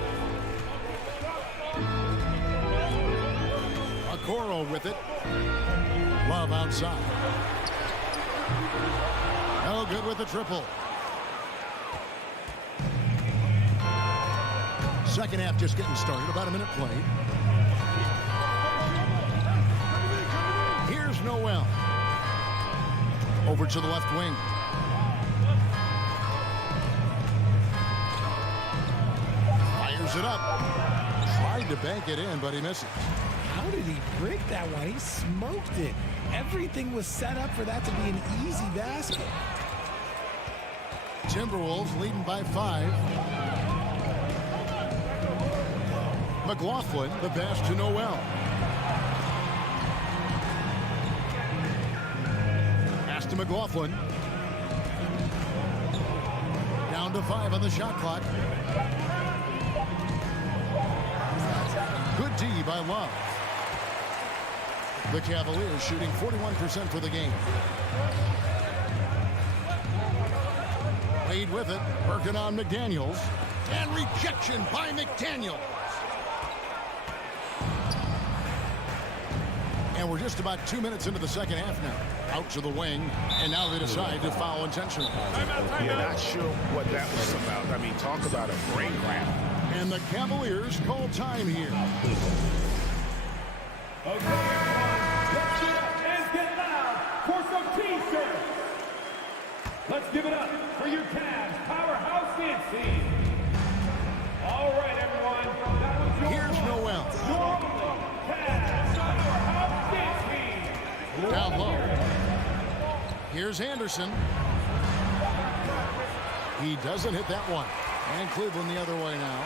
Okoro with it. Love outside. No good with the triple. Second half just getting started. About a minute played. Here's Noel. Over to the left wing. Fires it up. Tried to bank it in, but he misses. How did he break that one? He smoked it. Everything was set up for that to be an easy basket. Timberwolves leading by 5. McLaughlin, the pass to Noel. Pass to McLaughlin. Down to 5 on the shot clock. Good D by Love. The Cavaliers shooting 41% for the game. Wade with it, working on McDaniels. And rejection by McDaniels. And we're just about 2 minutes into the second half now. Out to the wing, and now they decide to foul intentionally. Yeah, not sure what that was about. I mean, talk about a brain cramp. And the Cavaliers call time here. Okay, everyone, let's get up and get loud for some T-shirts. Let's give it up for your Cavs powerhouse dance team. All right, everyone, that was your Here's Noel. Cavs powerhouse dance team. Down low. Here's Anderson. He doesn't hit that one. And Cleveland the other way now.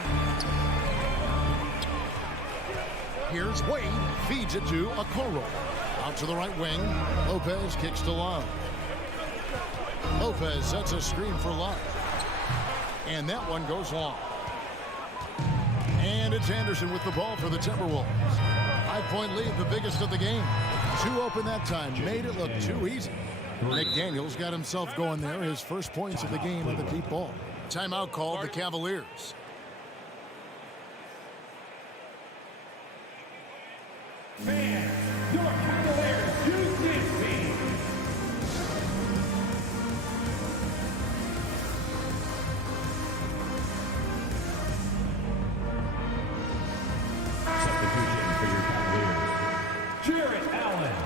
Here's Wade. Feeds it to Okoro. Out to the right wing. Lopez kicks to Love. Lopez sets a screen for Love. And that one goes long. And it's Anderson with the ball for the Timberwolves. 5-point lead, the biggest of the game. 2 open that time. Made it look too easy. McDaniels got himself going there. His first points of the game on the deep ball. Timeout called the Cavaliers. Fans, your Cavaliers use this team. Substitution for your Cavaliers. Jarrett Allen.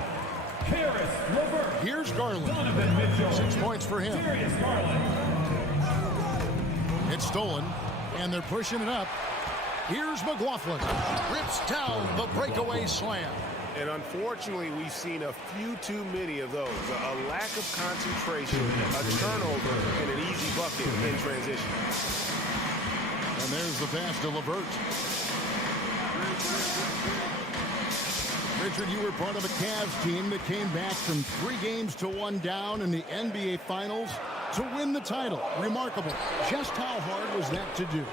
Harris LeVert. Here's Garland. Donovan Mitchell. 6 points for him. Darius Garland. It's stolen, and they're pushing it up. Here's McLaughlin. Rips down the breakaway slam. And unfortunately, we've seen a few too many of those. A lack of concentration, a turnover, and an easy bucket in transition. And there's the pass to LeVert. Richard, you were part of a Cavs team that came back from 3 games to 1 down in the NBA Finals to win the title. Remarkable. Just how hard was that to do?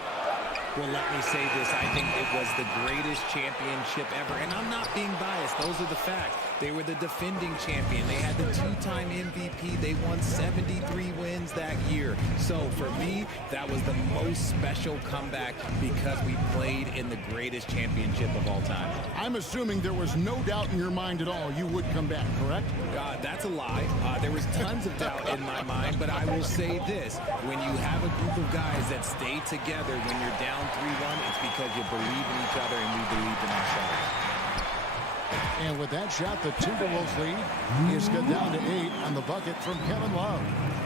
Well, let me say this. I think it was the greatest championship ever. And I'm not being biased. Those are the facts. They were the defending champion. They had the 2-time MVP. They won 73 wins that year. So for me, that was the most special comeback because we played in the greatest championship of all time. I'm assuming there was no doubt in your mind at all you would come back, correct? That's a lie. There was tons of doubt in my mind, but I will say this. When you have a group of guys that stay together when you're down 3-1, it's because you believe in each other and we believed in ourselves. And with that shot, the Timberwolves lead is cut down to 8 on the bucket from Kevin Love.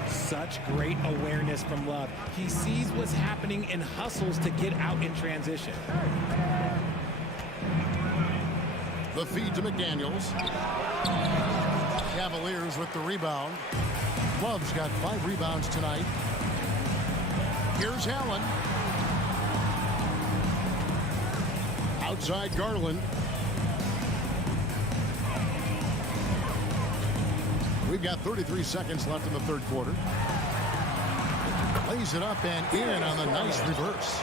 Such great awareness from Love. He sees what's happening and hustles to get out in transition. The feed to McDaniels. Cavaliers with the rebound. Love's got 5 rebounds tonight. Here's Allen. Outside Garland. We've got 33 seconds left in the third quarter. Lays it up and in on the nice reverse.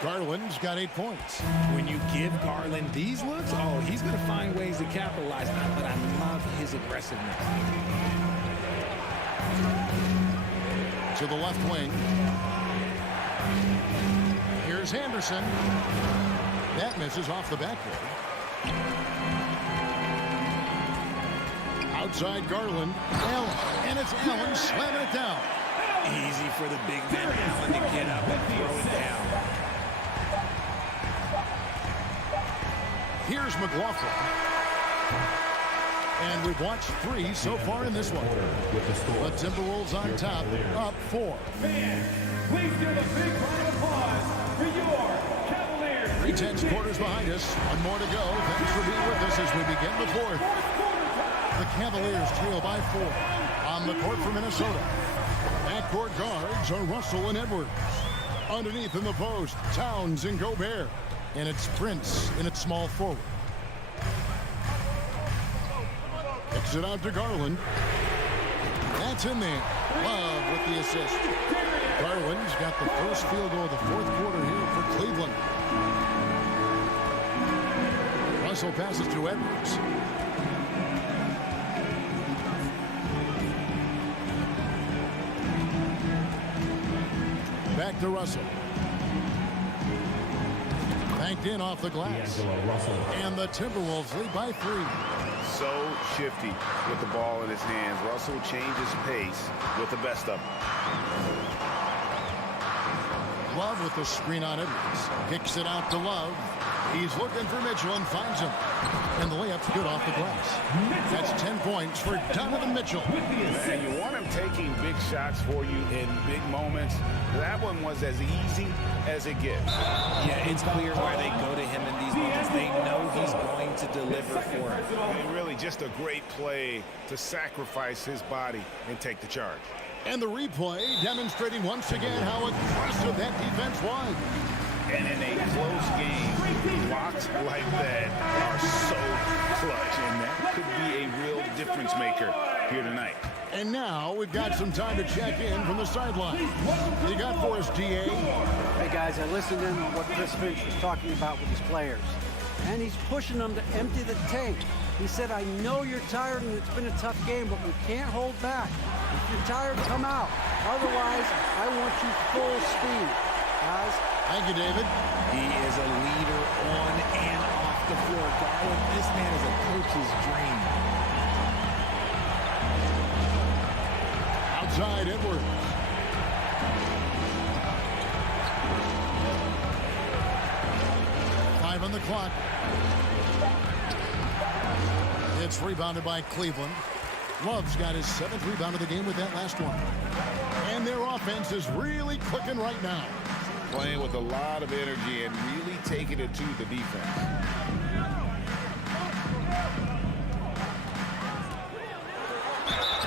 Garland's got 8 points. When you give Garland these looks, oh, he's going to find ways to capitalize on it, but I love his aggressiveness. To the left wing. Here's Anderson. That misses off the backboard. Outside Garland. Allen. And it's Allen slamming it down. Easy for the big man Allen to get up and throw it down. Here's McLaughlin. And we've watched 3 so far in this one. The Timberwolves on top, up 4. Fans, please give a big round of applause for your Cavaliers. 3:10 quarters behind us. 1 more to go. Thanks for being with us as we begin the fourth. The Cavaliers trail by 4 on the court for Minnesota. Backcourt guards are Russell and Edwards. Underneath in the post, Towns and Gobert. And it's Prince in its small forward. Kicks it out to Garland. That's in there. Love with the assist. Garland's got the first field goal of the fourth quarter here for Cleveland. Russell passes to Edwards. Back to Russell. Banked in off the glass. And the Timberwolves lead by 3. So shifty with the ball in his hands. Russell changes pace with the best of them. Love with the screen on Edwards. Kicks it out to Love. He's looking for Mitchell and finds him. And the layup's good off the glass. That's 10 points for Donovan Mitchell. Man, you want him taking big shots for you in big moments. That one was as easy as it gets. Yeah, it's clear why they go to him in these moments. They know he's going to deliver for him. I mean, really just a great play to sacrifice his body and take the charge. And the replay demonstrating once again how aggressive that defense was. And in a close game, blocks like that are so clutch, and that could be a real difference maker here tonight. And now we've got some time to check in from the sideline. You got for us, DA? Hey, guys, I listened in on what Chris Finch was talking about with his players. And he's pushing them to empty the tank. He said, I know you're tired and it's been a tough game, but we can't hold back. If you're tired, come out. Otherwise, I want you full speed. Guys. Thank you, David. He is a leader on and off the floor. Garland, this man is a coach's dream. Outside Edwards. Five on the clock. It's rebounded by Cleveland. Love's got his 7th rebound of the game with that last one. And their offense is really clicking right now. Playing with a lot of energy and really taking it to the defense.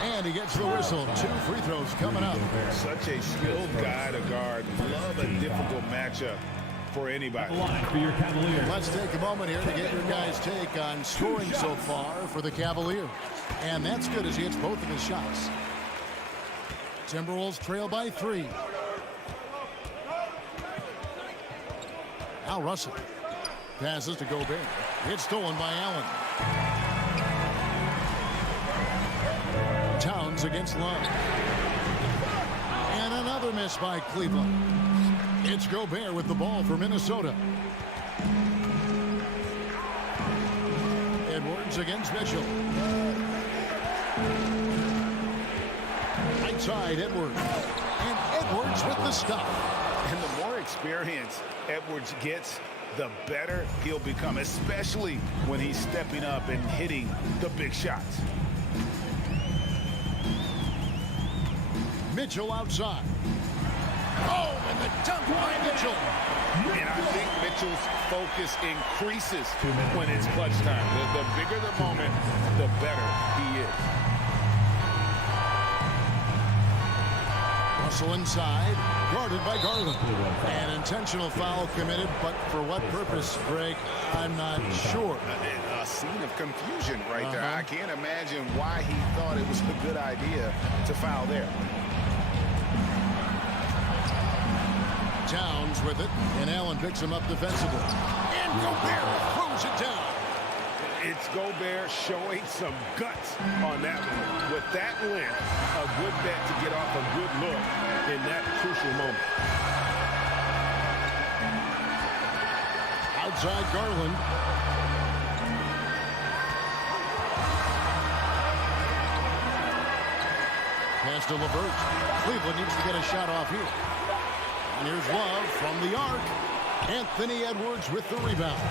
And he gets the whistle. 2 free throws coming up. Such a skilled guy to guard. Love a difficult matchup for anybody. For your Cavaliers. Let's take a moment here to get your guys' take on scoring so far for the Cavaliers. And that's good as he hits both of his shots. Timberwolves trail by 3. Al Russell passes to Gobert. It's stolen by Allen. Towns against Love. And another miss by Cleveland. It's Gobert with the ball for Minnesota. Edwards against Mitchell. Right side, Edwards. And Edwards with the stop. And the more experience Edwards gets, the better he'll become, especially when he's stepping up and hitting the big shots. Mitchell outside. Oh, and the dunk by Mitchell. And I think Mitchell's focus increases when it's clutch time. The bigger the moment, the better he is. Russell inside, guarded by Garland. An intentional foul committed, but for what purpose, Greg, I'm not sure. A scene of confusion right there. I can't imagine why he thought it was a good idea to foul there. Towns with it, and Allen picks him up defensively. And Gobert throws it down. It's Gobert showing some guts on that one. With that length, a good bet to get off a good look in that crucial moment. Outside Garland. Pass to LeVert. Cleveland needs to get a shot off here. And here's Love from the arc. Anthony Edwards with the rebound.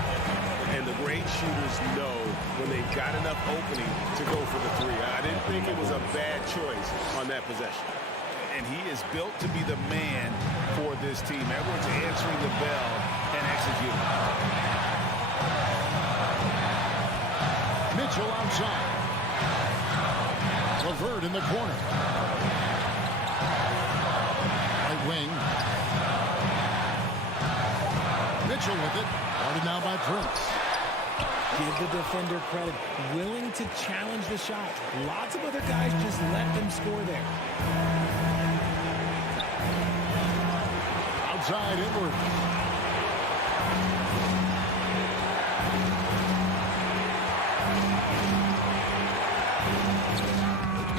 And the great shooters know when they've got enough opening to go for the three. I didn't think it was a bad choice on that possession. And he is built to be the man for this team. Edwards answering the bell and executing. Mitchell outside. LeVert in the corner. Right wing. Mitchell with it. Guarded now by Prince. Give the defender credit. Willing to challenge the shot. Lots of other guys just let them score there. Outside Edwards.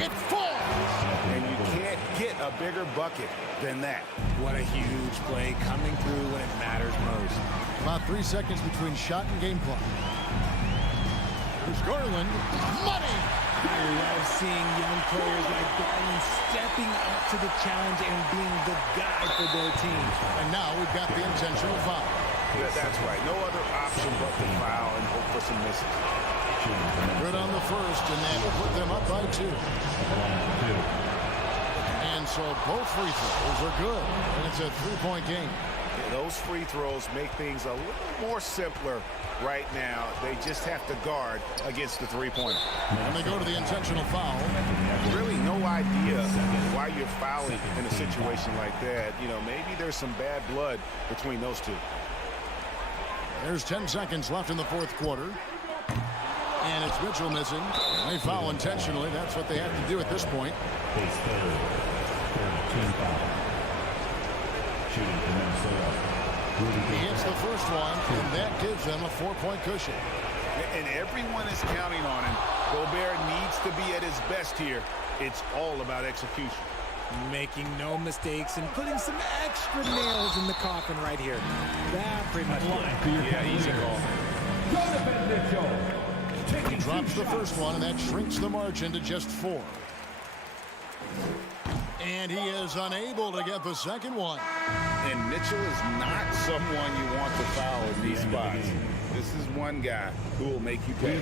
It falls! And you can't get a bigger bucket than that. What a huge play coming through when it matters most. About 3 seconds between shot and game clock. There's Garland. Money! I love seeing young players like Garland stepping up to the challenge and being the guy for their team. And now we've got the intentional foul. Yeah, that's right. No other option but to foul and hope for some misses. Good on the first, and that will put them up by 2. And so both free throws are good, and it's a 3-point game. Yeah, those free throws make things a little more simpler right now. They just have to guard against the three-pointer. And they go to the intentional foul. Really no idea why you're fouling in a situation like that. You know, maybe there's some bad blood between those two. There's 10 seconds left in the fourth quarter. And it's Mitchell missing. They foul intentionally. That's what they have to do at this point. He hits the first one, and that gives them a 4-point cushion. And everyone is counting on him. Gobert needs to be at his best here. It's all about execution. Making no mistakes and putting some extra nails in the coffin right here. That pretty much Yeah, easy call. He drops the first one, and that shrinks the margin to just 4. And he is unable to get the second one. And Mitchell is not someone you want to foul in these spots. This is one guy who will make you pay.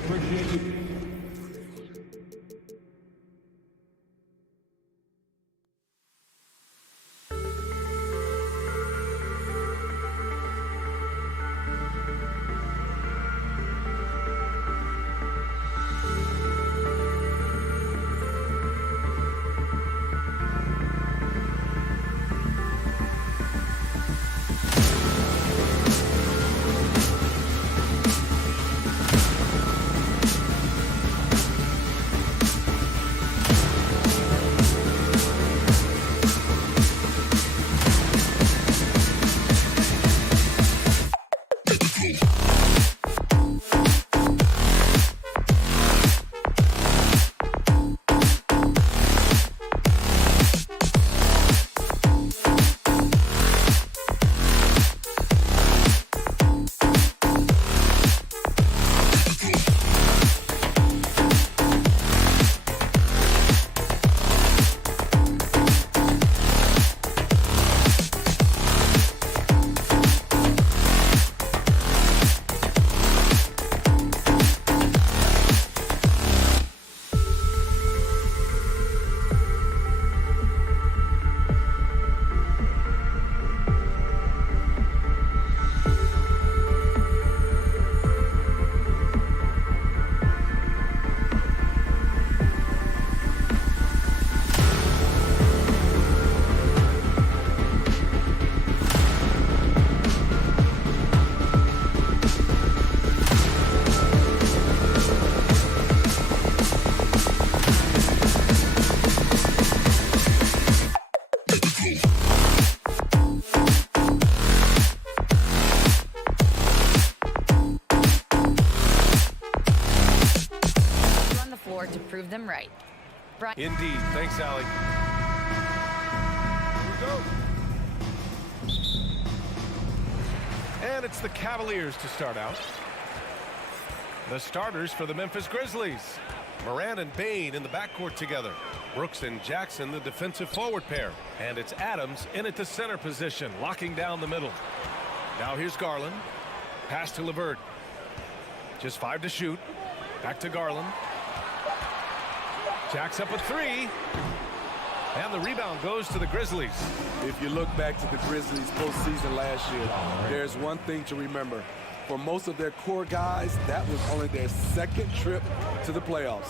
To prove them right. Indeed. Thanks, Allie. Here we go. And it's the Cavaliers to start out. The starters for the Memphis Grizzlies. Moran and Bane in the backcourt together. Brooks and Jackson, the defensive forward pair. And it's Adams in at the center position, locking down the middle. Now here's Garland. Pass to LeVert. Just 5 to shoot. Back to Garland. Jacks up a 3. And the rebound goes to the Grizzlies. If you look back to the Grizzlies postseason last year, there's one thing to remember. For most of their core guys, that was only their second trip to the playoffs.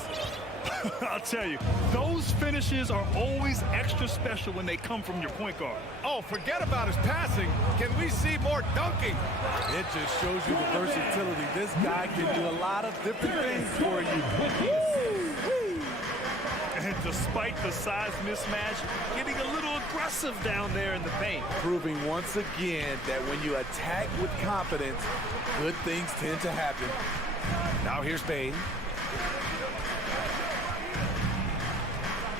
I'll tell you, those finishes are always extra special when they come from your point guard. Oh, forget about his passing. Can we see more dunking? It just shows you the versatility. This guy can do a lot of different things for you. And despite the size mismatch, getting a little aggressive down there in the paint. Proving once again that when you attack with confidence, good things tend to happen. Now here's Bane.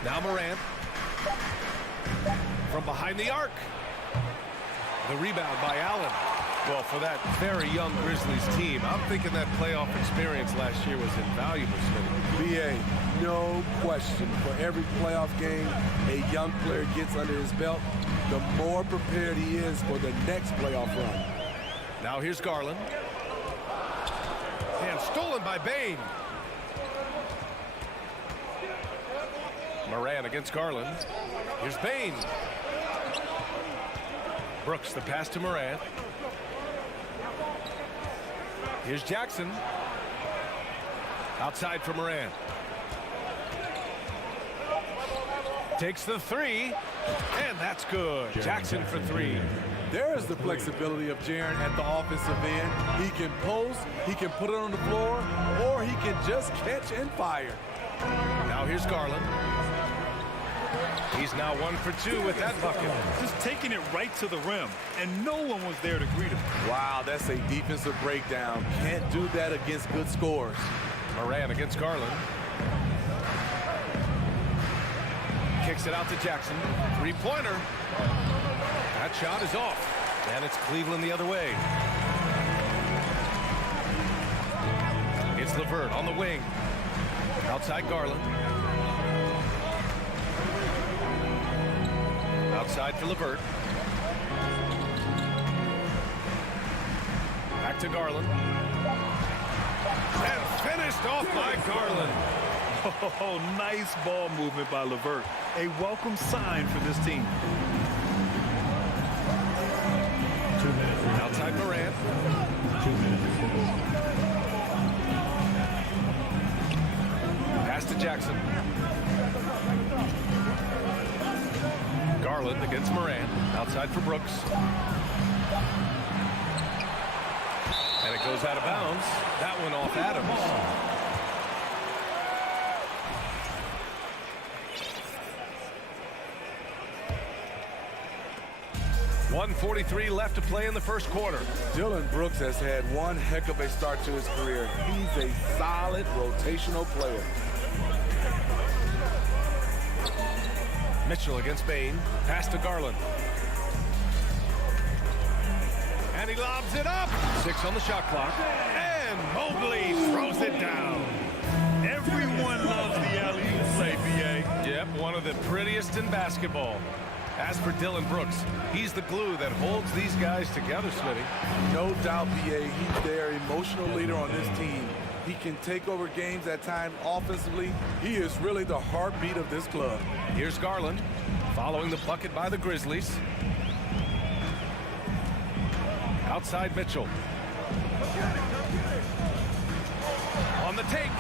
Now Morant. From behind the arc. The rebound by Allen. Well, for that very young Grizzlies team, I'm thinking that playoff experience last year was invaluable, Smitty. BA, no question. For every playoff game a young player gets under his belt, the more prepared he is for the next playoff run. Now here's Garland. And stolen by Bane. Moran against Garland. Here's Bane. Brooks, the pass to Moran. Here's Jackson. Outside for Moran. Takes the three, and that's good. Jackson for three. There's the flexibility of Jaren at the offensive end. He can post, he can put it on the floor, or he can just catch and fire. Now here's Garland. He's now 1 for 2 with that bucket. Just taking it right to the rim, and no one was there to greet him. Wow, that's a defensive breakdown. Can't do that against good scores. Moran against Garland. Kicks it out to Jackson. Three-pointer. That shot is off. And it's Cleveland the other way. It's LeVert on the wing. Outside Garland. Outside for LeVert. Back to Garland. And finished off by Garland. Oh, nice ball movement by LeVert. A welcome sign for this team. Outside Moran. 2 minutes. Pass to Jackson. Garland against Moran. Outside for Brooks. And it goes out of bounds. That one off Adams. 1:43 left to play in the first quarter. Dillon Brooks has had one heck of a start to his career. He's a solid rotational player. Mitchell against Bane. Pass to Garland. And he lobs it up. 6 on the shot clock. And Mobley throws it down. Everyone loves the alley-oop play, B.A. Yep, one of the prettiest in basketball. As for Dillon Brooks, he's the glue that holds these guys together, Smitty. No doubt, B.A. He's their emotional leader on this team. He can take over games at times offensively. He is really the heartbeat of this club. Here's Garland, following the bucket by the Grizzlies. Outside Mitchell. On the take.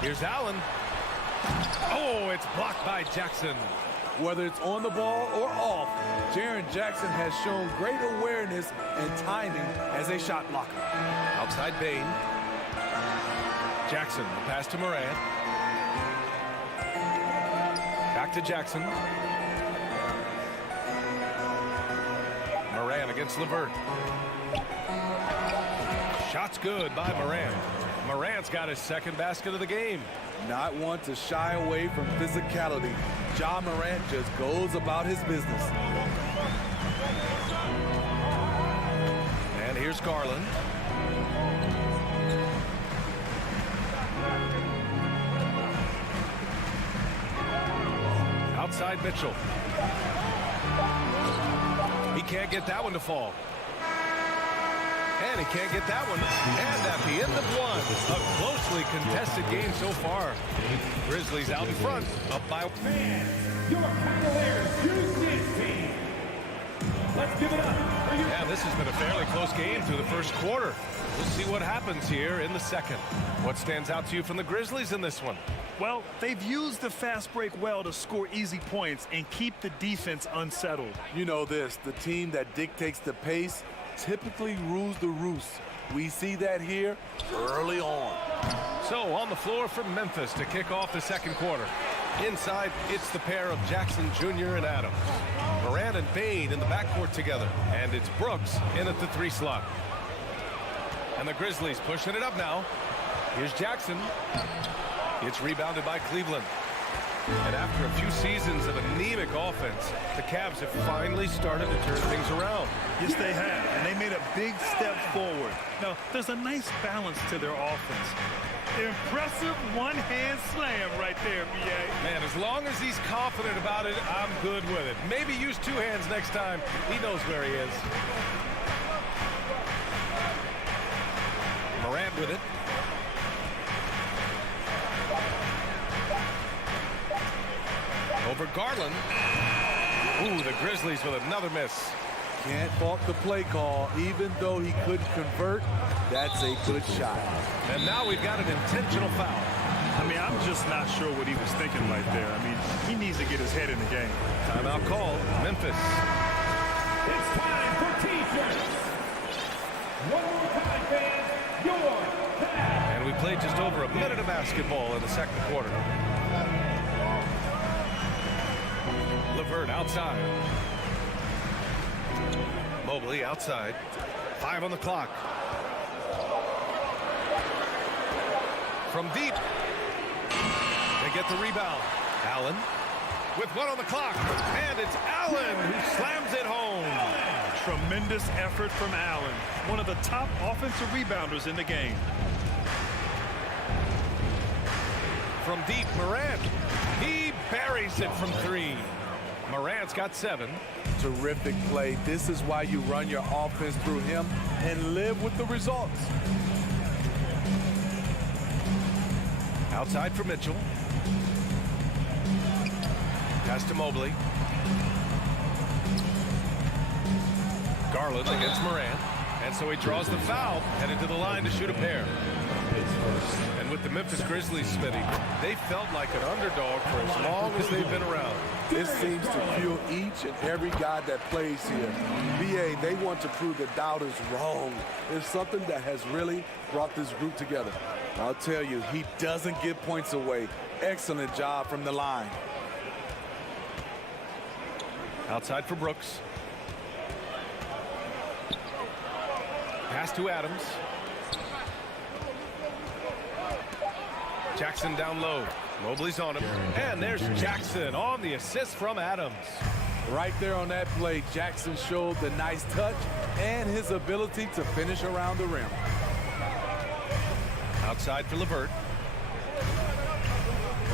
Here's Allen. Oh, it's blocked by Jackson. Whether it's on the ball or off, Jaren Jackson has shown great awareness and timing as a shot blocker. Outside Bane. Jackson, the pass to Moran. Back to Jackson. Moran against LeVert. Shot's good by Moran. Moran's got his second basket of the game. Not one to shy away from physicality. Ja Morant just goes about his business. And here's Garland. Outside Mitchell. He can't get that one to fall. And he can't get that one. And at the end of one, a closely contested game so far. Grizzlies out in front, up by... Your Cavaliers Houston team. Let's give it up for you. Yeah, this has been a fairly close game through the first quarter. We'll see what happens here in the second. What stands out to you from the Grizzlies in this one? Well, they've used the fast break well to score easy points and keep the defense unsettled. You know this, the team that dictates the pace typically rules the roost. We see that here early on. So on the floor for Memphis to kick off the second quarter. Inside, it's the pair of Jackson Jr. and Adams. Moran and Bane in the backcourt together. And it's Brooks in at the 3 slot. And the Grizzlies pushing it up now. Here's Jackson. It's rebounded by Cleveland. And after a few seasons of anemic offense, the Cavs have finally started to turn things around. Yes, they have, and they made a big step forward. Now, there's a nice balance to their offense. Impressive one-hand slam right there, B.A. Man, as long as he's confident about it, I'm good with it. Maybe use two hands next time. He knows where he is. Morant with it. Over Garland. Ooh, the Grizzlies with another miss. Can't fault the play call. Even though he couldn't convert, that's a good shot. And now we've got an intentional foul. I mean, I'm just not sure what he was thinking right there. I mean, he needs to get his head in the game. Timeout called. Memphis. It's time for T-shirts. One more time, fans. Your Cavs. And we played just over a minute of basketball in the second quarter. LeVert outside. Mobley outside. 5 on the clock. From deep. They get the rebound. Allen with 1 on the clock. And it's Allen who slams it home. Tremendous effort from Allen. One of the top offensive rebounders in the game. From deep, Morant. He buries it from 3. Morant's got 7. Terrific play. This is why you run your offense through him and live with the results. Outside for Mitchell. Pass to Mobley. Garland against Morant. And so he draws the foul, headed to the line to shoot a pair. And with the Memphis Grizzlies, Smitty, they felt like an underdog for as long as they've been around. This seems to fuel each and every guy that plays here. BA, they want to prove the doubters wrong. It's something that has really brought this group together. I'll tell you, he doesn't give points away. Excellent job from the line. Outside for Brooks. Pass to Adams. Jackson down low. Mobley's on him. And there's Jackson on the assist from Adams. Right there on that play, Jackson showed the nice touch and his ability to finish around the rim. Outside for LeVert.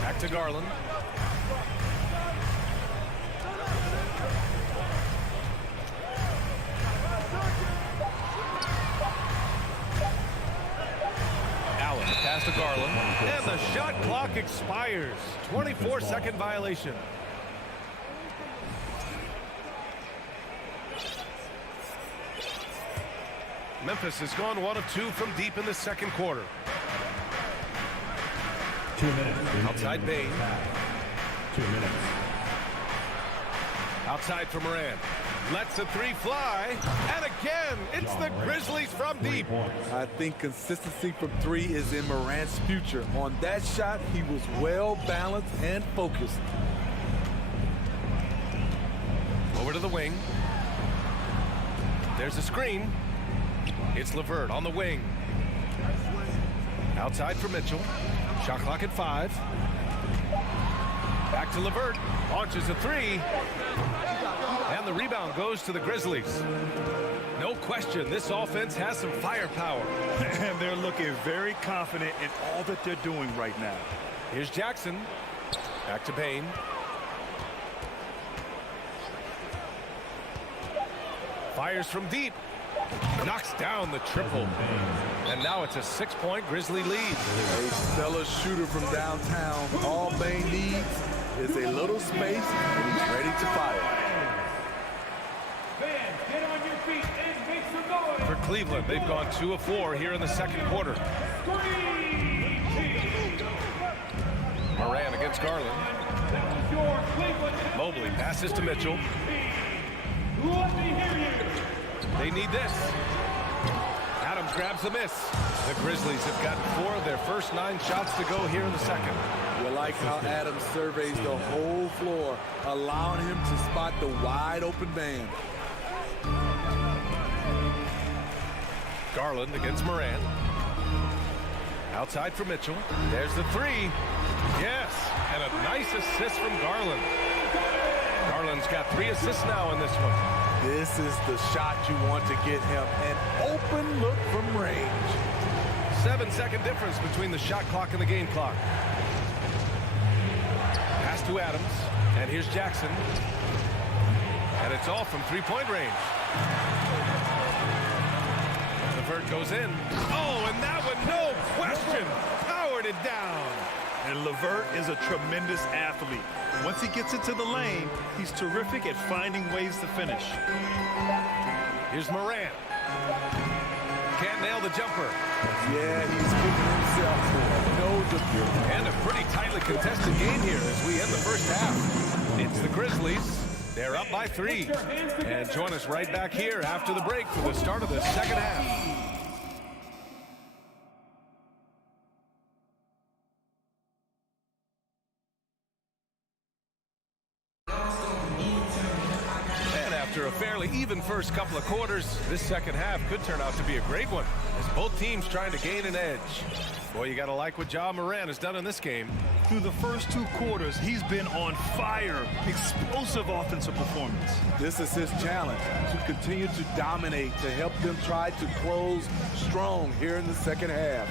Back to Garland. Allen, pass to Garland. And the shot clock expires. 24-second violation. Memphis has gone 1 of 2 from deep in the second quarter. 2 minutes. Outside Bain. 2 minutes. Outside for Morant. Lets a 3 fly. And again, it's the Grizzlies from deep. I think consistency from 3 is in Morant's future. On that shot, he was well balanced and focused. Over to the wing. There's a screen. It's LeVert on the wing. Outside for Mitchell. Shot clock at 5. Back to LeVert. Launches a 3. And the rebound goes to the Grizzlies. No question, this offense has some firepower. And they're looking very confident in all that they're doing right now. Here's Jackson. Back to Bain. Fires from deep. Knocks down the triple. And now it's a 6-point Grizzly lead. A stellar shooter from downtown. All Bain needs is a little space, and he's ready to fire. Fans, get on your feet and make some noise. For Cleveland, they've gone 2 of 4 here in the second quarter. Morant against Garland. Mobley passes to Mitchell. Let me hear you. They need this. Adams grabs the miss. The Grizzlies have gotten 4 of their first 9 shots to go here in the second. You like how Adams surveys the whole floor, allowing him to spot the wide open man. Garland against Morant. Outside for Mitchell. There's the three. Yes, and a nice assist from Garland. Garland's got 3 assists now in this one. This is the shot you want to get him. An open look from range. 7-second difference between the shot clock and the game clock. Pass to Adams, and here's Jackson. And it's all from three-point range. LeVert goes in. Oh, and that one, no question, powered it down. And LeVert is a tremendous athlete. Once he gets into the lane, he's terrific at finding ways to finish. Here's Morant. Can't nail the jumper. Yeah, he's kicking himself. No defense. And a pretty tightly contested game here as we end the first half. It's the Grizzlies. They're up by 3. And join us right back here after the break for the start of the second half. After a fairly even first couple of quarters, this second half could turn out to be a great one as both teams trying to gain an edge. Boy, you got to like what Ja Morant has done in this game. Through the first 2 quarters, he's been on fire. Explosive offensive performance. This is his challenge, to continue to dominate, to help them try to close strong here in the second half.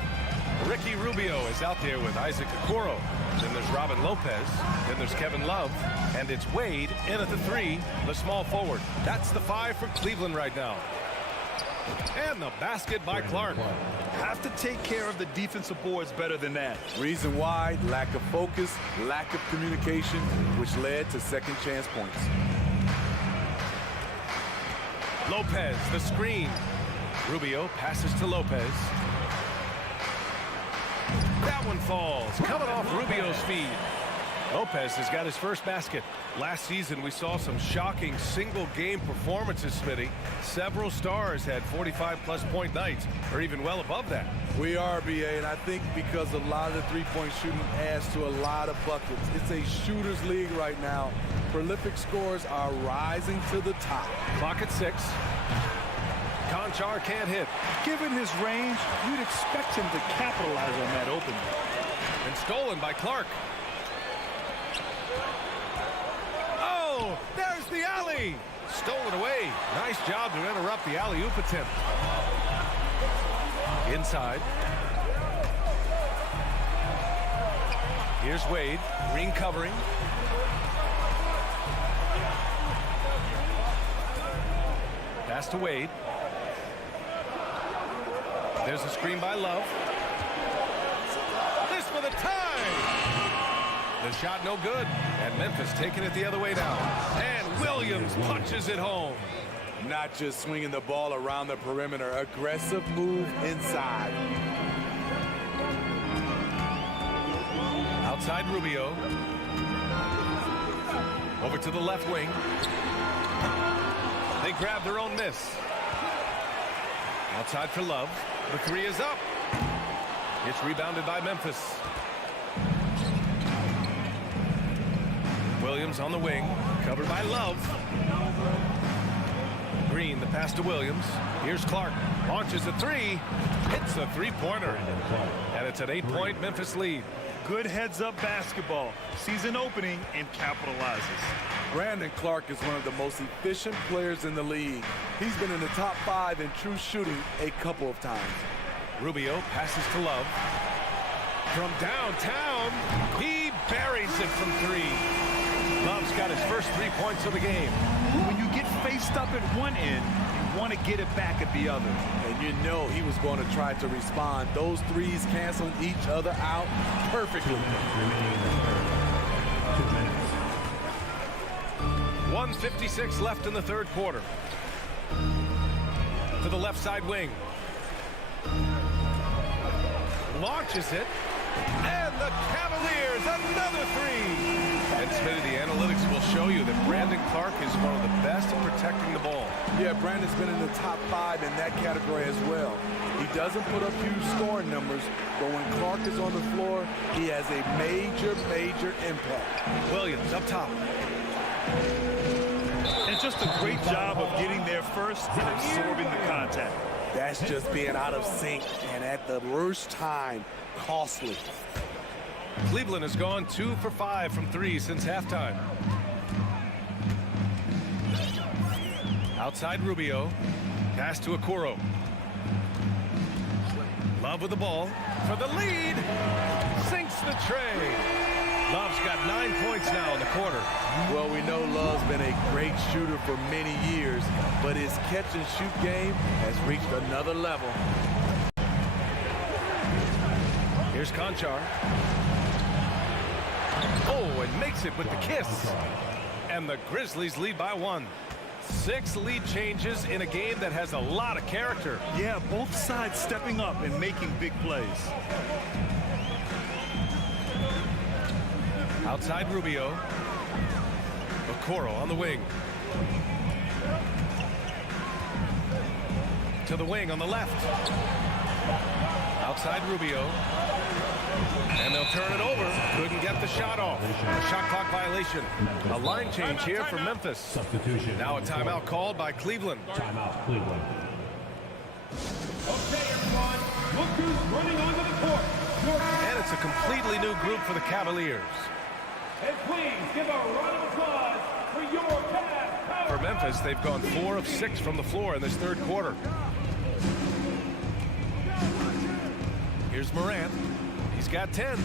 Ricky Rubio is out there with Isaac Okoro. Then there's Robin Lopez. Then there's Kevin Love. And it's Wade in at the 3, the small forward. That's the 5 for Cleveland right now. And the basket by Clark. Have to take care of the defensive boards better than that. Reason why, lack of focus, lack of communication, which led to second chance points. Lopez, the screen. Rubio passes to Lopez. That one falls, coming off Rubio's feed. Lopez has got his first basket. Last season, we saw some shocking single-game performances, Smitty. Several stars had 45-plus point nights, or even well above that. We are, BA, and I think because a lot of the three-point shooting adds to a lot of buckets. It's a shooter's league right now. Prolific scores are rising to the top. Clock at 6. Conchar can't hit. Given his range, you'd expect him to capitalize on that opening. And stolen by Clark. Oh, there's the alley. Stolen away. Nice job to interrupt the alley-oop attempt. Inside. Here's Wade. Green covering. Pass to Wade. There's a screen by Love. This for the tie. The shot no good. And Memphis taking it the other way now. And Williams punches it home. Not just swinging the ball around the perimeter. Aggressive move inside. Outside Rubio. Over to the left wing. They grab their own miss. Outside for Love. The 3 is up. It's rebounded by Memphis. Williams on the wing. Covered by Love. Green, the pass to Williams. Here's Clark. Launches a 3. Hits a 3-pointer. And it's an 8-point Memphis lead. Good heads-up basketball. Sees an opening and capitalizes. Brandon Clark is one of the most efficient players in the league. He's been in the top 5 in true shooting a couple of times. Rubio passes to Love. From downtown, he buries it from 3. Love's got his first 3 points of the game. When you get faced up at one end, you want to get it back at the other. And you know he was going to try to respond. Those 3s canceling each other out perfectly. 1:56 left in the third quarter. To the left side wing. Launches it. And the Cavaliers, another 3. And Smitty, the analytics will show you that Brandon Clark is one of the best at protecting the ball. Yeah, Brandon's been in the top 5 in that category as well. He doesn't put up huge scoring numbers, but when Clark is on the floor, he has a major impact. Williams up top. And just a great job of getting there first and absorbing the contact. That's just being out of sync and at the worst time, costly. Cleveland has gone 2 for 5 from 3 since halftime. Outside Rubio. Pass to Okoro. Love with the ball for the lead. Sinks the tray. Love's got 9 points now in the quarter. Well, we know Love's been a great shooter for many years, but his catch-and-shoot game has reached another level. Here's Conchar. Oh, and makes it with the kiss. And the Grizzlies lead by 1. 6 lead changes in a game that has a lot of character. Yeah, both sides stepping up and making big plays. Outside Rubio. Okoro on the wing. To the wing on the left. Outside Rubio. And they'll turn it over. Couldn't get the shot off. A shot clock violation. A line change here for Memphis. Substitution. Now a timeout called by Cleveland. Timeout, Cleveland. Okay, everyone. Look who's running onto the court. And it's a completely new group for the Cavaliers. And please give a round of applause for your Cavs power. For Memphis, they've gone 4 of 6 from the floor in this third quarter. Here's Morant. He's got 10.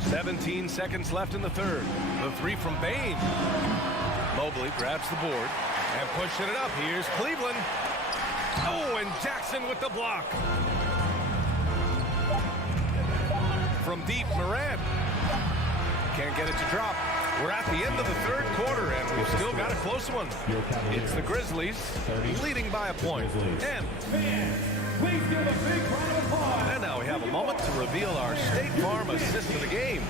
17 seconds left in the third. The 3 from Bain. Mobley grabs the board and pushing it up. Here's Cleveland. Oh, and Jackson with the block. From deep, Morant. Can't get it to drop. We're at the end of the third quarter, and we've still got a close one. It's the Grizzlies leading by a point. And Please give a big round of applause. And now we have a moment to reveal our State Farm assist of the game.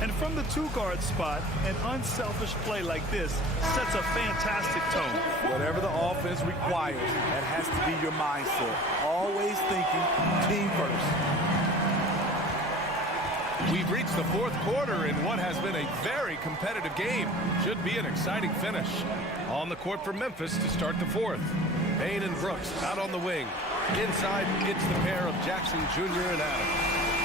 And from the 2-guard spot, an unselfish play like this sets a fantastic tone. Whatever the offense requires, that has to be your mindset. Always thinking team first. We've reached the fourth quarter in what has been a very competitive game. Should be an exciting finish. On the court for Memphis to start the fourth. Bain and Brooks out on the wing. Inside, it's the pair of Jackson Jr. and Adams.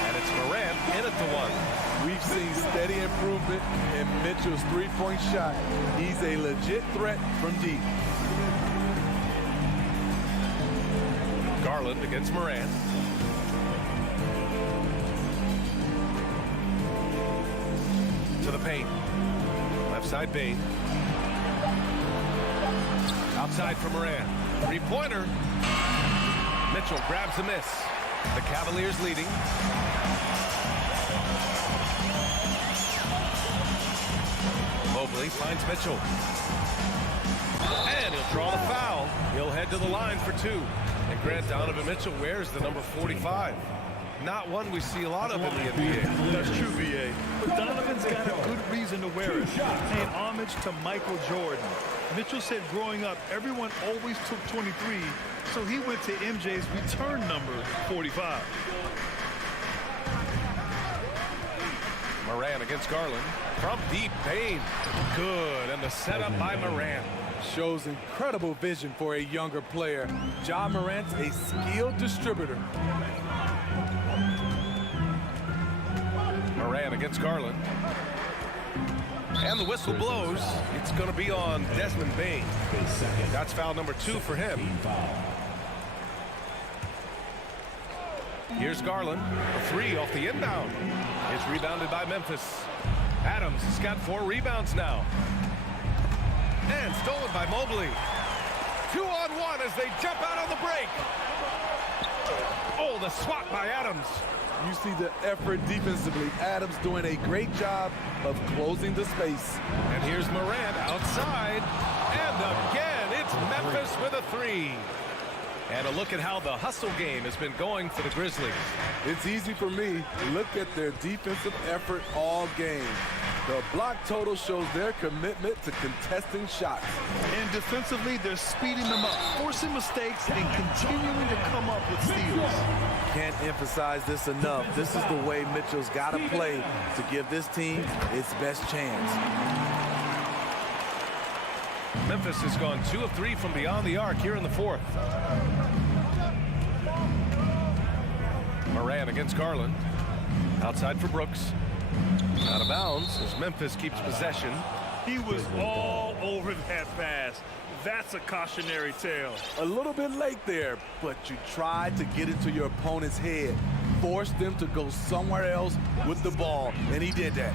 And it's Morant in at the 1. We've seen steady improvement in Mitchell's three-point shot. He's a legit threat from deep. Garland against Morant. To the paint. Left side Bain. Outside for Morant. Three-pointer. Mitchell grabs the miss. The Cavaliers leading. Mobley finds Mitchell. And he'll draw the foul. He'll head to the line for 2. And Grant Donovan Mitchell wears the number 45. Not one we see a lot of in the NBA. That's true, BA. But Donovan's got a good reason to wear it. Paying homage to Michael Jordan. Mitchell said growing up, everyone always took 23, so he went to MJ's return number, 45. Morant against Garland. From deep, Bain. Good, and the setup by Morant. Shows incredible vision for a younger player. Ja Morant's a skilled distributor. Morant against Garland. And the whistle blows. It's going to be on Desmond Bain. That's foul number 2 for him. Here's Garland. A 3 off the inbound. It's rebounded by Memphis. Adams has got 4 rebounds now. And stolen by Mobley. 2-on-1 as they jump out on the break. Oh, the swat by Adams. You see the effort defensively. Adams doing a great job of closing the space. And here's Morant outside. And again, it's Memphis with a 3. And a look at how the hustle game has been going for the Grizzlies. It's easy for me. Look at their defensive effort all game. The block total shows their commitment to contesting shots. And defensively, they're speeding them up, forcing mistakes, and continuing to come up with steals. Can't emphasize this enough. This is the way Mitchell's got to play to give this team its best chance. Memphis has gone 2 of 3 from beyond the arc here in the fourth. Moran against Garland. Outside for Brooks. Out of bounds as Memphis keeps possession. He was all over that pass. That's a cautionary tale. A little bit late there, but you tried to get into your opponent's head. Force them to go somewhere else with the ball, and he did that.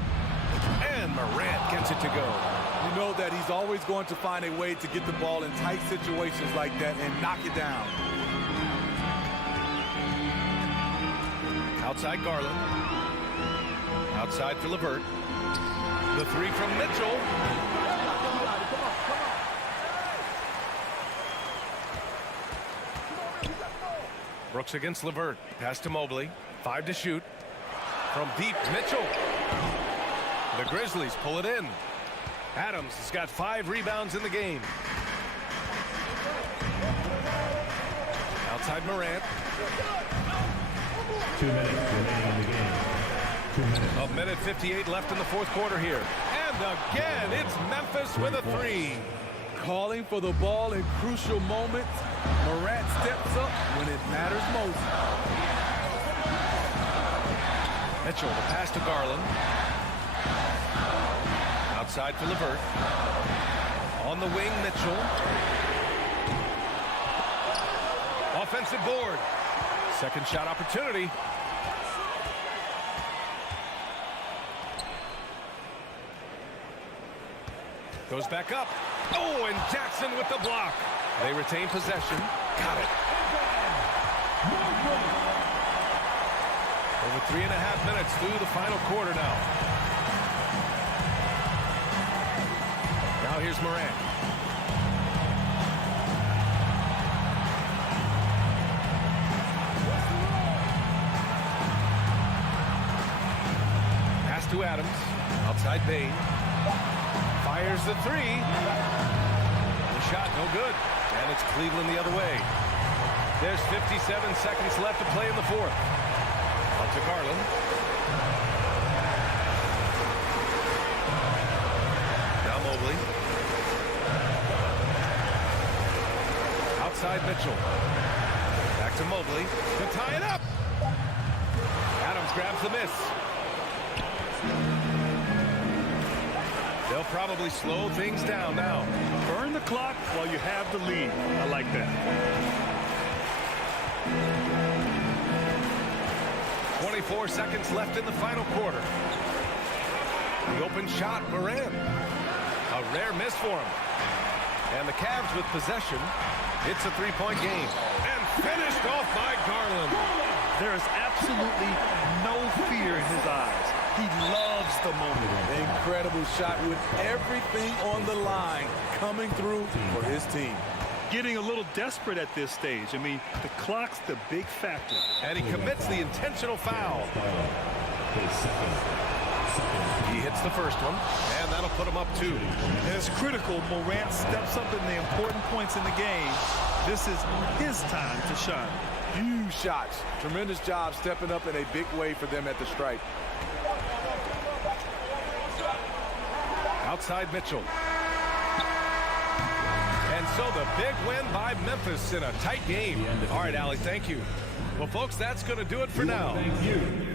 And Morant gets it to go. You know that he's always going to find a way to get the ball in tight situations like that and knock it down. Outside Garland. Outside for LeVert. The three from Mitchell. Brooks against LeVert. Pass to Mobley. 5 to shoot. From deep, Mitchell. The Grizzlies pull it in. Adams has got 5 rebounds in the game. Outside Morant. 2 minutes remaining in the game. 2 minutes. A minute 58 left in the fourth quarter here. And again, it's Memphis with a 3. Calling for the ball in crucial moments. Morant steps up when it matters most. Mitchell, the pass to Garland. Outside for LeVert. On the wing, Mitchell. Offensive board. Second shot opportunity. Goes back up. Oh, and Jackson with the block. They retain possession. Got it. Over 3.5 minutes through the final quarter now. Now here's Morant. Pass to Adams. Outside Bain. Fires the 3. The shot no good. And it's Cleveland the other way. There's 57 seconds left to play in the fourth. Up to Garland. Now Mobley. Outside Mitchell. Back to Mobley to tie it up. Adams grabs the miss. They'll probably slow things down now. Burn the clock while you have the lead. I like that. 24 seconds left in the final quarter. The open shot, Moran. A rare miss for him. And the Cavs with possession. It's a 3-point game. And finished off by Garland. There is absolutely no fear in his eyes. He loves the moment. Incredible shot with everything on the line coming through for his team. Getting a little desperate at this stage. I mean, the clock's the big factor. And he commits the intentional foul. He hits the first one, and that'll put him up 2. And it's critical Morant steps up in the important points in the game. This is his time to shine. Huge shots. Tremendous job stepping up in a big way for them at the stripe. Outside Mitchell. And so the big win by Memphis in a tight game. All right, Allie, thank you. Well, folks, that's going to do it for now. Thank you.